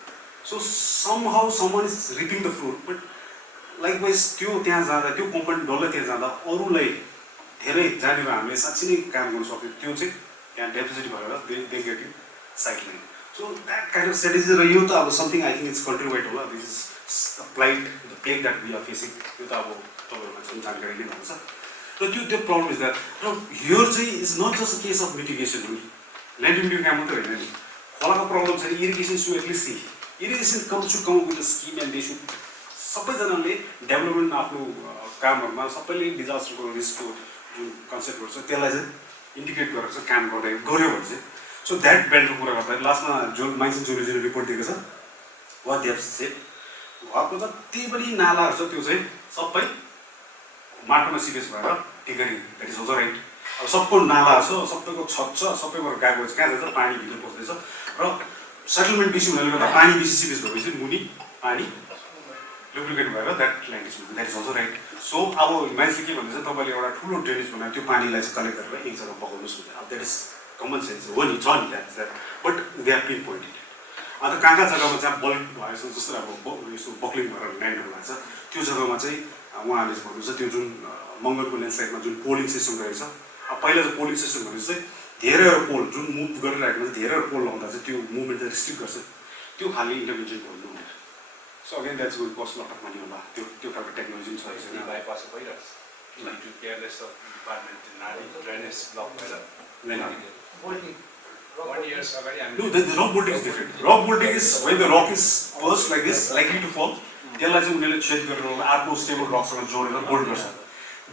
So somehow someone is reaping the fruit, but likewise त्यो त्यहाँ जाँदा त्यो कम्पनी डल्लै त्यहाँ जाँदा अरूलाई धेरै जहाँनिर हामीले साँच्ची नै काम गर्न सक्यो त्यो चाहिँ त्यहाँ डेफिसिट भएर they get it sideline. So that kind of strategy र यो त अब something I think it's country wide होला। This is plight the plague that we are facing. यो त अब तपाईँहरूमा चाहिँ जानकारी नै भएको छ र त्यो प्रब्लम इज द्याट। र यो चाहिँ is not just a case of mitigation हो नि, ल्यान्ड रिम्यू काम मात्रै होइन नि, खोलाको प्रब्लम छैन। Irrigation so at least see irrigation comes to come with the scheme and they should सबैजनाले डेभलपमेन्ट आफ्नो कामहरूमा सबैले डिजास्टरको रिस्कको जुन कन्सेप्टहरू छ त्यसलाई चाहिँ इन्टिग्रेट गरेर चाहिँ काम गर्दै गऱ्यो भने चाहिँ सो द्याट बेल्टको कुरा गर्दा लास्टमा जो मान्छे जसले रिपोर्ट दिएको छ वाट दे हेभ सेड घरको जति पनि नालाहरू छ त्यो चाहिँ सबै माटोमा सिरियस भएर tinkering that is also right. अब सबको नाला छ, सबैको छत छ, सबैबाट गएको कहाँ जान्छ पानी भित्र पस्दैछ र सेटलमेन्ट बेसी हुनाले गर्दा पानी बेसी सिरियस भएपछि मुनि पानी लुब्रिकेट भएर that land is that is also right. So अब मान्छेले के भन्दैछ तपाईँले एउटा ठुलो ड्रेनेज बनायो त्यो पानीलाई चाहिँ कलेक्ट गरेर एक जग्गा पकाउनुहोस् भने अब द्याट इज कमन सेन्स हो नि, छ नि that that but they are pinpointed. अन्त कहाँ कहाँ जग्गामा चाहिँ बल्क भएछ जस्तो अब यस्तो बक्लिङ भएर ल्यान्डहरू भएको छ त्यो जग्गामा चाहिँ उहाँहरूले भन्नुहुन्छ त्यो जुन मङ्गलको ल्यान्डस्लाइडमा जुन पोलिङ सिस्टम रहेछ। अब पहिला चाहिँ पोलिङ सिस्टम भनेपछि चाहिँ धेरैवटा पोल जुन मुभ गरिरहेको चाहिँ धेरैवटा पोल लगाउँदा चाहिँ त्यो मुभमेन्ट चाहिँ रिस्ट्रिक्ट गर्छ, त्यो खालि इन्टरभेन्सन गर्नु भनेर। So again that's good cost lot of money होला, त्यो खालको टेक्नोलोजी पनि छ छैन। बाइपास भइरहेछ केयरलेस अफ डिपार्टमेन्ट नाली ड्रेनेज ब्लक भएर 1 years अगाडि हामी No, the rock bolting is different. Rock bolting is when the rock is burst like this, likely to fall. त्यसलाई चाहिँ उनीहरूले छेद गरेर अर्को स्टेबल रकसँग जोडेर बोल्ड गर्छ।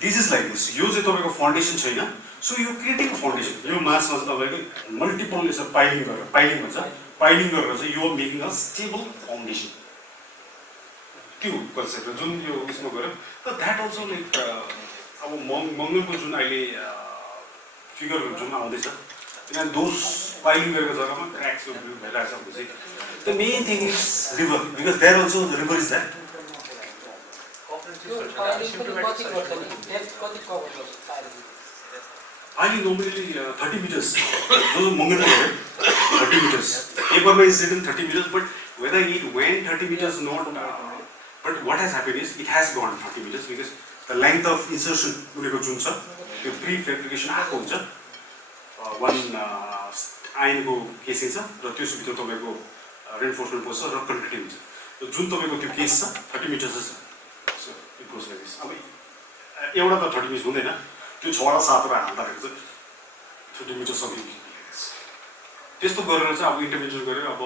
This is like this. यो चाहिँ तपाईँको फाउन्डेसन छैन, सो यो क्रिएटिङ फाउन्डेसन यो मासमा चाहिँ तपाईँको मल्टिपल यसो पाइलिङ गरेर पाइलिङ भन्छ, पाइलिङ गरेर चाहिँ यो मेकिङ अ स्टेबल फाउन्डेसन त्यो कन्सेप्ट जुन यो उसमा गऱ्यो। त द्याट अल्सो लाइक अब मङ्गलको जुन अहिले फिगरहरू जुन आउँदैछ किनभने दोष पाइलिङ गरेको जग्गामा क्र्याक्स भइरहेको छ भने चाहिँ the main thing is river because there also the river is that. अहिले नर्मली 30 मिटर्स जो मङ्गलमा गऱ्यो 30 मिटर्स पेपरमा is written 30 metres but whether it went 30 metres not but what has happen is it has gone 30 metres because the length of insertion उनीहरूको जुन छ त्यो pre फेब्रिकेसन आएको हुन्छ वान आइनको केसिङ छ र त्यसभित्र तपाईँको रेन्फोर्समेन्ट पोस्ट छ र कन्क्रिटिङ हुन्छ। जुन तपाईँको त्यो केस छ 30 मिटर्स छ। So it goes like this. अब एउटा त 30 मिटर्स हुँदैन, त्यो 6 र 7 हाल्दाखेरि चाहिँ 30 मिटर्स सक्यो। त्यस्तो गरेर चाहिँ अब इन्टरभेन्सन गरेर अब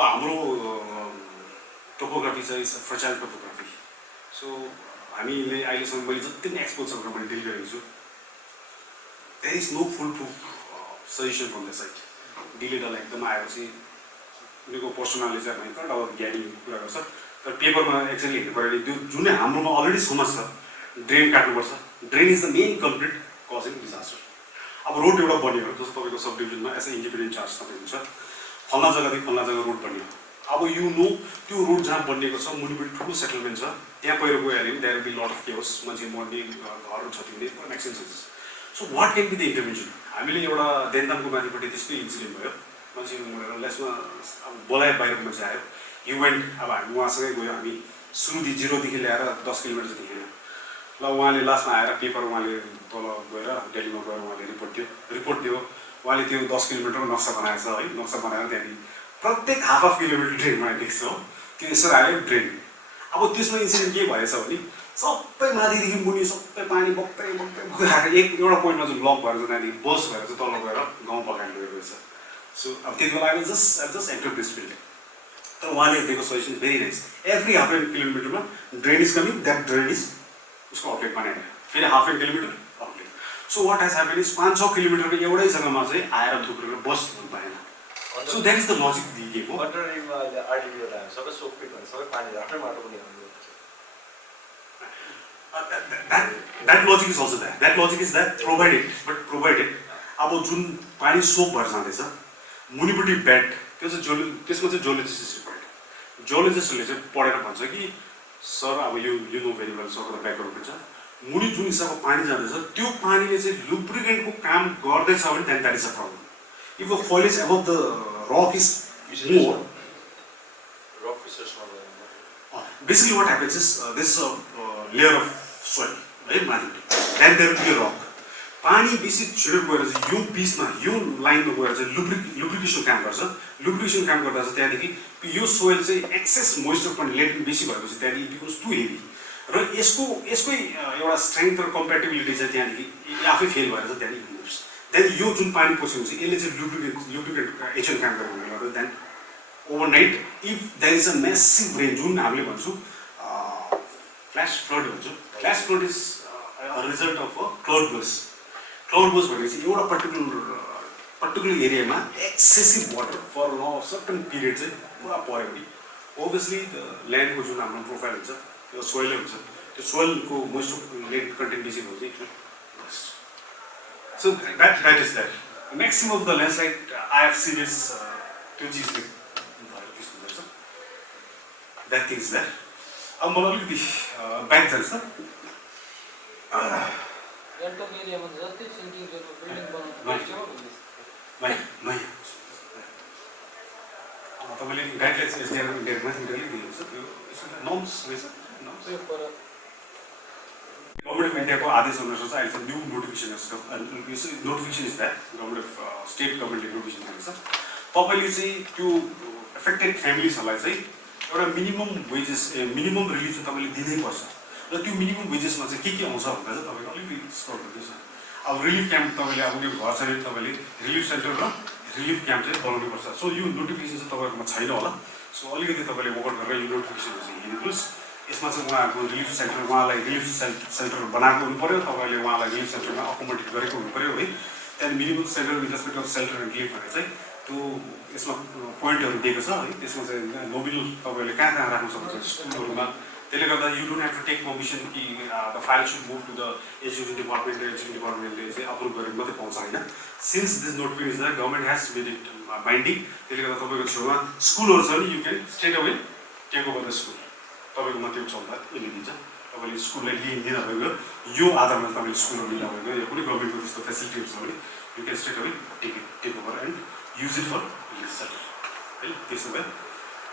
हाम्रो टोपोग्राफी चाहिँ फ्रचाइल टोपोग्राफी। सो हामीले अहिलेसम्म मैले जति पनि एक्सपोजर मैले डिल गरेको छु there is no foolproof suggestion from the side. डिलेटलाई एकदम आएपछि उनीहरूको पर्सनलले चाहिँ भयङ्कर अब ज्ञानी कुरा गर्छ तर पेपरमा एक्चुअली हेर्नु पऱ्यो भने त्यो जुन हाम्रोमा अलरेडी समझ छ ड्रेन काट्नुपर्छ। Drain is the main culprit causing disaster. अब रोड एउटा बन्यो जस्तो तपाईँको सब डिभिजनमा एज अ इन्डिपेन्डेन्ट चार्ज तपाईँ हुन्छ फल्ना जग्गादेखि फल्ना जग्गा रोड बन्यो। अब यो नो त्यो रोड जहाँ बनिएको छ मुनिपट्टि ठुलो सेटलमेन्ट छ त्यहाँ पहिरो गइहाल्यो भने there will be lot of chaos, मान्छे मर्ने घरहरू क्षतिहुने maximum chances. So what can be the intervention? हामीले एउटा देन्तामको माथिपट्टि त्यस्तै इन्सिडेन्ट भयो, मान्छेहरू मरेर लेसमा अब बोलायो बाहिरको मान्छे आयो इभेन्ट। अब हामी उहाँसँगै गयो, हामी सुरुदेखि 0देखि ल्याएर 10 किलोमिटर जति हिँड्यो। ल उहाँले लास्टमा आएर पेपर उहाँले तल गएर दिल्लीमा गएर उहाँले रिपोर्ट दियो। उहाँले त्यो 10 किलोमिटरको नक्सा बनाएको छ है, नक्सा बनाएर त्यहाँदेखि प्रत्येक हाफ किलोमिटर ड्रेन बनाइदिएको छ हो। त्यो यसरी आयो ड्रेन। अब त्यसमा इन्सिडेन्ट के भएछ भने सबै माथिदेखि मुनि सबै पानी बक्दै आएर एउटा पोइन्टमा जुन ब्लक भएर चाहिँ त्यहाँदेखि बस भएर चाहिँ तल गएर गाउँ पकाएर लगेको रहेछ। सो अब त्यति बेला जस्ट एन्टर दिस फिल्ड। तर उहाँले दिएको suggestion very nice. Every half an किलोमिटरमा drain is coming, that drain is उसको आउटलेट बनाएर फेरि half an kilometer outlet. So what has happen is 5-6 किलोमिटरको एउटै जग्गामा चाहिँ आएर थुप्रेर बस्नु पाएन so that is the logic दिएको अन्डर रिभमा अहिले आरडिबी होला सबै सोकपिट भने सबै पानी राख्दै माटो पनि हाल्नु that logic is also there. That logic is that provided अब जुन पानी सोक भएर जाँदैछ मुनिपट्टि बेड त्यो चाहिँ त्यसमा चाहिँ जियोलोजिस्ट रिक्वायर्ड जियोलोजिस्टले चाहिँ पढेर भन्छ कि सर अब यो नो भेरी वेल सरको त ब्याकग्राउन्ड हुन्छ मुनि जुन हिसाबको पानी जाँदैछ त्यो पानीले चाहिँ लुब्रिकेन्टको काम गर्दैछ भने then that is a problem if the foliage above the rock is more rock रिसर्चमा basically what happens is this layer of soil है माथिपट्टि then there will be a rock पानी बेसी छिटो गएर चाहिँ यो बिचमा यो लाइनमा गएर चाहिँ लुब्रिकेसन काम गर्छ लुब्रिकेसन काम गर्दा चाहिँ त्यहाँदेखि यो सोइल चाहिँ एक्सेस मोइस्चर पनि लेटेन्ट बेसी भएपछि त्यहाँदेखि इट बिकम्स टु हेभी र यसकै एउटा स्ट्रेङ्थ र कम्पेटिबिलिटी चाहिँ त्यहाँदेखि आफै फेल भएर चाहिँ त्यहाँदेखि मुभ्स त्यहाँदेखि यो जुन पानी पसेपछि यसले चाहिँ लुब्रिकेट एजेन्ट काम गर्ने गर्दा then overnight if there is a massive rain जुन हामीले भन्छौँ फ्ल्यास फ्लड भन्छौँ flash flood is a result of a cloudburst भनेपछि एउटा पर्टिकुलर एरियामा excessive water for a certain period चाहिँ पुरा पऱ्यो भने ओभियसली द ल्यान्डको जुन हाम्रो प्रोफाइल हुन्छ त्यो सोइलै हुन्छ त्यो सोइलको मोइस्चर लेन्ड कन्टेन्ट बेसी भएपछि so that is that maximum of the landslide I have seen is त्यो चिजले त्यस्तो गर्छ द्याट थिङ इज द्याट अब मलाई अलिकति ब्याक जान्छ गान्तोक एरियामा जस्तै सिङ्गिङ बिल्डिङ बनाउनु तपाईँले गाइडलाइन्स एसडिएममा दिनुहुन्छ त्यो नर्म्स रहेछ गभर्मेन्ट अफ इन्डियाको आदेश अनुसार चाहिँ अहिले चाहिँ new notification is that government of state गभर्मेन्टले नोटिफिकेसन गरेको छ तपाईँले चाहिँ त्यो एफेक्टेड फ्यामिलिजहरूलाई चाहिँ एउटा मिनिमम रिलिफ चाहिँ तपाईँले दिनैपर्छ र त्यो मिनिमम वेजेसमा चाहिँ के आउँछ भन्दा चाहिँ तपाईँले अलिकति स्कोर गर्दैछ अब रिलिफ क्याम्प तपाईँले अब उनीहरू घर छ भने तपाईँले रिलिफ सेन्टर र रिलिफ क्याम्प चाहिँ बनाउनुपर्छ सो यो नोटिफिकेसन चाहिँ तपाईँकोमा छैन होला सो अलिकति तपाईँले वर्क गरेर यो नोटिफिकेसन चाहिँ हेर्नुहोस् यसमा चाहिँ उहाँहरूको रिलिफ सेन्टर उहाँलाई रिलिफ सेन्टर बनाएको हुनु पऱ्यो तपाईँले उहाँलाई रिलिफ सेन्टरमा अकोमोडेट गरेको हुनु पऱ्यो है त्यहाँदेखि minimum centre with respect of shelter and relief भनेर चाहिँ त्यो यसमा पोइन्टहरू दिएको छ है त्यसमा चाहिँ नोमिनल तपाईँले कहाँ राख्न सक्नुहुन्छ स्कुलहरूमा त्यसले गर्दा you don't have to take permission कि the file should move to the education डिपार्टमेन्टले चाहिँ अप्रुभ गरेर मात्रै पाउँछ होइन since this notification is the government has made it binding त्यसले गर्दा तपाईँको छेउमा स्कुलहरू छ भने you can straight away take over the school तपाईँकोमा त्यो क्षमता यसले दिन्छ तपाईँले स्कुललाई लिँदैन भएको यो आधारमा तपाईँले स्कुलहरू लिँदा भएको या कुनै गभर्मेन्टको त्यस्तो फेसिलिटीहरू छ भने you can straight away take over and use it for relief centre है त्यसो भए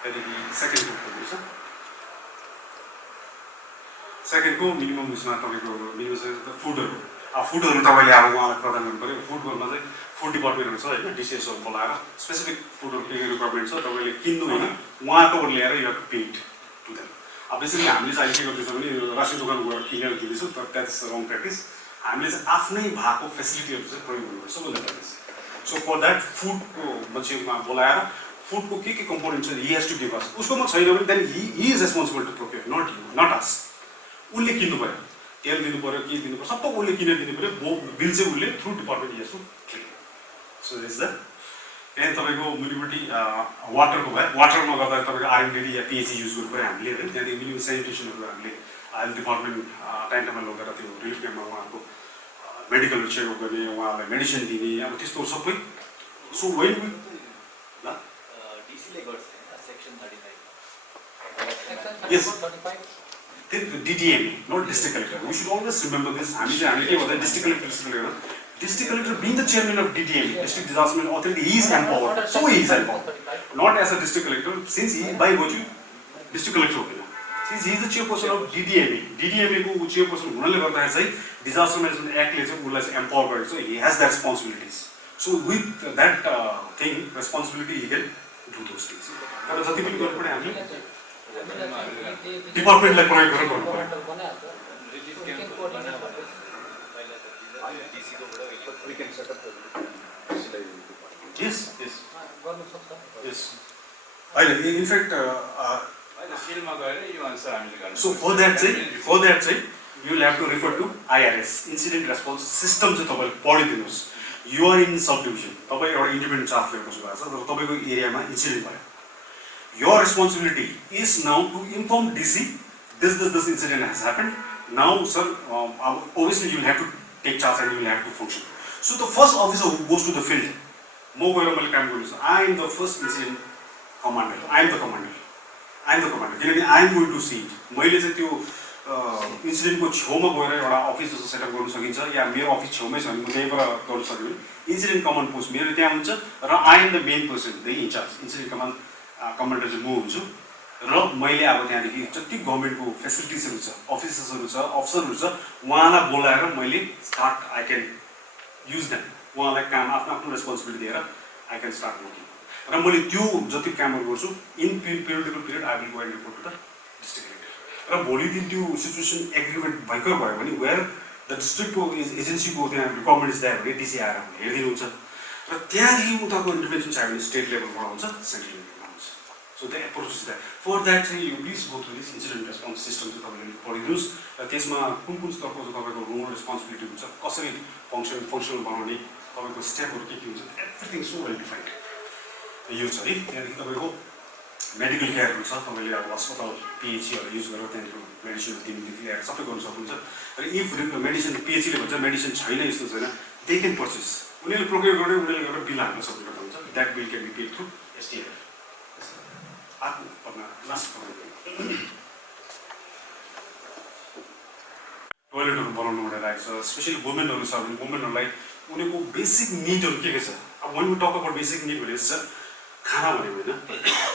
त्यहाँदेखि सेकेन्ड ग्रुप छ सेकेन्डको मिनिमम उसमा तपाईँको मिनिमम फुडहरू तपाईँले अब उहाँलाई प्रदान गर्नु पऱ्यो फुडहरूमा चाहिँ फुड डिपार्टमेन्टहरू छ होइन डिसेसहरू बोलाएर स्पेसिफिक फुडहरू के रिक्वायरमेन्ट छ तपाईँले किन्नु होइन उहाँकोबाट ल्याएर यो पेड टु देम अब बेसिकली हामीले चाहिँ अहिले के गर्दैछौँ भने रासन दोकान गएर किनेर दिँदैछौँ तर द्याट्स रङ प्र्याक्टिस हामीले चाहिँ आफ्नै भएको फेसिलिटीहरू चाहिँ प्रयोग गर्नुपर्छ सबभन्दा प्र्याक्टिस सो फर द्याट फुडको मान्छेमा बोलाएर फुडको के कम्पोनेन्ट छ he has to give us उसकोमा छैन भने then he is responsible to procure not us उसले किन्नु पऱ्यो तेल दिनु पऱ्यो के दिनु पऱ्यो सबै उसले किनेर दिनु पऱ्यो बिल चाहिँ उसले through department has to clear so this the त्यहाँदेखि तपाईँको मुनिपट्टि वाटरको भयो वाटरमा गर्दा तपाईँको आरएमडिडी या पिएचई युज गर्नु पऱ्यो हामीले है त्यहाँदेखि मिनिमम सेनिटेसनहरू हामीले हेल्थ डिपार्टमेन्ट टाइममा लगेर त्यो रिलिफ क्याम्पमा उहाँको मेडिकल चेकअप गर्ने उहाँलाई मेडिसिन दिने अब त्यस्तोहरू सबै सो वेन डिसीले गर्छ section 35 yes DDMA, not district collector. We should always remember this. District collector being the chairman of DDMA, District Disaster Authority, he is empowered. So he is empowered. Not as a district collector, since he by virtue district collector. Since he is the chairperson of DDMA को chairperson हुनाले गर्दाखेरि चाहिँ Disaster Management Act ले चाहिँ उसलाई empower गरेको छ. He has the responsibilities. So with that thing, responsibility he can do those things. तर जति पनि गर्नु पर्ने हामीले डिपार्टमेन्टलाई प्रयोग गरेर गर्नु पर्यो यस यस यस होइन इनफ्याक्ट सो फर द्याट चाहिँ you will have to refer to IRS, Incident Response System चाहिँ तपाईले पढिदिनुस्. You are in subdivision. तपाईँ एउटा independent charge लिएर बस्नु भएको छ र तपाईको एरियामा इन्सिडेन्ट भयो. Your responsibility is now to inform DC this incident has happened. Now sir, obviously you will have to take charge and you will have to function. So the first officer who goes to the field, म गएर मैले काम गर्छु. I am the first incident commander. I am the commander. किनकि I am going to see it. मैले चाहिँ त्यो इन्सिडेन्टको छेउमा गएर एउटा अफिस जस्तो सेटअप गर्न सकिन्छ या मेरो अफिस छेउमै छ भने म त्यहीँबाट गर्न सक्यो भने इन्सिडेन्ट कमान्ड पोस्ट मेरो त्यहाँ हुन्छ र I am the main person the incharge incident command commander चाहिँ म हुन्छु र मैले अब त्यहाँदेखि जति गभर्मेन्टको फेसिलिटिजहरू छ अफिसर्सहरू छ अफसरहरू छ उहाँलाई बोलाएर मैले start I can use them उहाँलाई काम आफ्नो आफ्नो रेस्पोन्सिबिलिटी दिएर आई क्यान स्टार्ट वर्किङ र मैले त्यो जति कामहरू गर्छु in period I will go and report to the district र भोलि दिन त्यो सिचुएसन एग्रिमेन्ट भयङ्कर भयो भने वेयर द डिस्ट्रिक्टको एजेन्सीको त्यहाँ रिक्वायरमेन्ट इज द्याट भने डिसी आएर हेरिदिनुहुन्छ र त्यहाँदेखि उताको इन्टरभेन्सन चाहियो भने स्टेट लेभलबाट हुन्छ सेन्ट्रल लेभलमा हुन्छ so the approach is that for that चाहिँ you please go through this incident response system चाहिँ तपाईँले पढिदिनुहोस् र त्यसमा कुन स्तरको चाहिँ तपाईँको रोल रेस्पोन्सिबिलिटी हुन्छ कसरी फङ्सनल बनाउने तपाईँको स्टेपहरू के हुन्छ एभ्रिथिङ सो वेल डिफाइन्ड यो छ है त्यहाँदेखि तपाईँको मेडिकल केयरहरू छ तपाईँले अब अस्पताल पिएचसीहरू युज गरेर त्यहाँनिर मेडिसिनहरू दिनुदेखि ल्याएर सबै गर्नु सक्नुहुन्छ र इफ मेडिसिन पिएचसीले भन्छ मेडिसिन छैन यस्तो छैन दे क्यान पर्चेस उनीहरूले प्रोक्योर गरेर उनीहरूले एउटा बिल हाल्न सक्नुहुन्छ हुन्छ that bill can be paid through SDF last टोयलेटहरू बनाउनु राखेको छ स्पेसली वुमेनहरू छ भने वुमेनहरूलाई उनीहरूको बेसिक निडहरू के छ अब when we talk about basic need भनेपछि चाहिँ खाना भनेको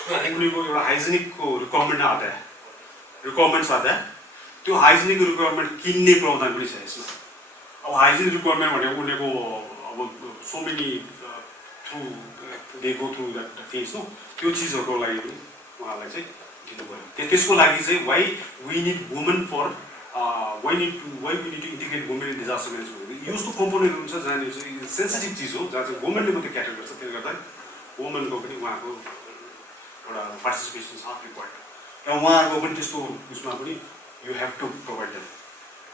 होइन उनीहरूको एउटा हाइजेनिकको रिक्वायरमेन्ट्स आउँदा त्यो हाइजेनिकको रिक्वायरमेन्ट किन्ने प्रावधान पनि छ यसमा अब हाइजेनिक रिक्वायरमेन्ट भनेको उनीहरूको अब so many through they go through that phase हो त्यो चिजहरूको लागि पनि उहाँलाई चाहिँ दिनु पऱ्यो त्यसको लागि चाहिँ why we need women for why we need to integrate women in disaster management यस्तो कम्पोनेन्ट हुन्छ जहाँनिर चाहिँ सेन्सिटिभ चिज हो जहाँ चाहिँ वुमेनले मात्रै क्याटर गर्छ त्यसले गर्दा वुमेनको पनि उहाँको एउटा पार्टिसिपेसन छ रिक्वायर्ड र उहाँहरूको पनि त्यस्तो उसमा पनि you have to provide them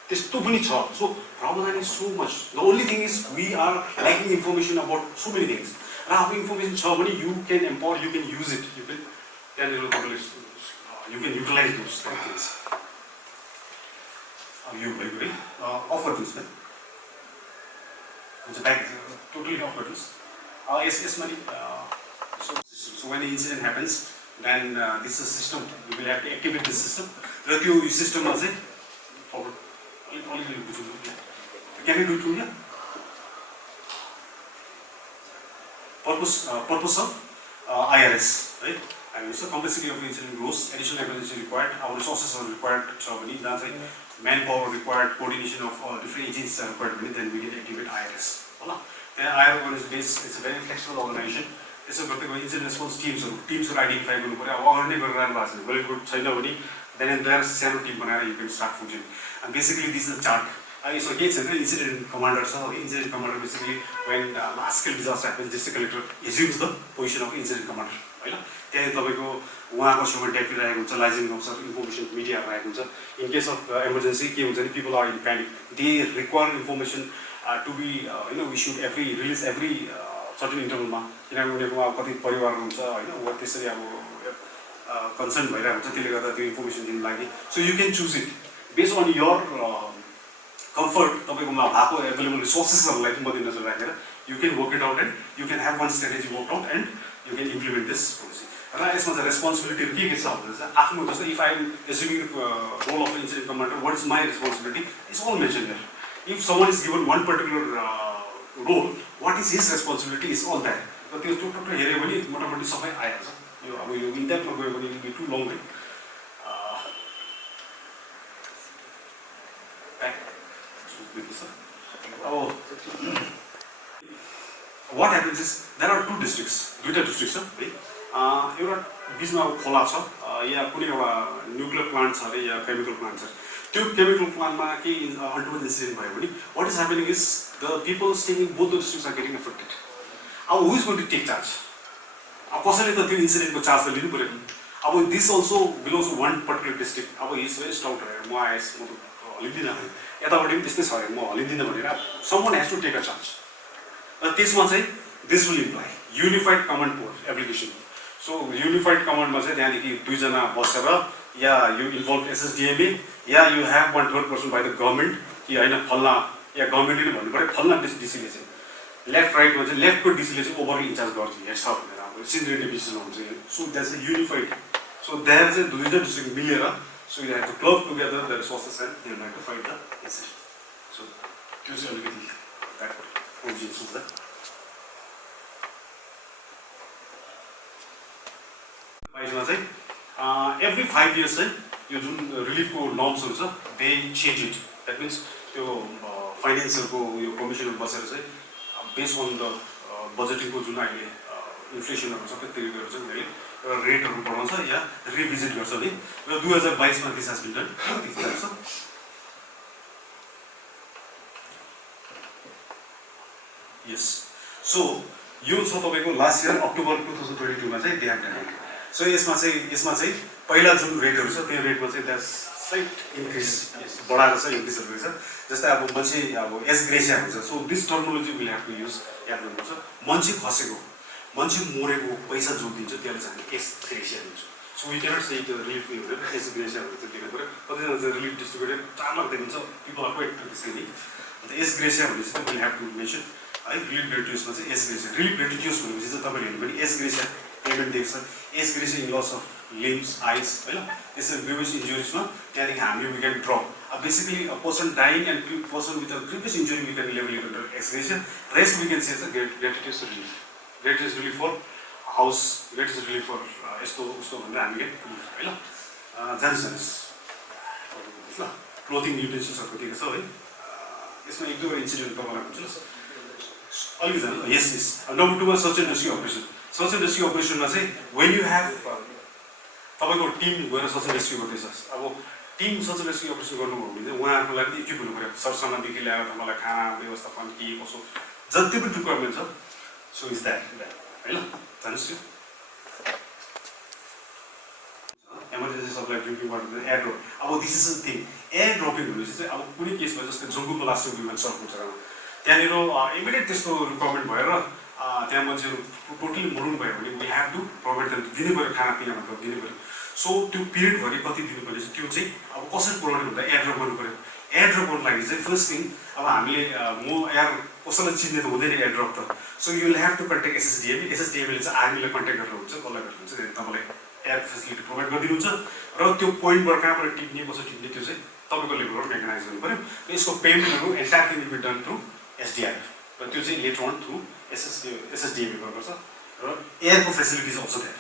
त्यस्तो पनि छ सो प्रावधान is so much the only thing is we are lacking information about so many things र आफ्नो इन्फर्मेसन छ भने you can empower you can use it you can त्यहाँनिर तपाईँले you can utilise those things अब यो भएको है अफ गरिदिनुहोस् है हुन्छ ब्याक टोटली अफ गरिदिनुहोस् यसमा नि so when the incident happens then this is a system we will have to activate this system र त्यो सिस्टममा चाहिँ फरवर्ड अलिकति बुझ्नु can you do it here purpose of IRS right and so complexity of incident grows additional emergency required our resources are required छ भने जहाँ चाहिँ manpower required coordination of different agencies are required भने then we can activate IRS होला त्यहाँ IRS is a very flexible organization त्यसो गर्दै गयो इन्सिडेन्ट रेस्पोन्स टिम्सहरू आइडेन्टिफाई गर्नु पऱ्यो अब अगाडि नै गरिरहनु भएको छ वेल गुड छैन भने देन त्यहाँ सानो टिम बनाएर you can start fooding and basically this is chart यसमा केही छैन इन्सिडेन्ट कमान्डर छ है incident commander basically when large scale disaster happens district collector assumes the position of incident commander होइन त्यहाँदेखि तपाईँको उहाँको छेउमा डेप्टी रहेको हुन्छ लाइजेन्स अफिसर इन्फर्मेसन मिडिया रहेको हुन्छ इन केस अफ इमर्जेन्सी के हुन्छ भने people are in panic they require information to be we should release every certain इन्टरभलमा किनभने उनीहरूको अब कति परिवारहरू हुन्छ होइन वा त्यसरी अब कन्सर्न भइरहेको हुन्छ त्यसले गर्दा त्यो इन्फर्मेसन दिनु लागि so you can choose it based on your comfort तपाईँकोमा भएको एभाइलेबल रिसोर्सेसहरूलाई मध्यनजर राखेर you can work it out and you can have one strategy work out and you can implement this policy र यसमा चाहिँ रेस्पोन्सिबिलिटीहरू के छ भन्दा चाहिँ आफ्नो जस्तो if I am assuming role of incident commander what is my responsibility is all mention there if someone is given one particular role what is his responsibility is all that र त्यो टोटल हेऱ्यो भने मोटामोटी सबै आइहाल्छ यो अब यो इन्डेप्थमा गयो भने be too long what happens is there are two districts दुईवटा डिस्ट्रिक्ट छ है एउटा बिचमा अब खोला छ या कुनै एउटा न्युक्लियर प्लान्ट छ अरे या केमिकल प्लान्ट छ त्यो केमिकल प्लान्टमा केही अनटोल्ड इन्सिडेन्ट भयो भने what is happening is the people staying in both the districts are getting affected अब who is going to take charge अब कसैले त त्यो इन्सिडेन्टको चार्ज त लिनु पऱ्यो अब this also belongs to one particular district अब हिज भेरी स्टाउट म आएस म त हलिदिनँ भने यतापट्टि पनि त्यस्तै छ अरे म हलिदिनँ भनेर someone has to take a charge र त्यसमा चाहिँ this will imply unified command post application so unified कमान्डमा चाहिँ त्यहाँदेखि दुईजना बसेर या यु इन्भल्भ SSDMA या you have one third person by the government कि होइन फल्ना या गभर्मेन्टले भन्नु पऱ्यो फल्ना डिसीले चाहिँ लेफ्ट राइटमा चाहिँ लेफ्टको डिसीले चाहिँ ओभरअल इन्चार्ज गर्छ हेर्छ भनेर अब सिनियर डिभिजन हुन्छ so that's a unified so that चाहिँ दुईवटा डिस्ट्रिक्ट मिलेर so you have to club together the resources and they like to fight the incident so त्यो चाहिँ अलिकति द्याट ओरिजिन सुन्दा बाइसमा चाहिँ एभ्री 5 years चाहिँ यो जुन रिलिफको नर्म्सहरू छ they change it that means त्यो फाइनेन्सहरूको यो कमिसनहरू बसेर चाहिँ बेस्ड अन द बजेटिङको जुन अहिले इन्फ्लेसनहरू सबै त्यसले गर्छ उनीहरूले एउटा रेटहरू बढाउँछ या रिभिजिट गर्छ नि र 2022मा दिस हेज बिन डन छ यस सो यो छ तपाईँको लास्ट इयर अक्टोबर 2022मा चाहिँ दे हेभ डन सो यसमा चाहिँ पहिला जुन रेटहरू छ त्यो रेटमा चाहिँ द्याट स्लाइट इन्क्रिज बढाएको छ इन्क्रिजहरू रहेछ जस्तै अब मान्छे अब एस ग्रेसिया हुन्छ so this terminology will have to use याद गर्नुपर्छ मान्छे खसेको मान्छे मरेको पैसा जो दिन्छ त्यसले चाहिँ एस ग्रेसिया दिन्छ सो वी क्यानट से त्यो रिलिफ एस ग्रेसियाहरू चाहिँ दिनु पऱ्यो कतिजना चाहिँ रिलिफ डिस्ट्रिब्युटेड 4 लाख दिन्छ पिपल आर क्वाइट त्यसै नि अन्त एस ग्रेसिया भनेपछि चाहिँ विल हेभ टु मेन्सन है रिलिफ ग्रेटिट्युसमा चाहिँ एस ग्रेसिया रिलिफ ग्रेटिट्युस भनेपछि चाहिँ तपाईँले हेर्नु भने एस ग्रेसिया पेमेन्ट दिएको छ ex gratia in loss of limbs eyes होइन त्यसरी ग्रिभियस इन्जुरिजमा त्यहाँदेखि हामीले we can drop basically a person dying and person with a grievous injury we can level it under ex gratia rest we can say gratuitous relief gratuitous relief for house gratuitous relief for यस्तो उस्तो भनेर हामीले होइन जानुहोस् ल clothing युटेन्सिल्सहरूको दिएको छ है यसमा एक दुईवटा इन्सिडेन्ट तपाईँलाई हुन्छ अलिकति जानु यस यस नम्बर 2मा search and rescue operation search and rescue अपरेसनमा चाहिँ वेन यु हेभ तपाईँको टिम गएर सर्च एन्ड रेस्क्यु गर्दैछ अब team search and rescue operation गर्नुभयो भने चाहिँ उहाँहरूको लागि इक्विप हुनु पऱ्यो सरसामानदेखि ल्याएर तपाईँलाई खाना व्यवस्थापन के कसो जति पनि रिक्वायरमेन्ट छ सो इज द्याट होइन जानुहोस् यो emergency supply drinking water air drop अब this is the thing air dropping भनेपछि चाहिँ अब कुनै केसमा जस्तै जङ्गलको लास्ट विमान सर्क हुन्छ त्यहाँनिर इमिडिएट त्यस्तो रिक्वायरमेन्ट भएर त्यहाँ मान्छेहरू टोटली मरुनु भयो भने we have to provide them दिनु पऱ्यो खानापिना मतलब दिनु पऱ्यो सो त्यो पिरियडभरि कति दिनु पर्ने त्यो चाहिँ अब कसरी प्रोभाइड हुन्छ एयर ड्रप गर्नु पऱ्यो एयर ड्रप गर्नु लागि चाहिँ फर्स्ट थिङ अब हामीले म एयर कसैलाई चिन्ने त हुँदैन एयर ड्रप त so you will have to contact एसएसडिएमले चाहिँ आर्मीलाई कन्ट्याक्ट गरेर हुन्छ कसलाई गरेर हुन्छ तपाईँलाई एयर फेसिलिटी प्रोभाइड गरिदिनुहुन्छ र त्यो पोइन्टबाट कहाँबाट टिप्ने कसो टिप्ने त्यो चाहिँ तपाईँको लेभलबाट मेकनाइज गर्नु पऱ्यो र यसको पेमेन्टहरू entire thing will be done through SDRF र त्यो चाहिँ लेटर अन थ्रु SSDMA गर्नुपर्छ र एयरको फेसिलिटिज अल्सो द्याट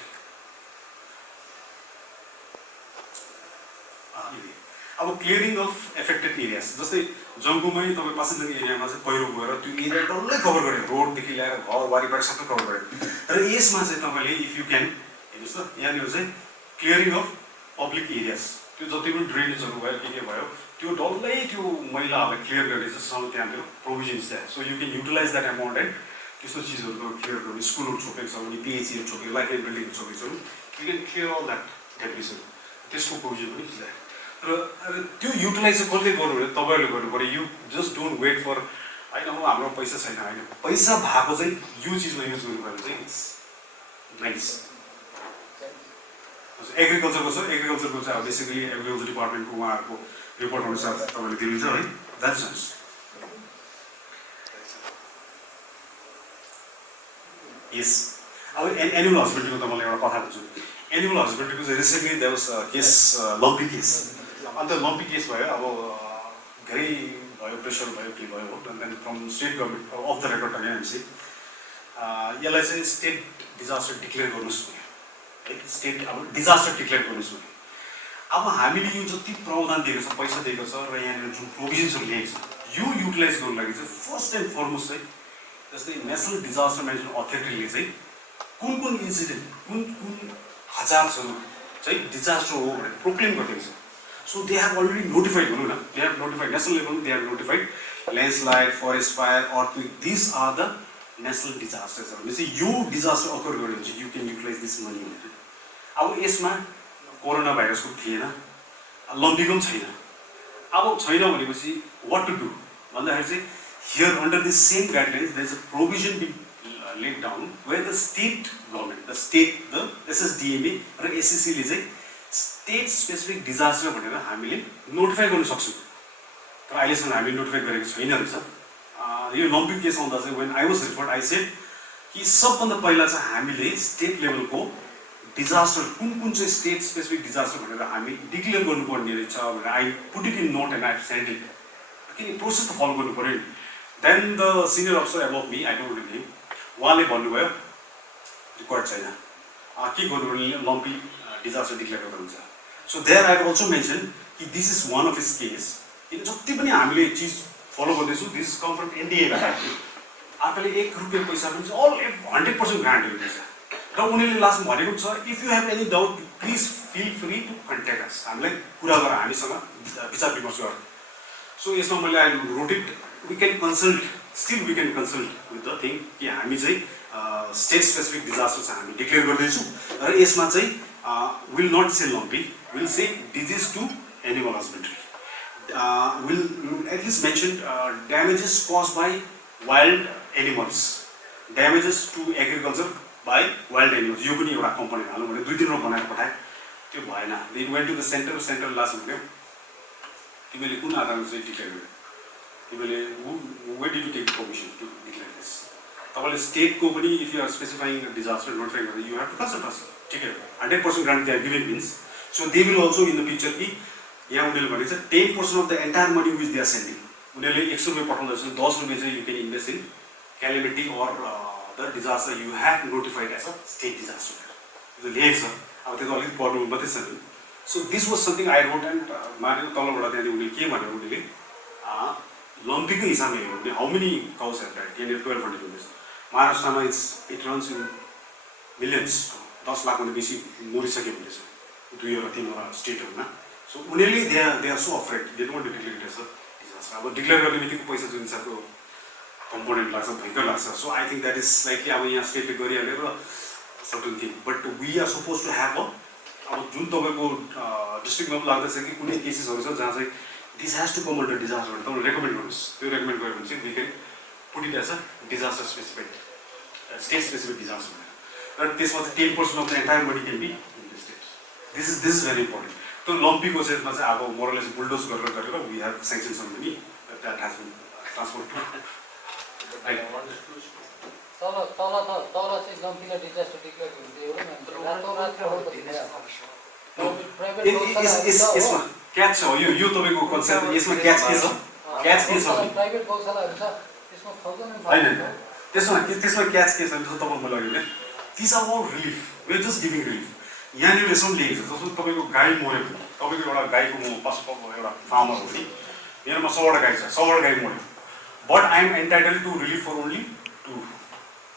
अब क्लियरिङ अफ एफेक्टेड एरियाज जस्तै जङ्गुमै तपाईँ पासिङदाङ एरियामा चाहिँ पहिरो गएर त्यो एरिया डल्लै कभर गऱ्यो रोडदेखि ल्याएर घर वारिपारि सबै कभर गऱ्यो र यसमा चाहिँ तपाईँले इफ यु क्यान हेर्नुहोस् त यहाँनिर चाहिँ क्लियरिङ अफ पब्लिक एरियाज त्यो जति पनि ड्रेनेजहरू भयो के भयो त्यो डल्लै त्यो मैलाहरूलाई क्लियर गर्ने चाहिँ त्यहाँनिर provisions that so you can utilise that amount and त्यस्तो चिजहरू क्लियर गर्ने स्कुलहरू छोपेको छ भने पिएचईहरू छोपेको लाइफ लाइन बिल्डिङहरू छोपेको छ भने you can clear all that डेब्रिसहरू त्यसको प्रोभिजन पनि द्याट र त्यो युटिलाइज चाहिँ कसले गर्नु भने तपाईँहरूले गर्नु पऱ्यो you just don't wait for होइन हो हाम्रो पैसा छैन होइन पैसा भएको चाहिँ यो चिजमा युज गर्नु पऱ्यो चाहिँ इट्स नाइस एग्रिकल्चरको छ एग्रिकल्चरको चाहिँ अब बेसिकली एग्रिकल्चर डिपार्टमेन्टको उहाँहरूको रिपोर्ट अनुसार तपाईँले दिनुहुन्छ है द्याट्स यस अब एनिमल हस्बेन्ड्रीको त मलाई एउटा कथा भन्छु एनिमल हस्बेन्ड्रीको चाहिँ recently that was case lumpy case अन्त लम्पी केस भयो अब धेरै भयो प्रेसर भयो के भयो then from state government of the record MC यसलाई चाहिँ स्टेट डिजास्टर डिक्लेयर गर्नुहोस् भने है स्टेट अब डिजास्टर डिक्लेयर गर्नुहोस् भने अब हामीले यो जति प्रावधान दिएको छ पैसा दिएको छ र यहाँनिर जुन प्रोभिजन्सहरू ल्याएको छ यो युटिलाइज गर्नु लागि चाहिँ फर्स्ट एन्ड फरमोस्ट चाहिँ जस्तै नेसनल डिजास्टर म्यानेजमेन्ट अथोरिटीले चाहिँ कुन कुन इन्सिडेन्ट कुन कुन हजार्ड्सहरू चाहिँ डिजास्टर हो भनेर प्रोक्लेम गरिदिएको छ so they have already notified भनौँ न दे हेभ नोटिफाइड नेसनल लेभलमा they have notified landslide forest fire earthquake this are the national disasters भनेपछि यो डिजास्टर अकर गऱ्यो भने चाहिँ you can utilise this money भनेर अब यसमा कोरोना भाइरसको थिएन लम्बीको पनि छैन अब छैन भनेपछि what to do भन्दाखेरि चाहिँ here under the same guidelines there is a provision being laid down where the state government, the SSDMA र SCC ले चाहिँ state specific disaster भनेर हामीले नोटिफाई गर्न सक्छौँ तर अहिलेसम्म हामीले नोटिफाई गरेको छैन रहेछ यो लम्पी केस आउँदा चाहिँ when I was referred I said कि सबभन्दा पहिला चाहिँ हामीले स्टेट लेभलको डिजास्टर कुन चाहिँ स्टेट स्पेसिफिक डिजास्टर भनेर हामी डिक्लेयर गर्नुपर्ने रहेछ भनेर I put it in note and I send it किन प्रोसेस त फलो गर्नु पऱ्यो नि then the senior officer above me I don't know name उहाँले भन्नुभयो रेकर्ड छैन के गर्नु लम्पी डिजास्टर डिक्लेयर गर्दा हुन्छ so there I also mention कि this is one of his case किन जति पनि हामीले चिज फलो गर्दैछौँ दिस कम फ्रम एनडिए आफूले ₹1 पैसा पनि अल 100% ग्रान्ट हुँदैछ र उनीहरूले लास्टमा भनेको छ if you have any doubt please feel free to contact us हामीलाई कुरा गरेर हामीसँग विचार विमर्श गर सो यसमा मैले I wrote it we can consult still we can consult with the thing कि हामी चाहिँ स्टेट स्पेसिफिक डिजास्टर चाहिँ हामी डिक्लेयर गर्दैछौँ र यसमा चाहिँ will not say lumpy will say disease to animal husbandry will at least mention damages caused by wild animals damages to agriculture by wild animals यो पनि एउटा कम्पोनेन्ट हालौँ भने 2 दिनमा बनाएर पठाएँ त्यो भएन then went to the center last भन्यो तिमीले कुन आधारमा चाहिँ डिक्लेयर गर्यो तिमीले where did you take permission to declare this तपाईँले स्टेटको पनि if you are specifying disaster notify गर्दा you have to consult us ठिक है 100% grant they are given means so they will also in the picture कि यहाँ उनीहरूले भनेको छ 10% of the entire money which they are sending उनीहरूले ₹100 पठाउँदैछ ₹10 चाहिँ you can invest in calamity or the disaster you have notified as a state disaster. The legs अब त्यो अलिक पढ्नु मात्रै छ नि so this was something I wrote and माने तलबाट त्यहाँदेखि उनीहरूले के भन्यो उनीहरूले लम्पीको हिसाबले हेर्नु भने how many cows have died यहाँनिर 1200 हुँदैछ महाराष्ट्रमा इट रन्स इन मिलियन्स 10 लाखभन्दा बेसी मरिसक्यो हुँदैछ 2 वा 3 वटा स्टेटहरूमा सो उनीहरूले they are so afraid they don't declare it as a disaster अब डिक्लेयर गर्ने बित्तिकै पैसा जुन हिसाबको कम्पोनेन्ट लाग्छ भयङ्कर लाग्छ so I think that is slightly अब यहाँ स्टेटले गरिहाल्यो र certain thing but we are suppose to have a अब जुन तपाईँको डिस्ट्रिक्टमा पनि लाग्दैछ कि कुनै केसेसहरू छ जहाँ चाहिँ this has to come under disaster भने तपाईँले रेकमेन्ड गर्नुहोस् त्यो रेकमेन्ड गऱ्यो भने चाहिँ we can put it as a disaster specific state specific disaster र त्यसमा चाहिँ 10% of the entire money can be invested this is very important त्यो लम्पीको सेसमा चाहिँ अब मोरलेस बुलडोज गरेर we have sanctions on money that has been transfer तल चाहिँ लम्पीलाई डिजास्टर डिक्लेयर हुन्थ्यो यसमा क्याच छ यो तपाईँको कन्सेप्ट यसमा क्याच के छ क्याच के छ प्राइभेट गौशालाहरू छ त्यसमा होइन त्यसमा क्याच के छ भने तपाईँको मैले अघि this are all relief we just giving relief यहाँनिर यसो लेखेको छ जस्तो तपाईँको गाई मऱ्यो तपाईँको एउटा गाईको म पशुपको एउटा फार्मर हो नि मेरोमा 100वटा गाई छ 100वटा गाई मऱ्यो but I am entitle to relief for only 2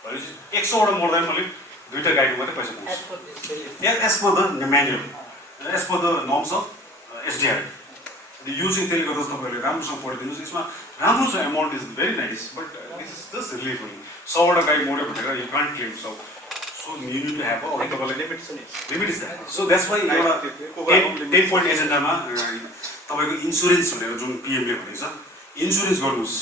भनेपछि 100वटा मर्दा मैले 2टा गाईको मात्रै पैसा पाउँछु as per the manual as per the norms of SDR यो चाहिँ त्यसले गर्दा तपाईँहरूले राम्रोसँग पढिदिनुहोस् यसमा राम्रो छ amount is very nice but this is just relief हुने 100वटा गाई मऱ्यो भनेर you can't claim so you need to have तपाईँलाई लिमिट छ नि limit is that so that's why एउटा 10 पोइन्ट एजेन्डामा तपाईँको इन्सुरेन्स भनेर जुन पिएमले भनेको छ इन्सुरेन्स गर्नुहोस्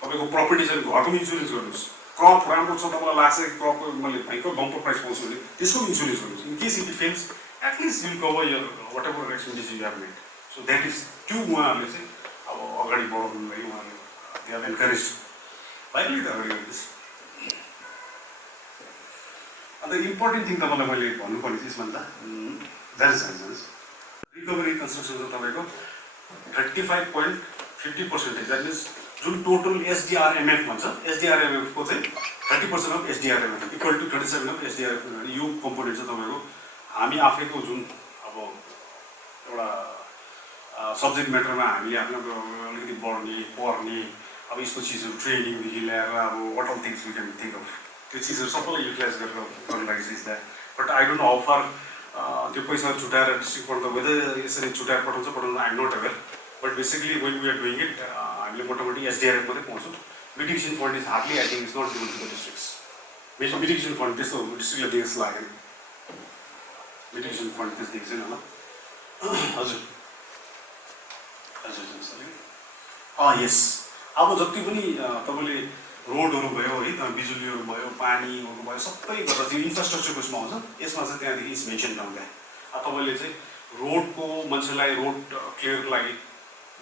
तपाईँको प्रपर्टी छ घरको इन्सुरेन्स गर्नुहोस् क्रप राम्रो छ तपाईँलाई लाग्छ कि क्रपको मैले भयङ्कर बम्पर प्राइस पाउँछु भने त्यसको इन्सुरेन्स गर्नुहोस् in case it fails at least will cover your whatever expenditure you have made so that is त्यो उहाँहरूले चाहिँ अब अगाडि बढाउनु लागि उहाँहरूले दे हेभ एन्करेज भाइले त अगाडि गर्दैछ अन्त इम्पोर्टेन्ट थिङ तपाईँलाई मैले भन्नुपर्ने चाहिँ यसमा that is hygienes recovery construction चाहिँ तपाईँको 35.50% द्याट मिन्स जुन टोटल SDRMF भन्छ SDRMF को चाहिँ 30% of SDRMF equal to 37 of SDRMF यो कम्पोनेन्ट चाहिँ तपाईँको हामी आफैको जुन अब एउटा सब्जेक्ट म्याटरमा हामीले आफ्नो अलिकति बढ्ने पर्ने अब यस्तो चिजहरू ट्रेनिङदेखि लिएर अब what all things we can think of त्यो चिजहरू सबैलाई युटिलाइज गरेर गर्नु लागि चाहिँ that but I don't know how far त्यो पैसा छुट्याएर डिस्ट्रिक्टबाट त वेदर यसरी छुट्याएर पठाउँछ I am not aware but basically when we are doing it हामीले मोटामोटी SDRF मात्रै पाउँछौँ mitigation fund is hardly I think is not given to the districts mitigation fund त्यस्तो डिस्ट्रिक्टलाई दिएको जस्तो लागेन मिटिगेसन फन्ड त्यस्तो दिएको छैन होला हजुर यस अब जति पनि तपाईँले रोडहरू भयो है बिजुलीहरू भयो पानीहरू भयो सबै गर्दा चाहिँ इन्फ्रास्ट्रक्चरको उसमा आउँछ यसमा चाहिँ त्यहाँदेखि इज मेन्सन डाउन त्यहाँ तपाईँले चाहिँ रोडको मान्छेलाई रोड क्लियरको लागि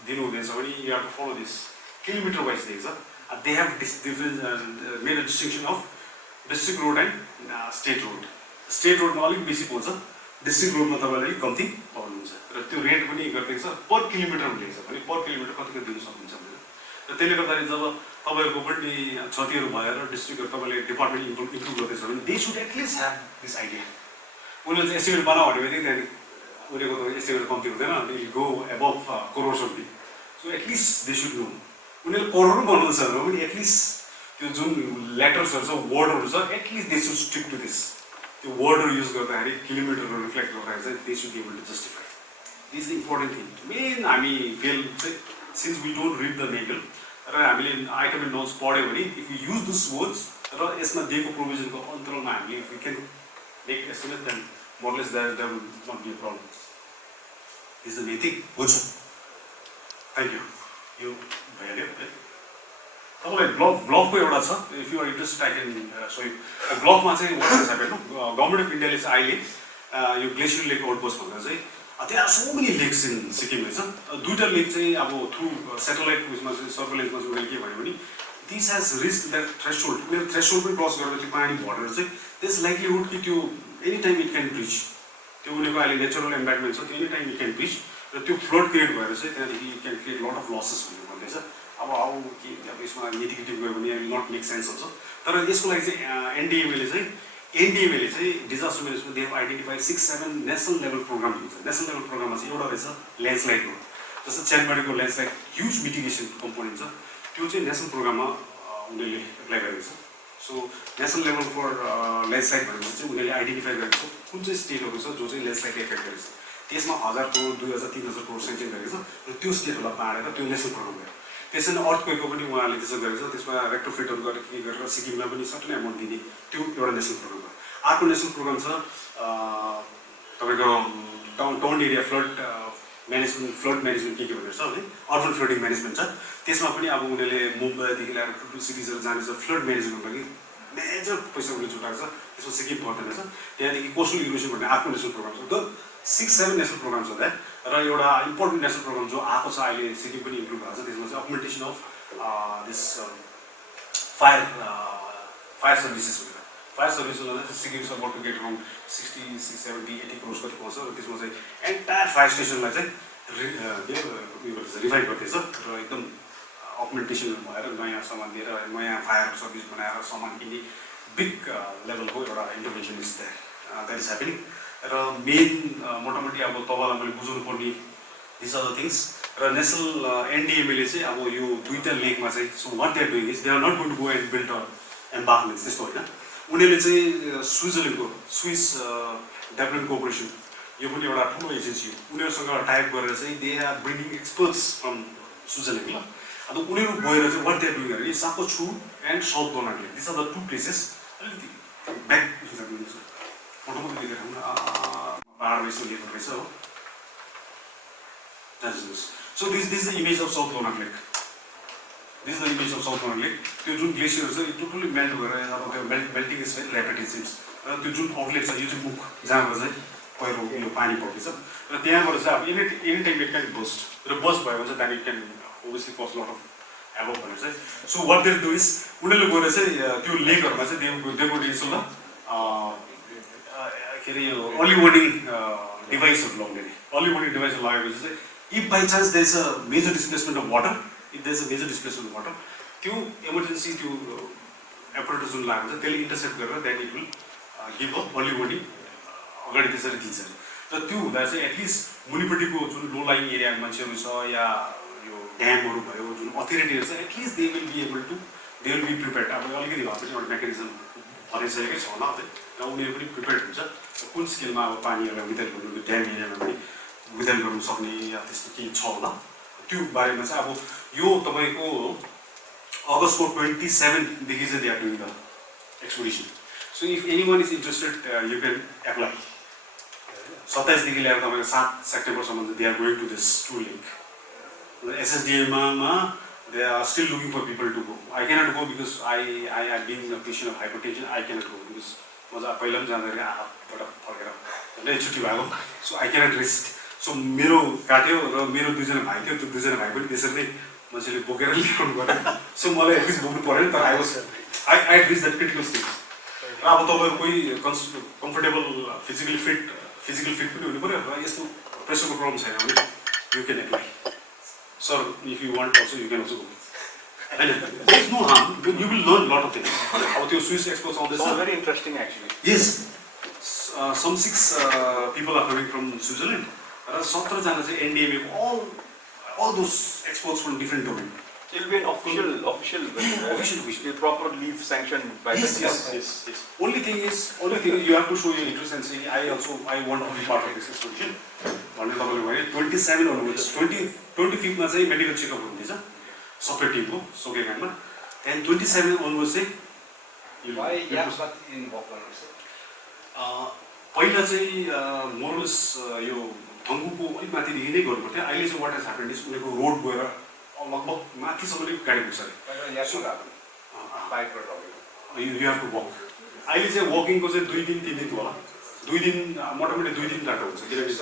दिनुहुँदैछ भने you have to follow this kilometre wise दिएको छ they have made a distinction of district road and state रोडमा अलिक बेसी पाउँछ डिस्ट्रिक्ट रोडमा तपाईँले अलिक कम्ती पाउनुहुन्छ र त्यो रेट पनि गरिदिएको छ पर किलोमिटर लेखेको छ भने पर किलोमिटर कतिको दिनु सक्नुहुन्छ भनेर र त्यसले गर्दाखेरि जब तपाईँहरूको पनि क्षतिहरू भएर डिस्ट्रिक्टहरू तपाईँले डिपार्टमेन्ट इम्प्रुभ गर्दैछ भने they should at least have this idea उनीहरूले चाहिँ एस्टिमेट बनाऊ भने पनि त्यहाँदेखि उनीहरूको त एस्टिमेट कम्ती हुँदैन they go above crores of so at least they should know उनीहरूले करोड बनाउँछ भने पनि एटलिस्ट त्यो जुन लेटर्सहरू छ वर्डहरू छ at least they should stick to this त्यो वर्डहरू युज गर्दाखेरि किलोमिटरहरू रिफ्लेक्ट गर्दाखेरि चाहिँ they should be able to justify this is the important thing main हामी फेल चाहिँ since we don't read the manual र हामीले आइटम नोट्स पढ्यो भने if you use this words र यसमा दिएको प्रोभिजनको अन्तरालमा हामीले we can make estimate then more less there will not be a problem is the main thing हुन्छ थ्याङ्क यू यो भइहाल्यो है तपाईँलाई ग्लोभको एउटा छ if you are interested I can so ग्लोभमा चाहिँ what is happen government of इन्डियाले चाहिँ अहिले यो ग्लेसियर लेक आउटपोस्ट भनेर चाहिँ त्यहाँ so many lakes in Sikkim रहेछ दुईवटा लेक चाहिँ अब थ्रु सेटेलाइट उयसमा चाहिँ सर्भेलेन्समा चाहिँ उनीहरूले के भन्यो भने this has reach that threshold उनीहरू थ्रेसहोल्ड पनि क्रस गरेर त्यो पानी भरेर चाहिँ त्यस लाइकलीहुड कि त्यो any time it can breach त्यो उनीहरूको अहिले नेचुरल इन्भाइरोमेन्ट छ any time it can breach र त्यो फ्लड क्रिएट भएर चाहिँ त्यहाँदेखि it can create lot of losses भनेर भन्दैछ अब आऊ कि अब यसमा नेगेटिभ गयो भने नट मेक सेन्स हुन्छ तर यसको लागि चाहिँ एनडिएमएले चाहिँ disaster management they have identified 6-7 national level programme हुन्छ नेसनल लेभल प्रोग्राममा चाहिँ एउटा रहेछ ल्यान्डस्लाइडको जस्तो च्यानबारीको ल्यान्डस्लाइड ह्युज मिटिगेसन कम्पोनेन्ट छ त्यो चाहिँ नेसनल प्रोग्राममा उनीहरूले एप्लाई गरेको छ so national level for landslide भनेपछि चाहिँ उनीहरूले आइडेन्टिफाई गरेको छ कुन चाहिँ स्टेटहरू छ जो चाहिँ ल्यान्डस्लाइडले एफेक्ट गरेको छ त्यसमा 1000 करोड 2000 3000 करोड सेङ्सन गरेको छ र त्यो स्टेटहरूलाई बाँडेर त्यो नेसनल प्रोग्राम गयो त्यसरी नै अर्थक्वेकको पनि उहाँले त्यसो गरेको छ त्यसमा रेक्टोफिटहरू गरेर के गरेर सिक्किमलाई पनि सर्टेन एमाउन्ट दिने त्यो एउटा नेसनल प्रोग्राम हो अर्को नेसनल प्रोग्राम छ तपाईँको टाउन एरिया फ्लड म्यानेजमेन्ट के भनेर छ है अर्बन फ्लडिङ म्यानेजमेन्ट छ त्यसमा पनि अब उनीहरूले मुम्बईदेखि लिएर ठुल्ठुलो सिटिजहरू जाने छ फ्लड म्यानेजमेन्टको लागि मेजर पैसा उनीहरूले जुटाएको छ त्यसमा सिक्किम पर्दैन छ त्यहाँदेखि कोस्टल इरोसन भन्ने अर्को नेसनल प्रोग्राम छ 6-7 नेसनल प्रोग्राम छ त्यहाँ र एउटा इम्पोर्टेन्ट नेसनल प्रोग्राम जो आएको छ अहिले सिक्किम पनि इम्प्रुभ भएको छ त्यसमा चाहिँ augmentation of this fire services भनेर फायर सर्भिसमा चाहिँ Sikkim is about to get around 60, 70, 80 crore कति पाउँछ र त्यसमा चाहिँ एन्टायर फायर स्टेसनलाई चाहिँ रिभाइभ गर्दैछ र एकदम अगमेन्टेसन भएर नयाँ सामान दिएर नयाँ फायर सर्भिस बनाएर सामान किन्ने बिग लेभलको एउटा intervention is that is happening र मेन मोटामोटी अब तपाईँलाई मैले बुझाउनु पर्ने दिस आर द थिङ्स र नेसनल एनडिएमएले चाहिँ अब यो दुईवटा लेकमा चाहिँ so what they are doing is they are not going to go and build a embankments त्यस्तो होइन उनीहरूले चाहिँ स्विजरल्यान्डको स्विस डेभलपमेन्ट कोअपरेसन यो पनि एउटा ठुलो एजेन्सी हो उनीहरूसँग टाइप गरेर चाहिँ they are bringing experts from Switzerland ल अन्त उनीहरू गएर चाहिँ वाट दे आर डुइङ भने साको छु एन्ड साउथ डोनार्ड lake this are the two places अलिकति ब्याक फोटो पनि देखेर पाहाडमा यसो लेखेको रहेछ हो so this is the image of south डोनार्ड lake this is the image of south डोनार्ड लेक त्यो जुन ग्लेसियरहरू छ यो टोटली मेल्ट भएर अब त्यो melting is very rapid it seems र त्यो जुन आउटलेट छ यो चाहिँ मुख जहाँबाट चाहिँ पहिरो यो पानी पर्दैछ र त्यहाँबाट चाहिँ अब any time it can burst र बस्ट भयो भने चाहिँ त्यहाँदेखि can obviously cost lot of above भनेर चाहिँ so what there do is उनीहरूले गएर चाहिँ त्यो लेकहरूमा चाहिँ देवको डिसो ल के अरे यो अर्ली वार्निङ डिभाइसहरू लगाउने अर्ली वार्निङ डिभाइसहरू लगाएपछि चाहिँ if by chance there is a major displacement of water if there is a major displacement of water त्यो इमर्जेन्सी त्यो एपरेटस जुन लागेको छ त्यसले इन्टरसेप्ट गरेर then it will give a early warning अगाडि त्यसरी दिन्छ र त्यो हुँदा चाहिँ एटलिस्ट मुनिपट्टिको जुन लो लाइन एरिया मान्छेहरू छ या यो ड्यामहरू भयो जुन अथोरिटीहरू छ at least they will be able to they will be prepared अब अलिकति भए पनि एउटा मेकानिजम बनाइसकेकै छ होला है र उनीहरू पनि प्रिपेयर्ड हुन्छ कुन स्केलमा अब पानीहरूलाई वितरण गर्नु ड्याम एरियामा पनि वितरण गर्नु सक्ने या त्यस्तो केही छ होला त्यो बारेमा चाहिँ अब यो तपाईँको अगस्तको 27देखि चाहिँ they are doing the expedition so if anyone is interested you can apply 27देखि लिएर तपाईँको 7 सेप्टेम्बरसम्म चाहिँ they are going to this two lake SSDMA, they are still looking for people to go. I cannot go because I am being a patient of hypertension. I cannot go because पहिला पनि जाँदाखेरि हातबाट फर्केर झन्डै छुट्टी भएको so I cannot risk so मेरो काट्यो र मेरो दुईजना भाइ थियो त्यो दुईजना भाइ पनि त्यसरी नै मान्छेले बोकेर ल्याउनु पर्यो सो मलाई एटलिस्ट बोक्नु पऱ्यो तर I rich that critical stage र अब तपाईँहरू कोही कम्फर्टेबल फिजिकली फिट पनि हुनु पऱ्यो र यस्तो प्रेसरको प्रब्लम छैन भने you can apply sir if you want also you can also go And there is no harm. You will learn a lot of things. About your Swiss exports, all this. So very interesting, actually. Yes, some 6 people are coming from Switzerland. 17 jana chai NDMA, all those exports from different domains. It will be an official. Official. Proper leave sanctioned by the Yes. Only thing is you have to show your interest and say I want to be part of this expedition. 27 onwards, 25th ma chai medical checkup hunदैछ. Separate team को सोके गाँमा and 27 onwards चाहिँ Why Yapsat in Auckland? पहिला चाहिँ मोरलस यो थङ्गुको अलिक माथिदेखि नै गर्नुपर्थ्यो अहिले चाहिँ वाट हेज ह्यापन्ड इज उनीहरूको रोड गएर लगभग माथिसम्म नै गाडी पुग्छ अरे यु हेभ टु वक अहिले चाहिँ वकिङको चाहिँ 2 दिन 3 दिन होला 2 दिन मोटामोटी 2 दिन बाटो हुन्छ किनकि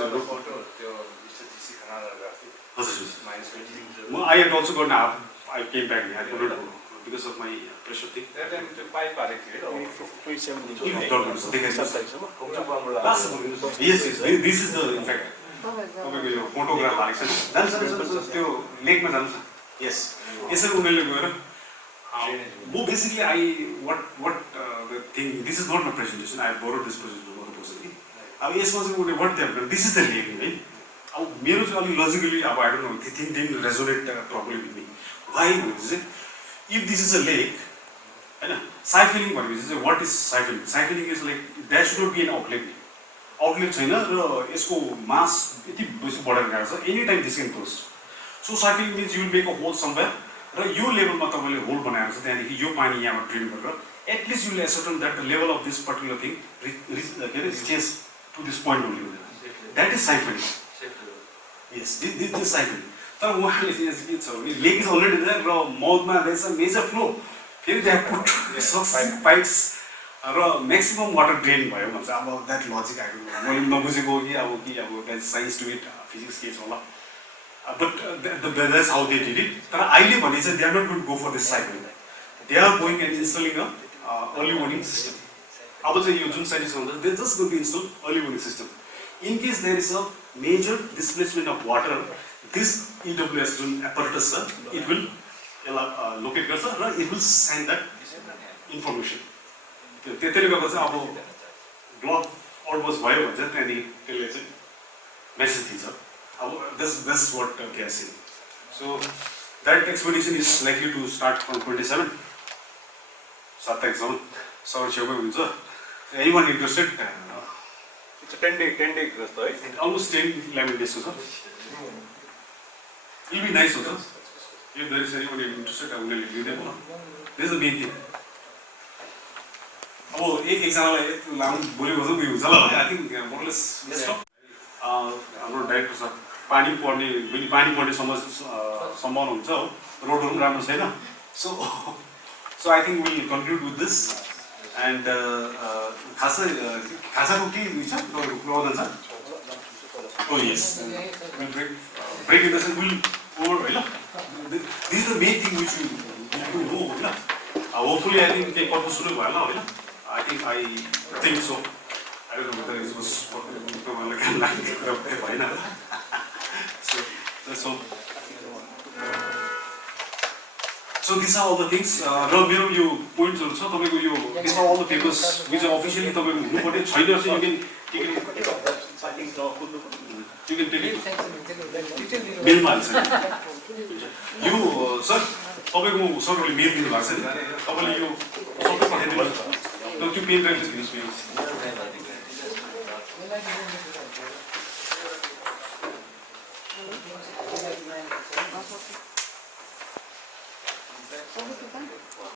I had also gone half. I came back. I couldn't go because of my pressure thing. That time the pipe are here. Yes. This is the in fact. Photograph collection. That's the lake में जाना था. Yes. ऐसे उन्हें लगे वो basically what the thing. This is not my presentation. I borrowed this presentation from another person. अब इस वजह से what they have done. This is the lake, right? अब मेरो चाहिँ अलि लजिकली अब I don't no the thing didn't resonate properly with me. Why is it? If this is a lake, हैन siphoning भनेपछि चाहिँ what is siphoning? Siphoning is like there should not be an outlet. Outlet छैन र यसको मास यति बेसी बढेर गएको छ any time this can close. So siphoning means you will make a hole somewhere र यो लेभलमा तपाईले होल बनाएर छ त्यहाँदेखि यो पानी यहाँबाट ड्रेन गरेर at least you will ascertain that the level of this particular thing reaches to this point only. That is siphoning. Yes, this is siphoning. तर उहाँले चाहिँ के छ भने लेक इज अलरेडी देयर र माउथमा there is a major flow फेरि त्यहाँ पुट सक्सिभ पाइप्स र म्याक्सिमम वाटर ड्रेन भयो भन्छ अब द्याट लजिक आएको मैले नबुझेको कि अब that science to it physics के छ होला but that is how they did it तर अहिले भने चाहिँ they are not going go for this cycling they are going and installing a early warning system अब चाहिँ यो जुन साइन्टिस्ट हुन्छ they just going to install early warning system in case there is a major displacement of water, this EWS apparatus, it will locate गर्छ र it will send that information. त्यसले गर्दा चाहिँ अब ब्लक आउटबर्स्ट भयो भने चाहिँ त्यहाँदेखि त्यसले चाहिँ मेसेज दिन्छ अब this what they are saying. So that expedition is likely to start from 27 7 तारिकसम्म सबै छेउमै हुन्छ. Anyone interested? It's a 10 day जस्तो है. Almost 10-11 days sir. It will be nice also. If there is anyone interested, I will leave them. This is the main thing. अब एकजनालाई लामो बोलेको छ उयो हुन्छ ल आई थिंक मोर लेस हाम्रो डाइरेक्टर सर पानी पर्ने सम्भावना हुन्छ हो रोडहरु पनि राम्रो छैन so I think will conclude with this and खासाको के उयो छ प्रबन्धन छ Oh yes, we'll break it as we'll over. This is the main thing which we need to know. Hopefully, I think they got to know. I think so. I don't know whether it was so these are all the things. Ramiro, you points also. These are all the papers which are officially nobody. You can tell it. Mail man, sir. You, sir, probably sir will mail me the person. Probably you, sir, don't you pay them?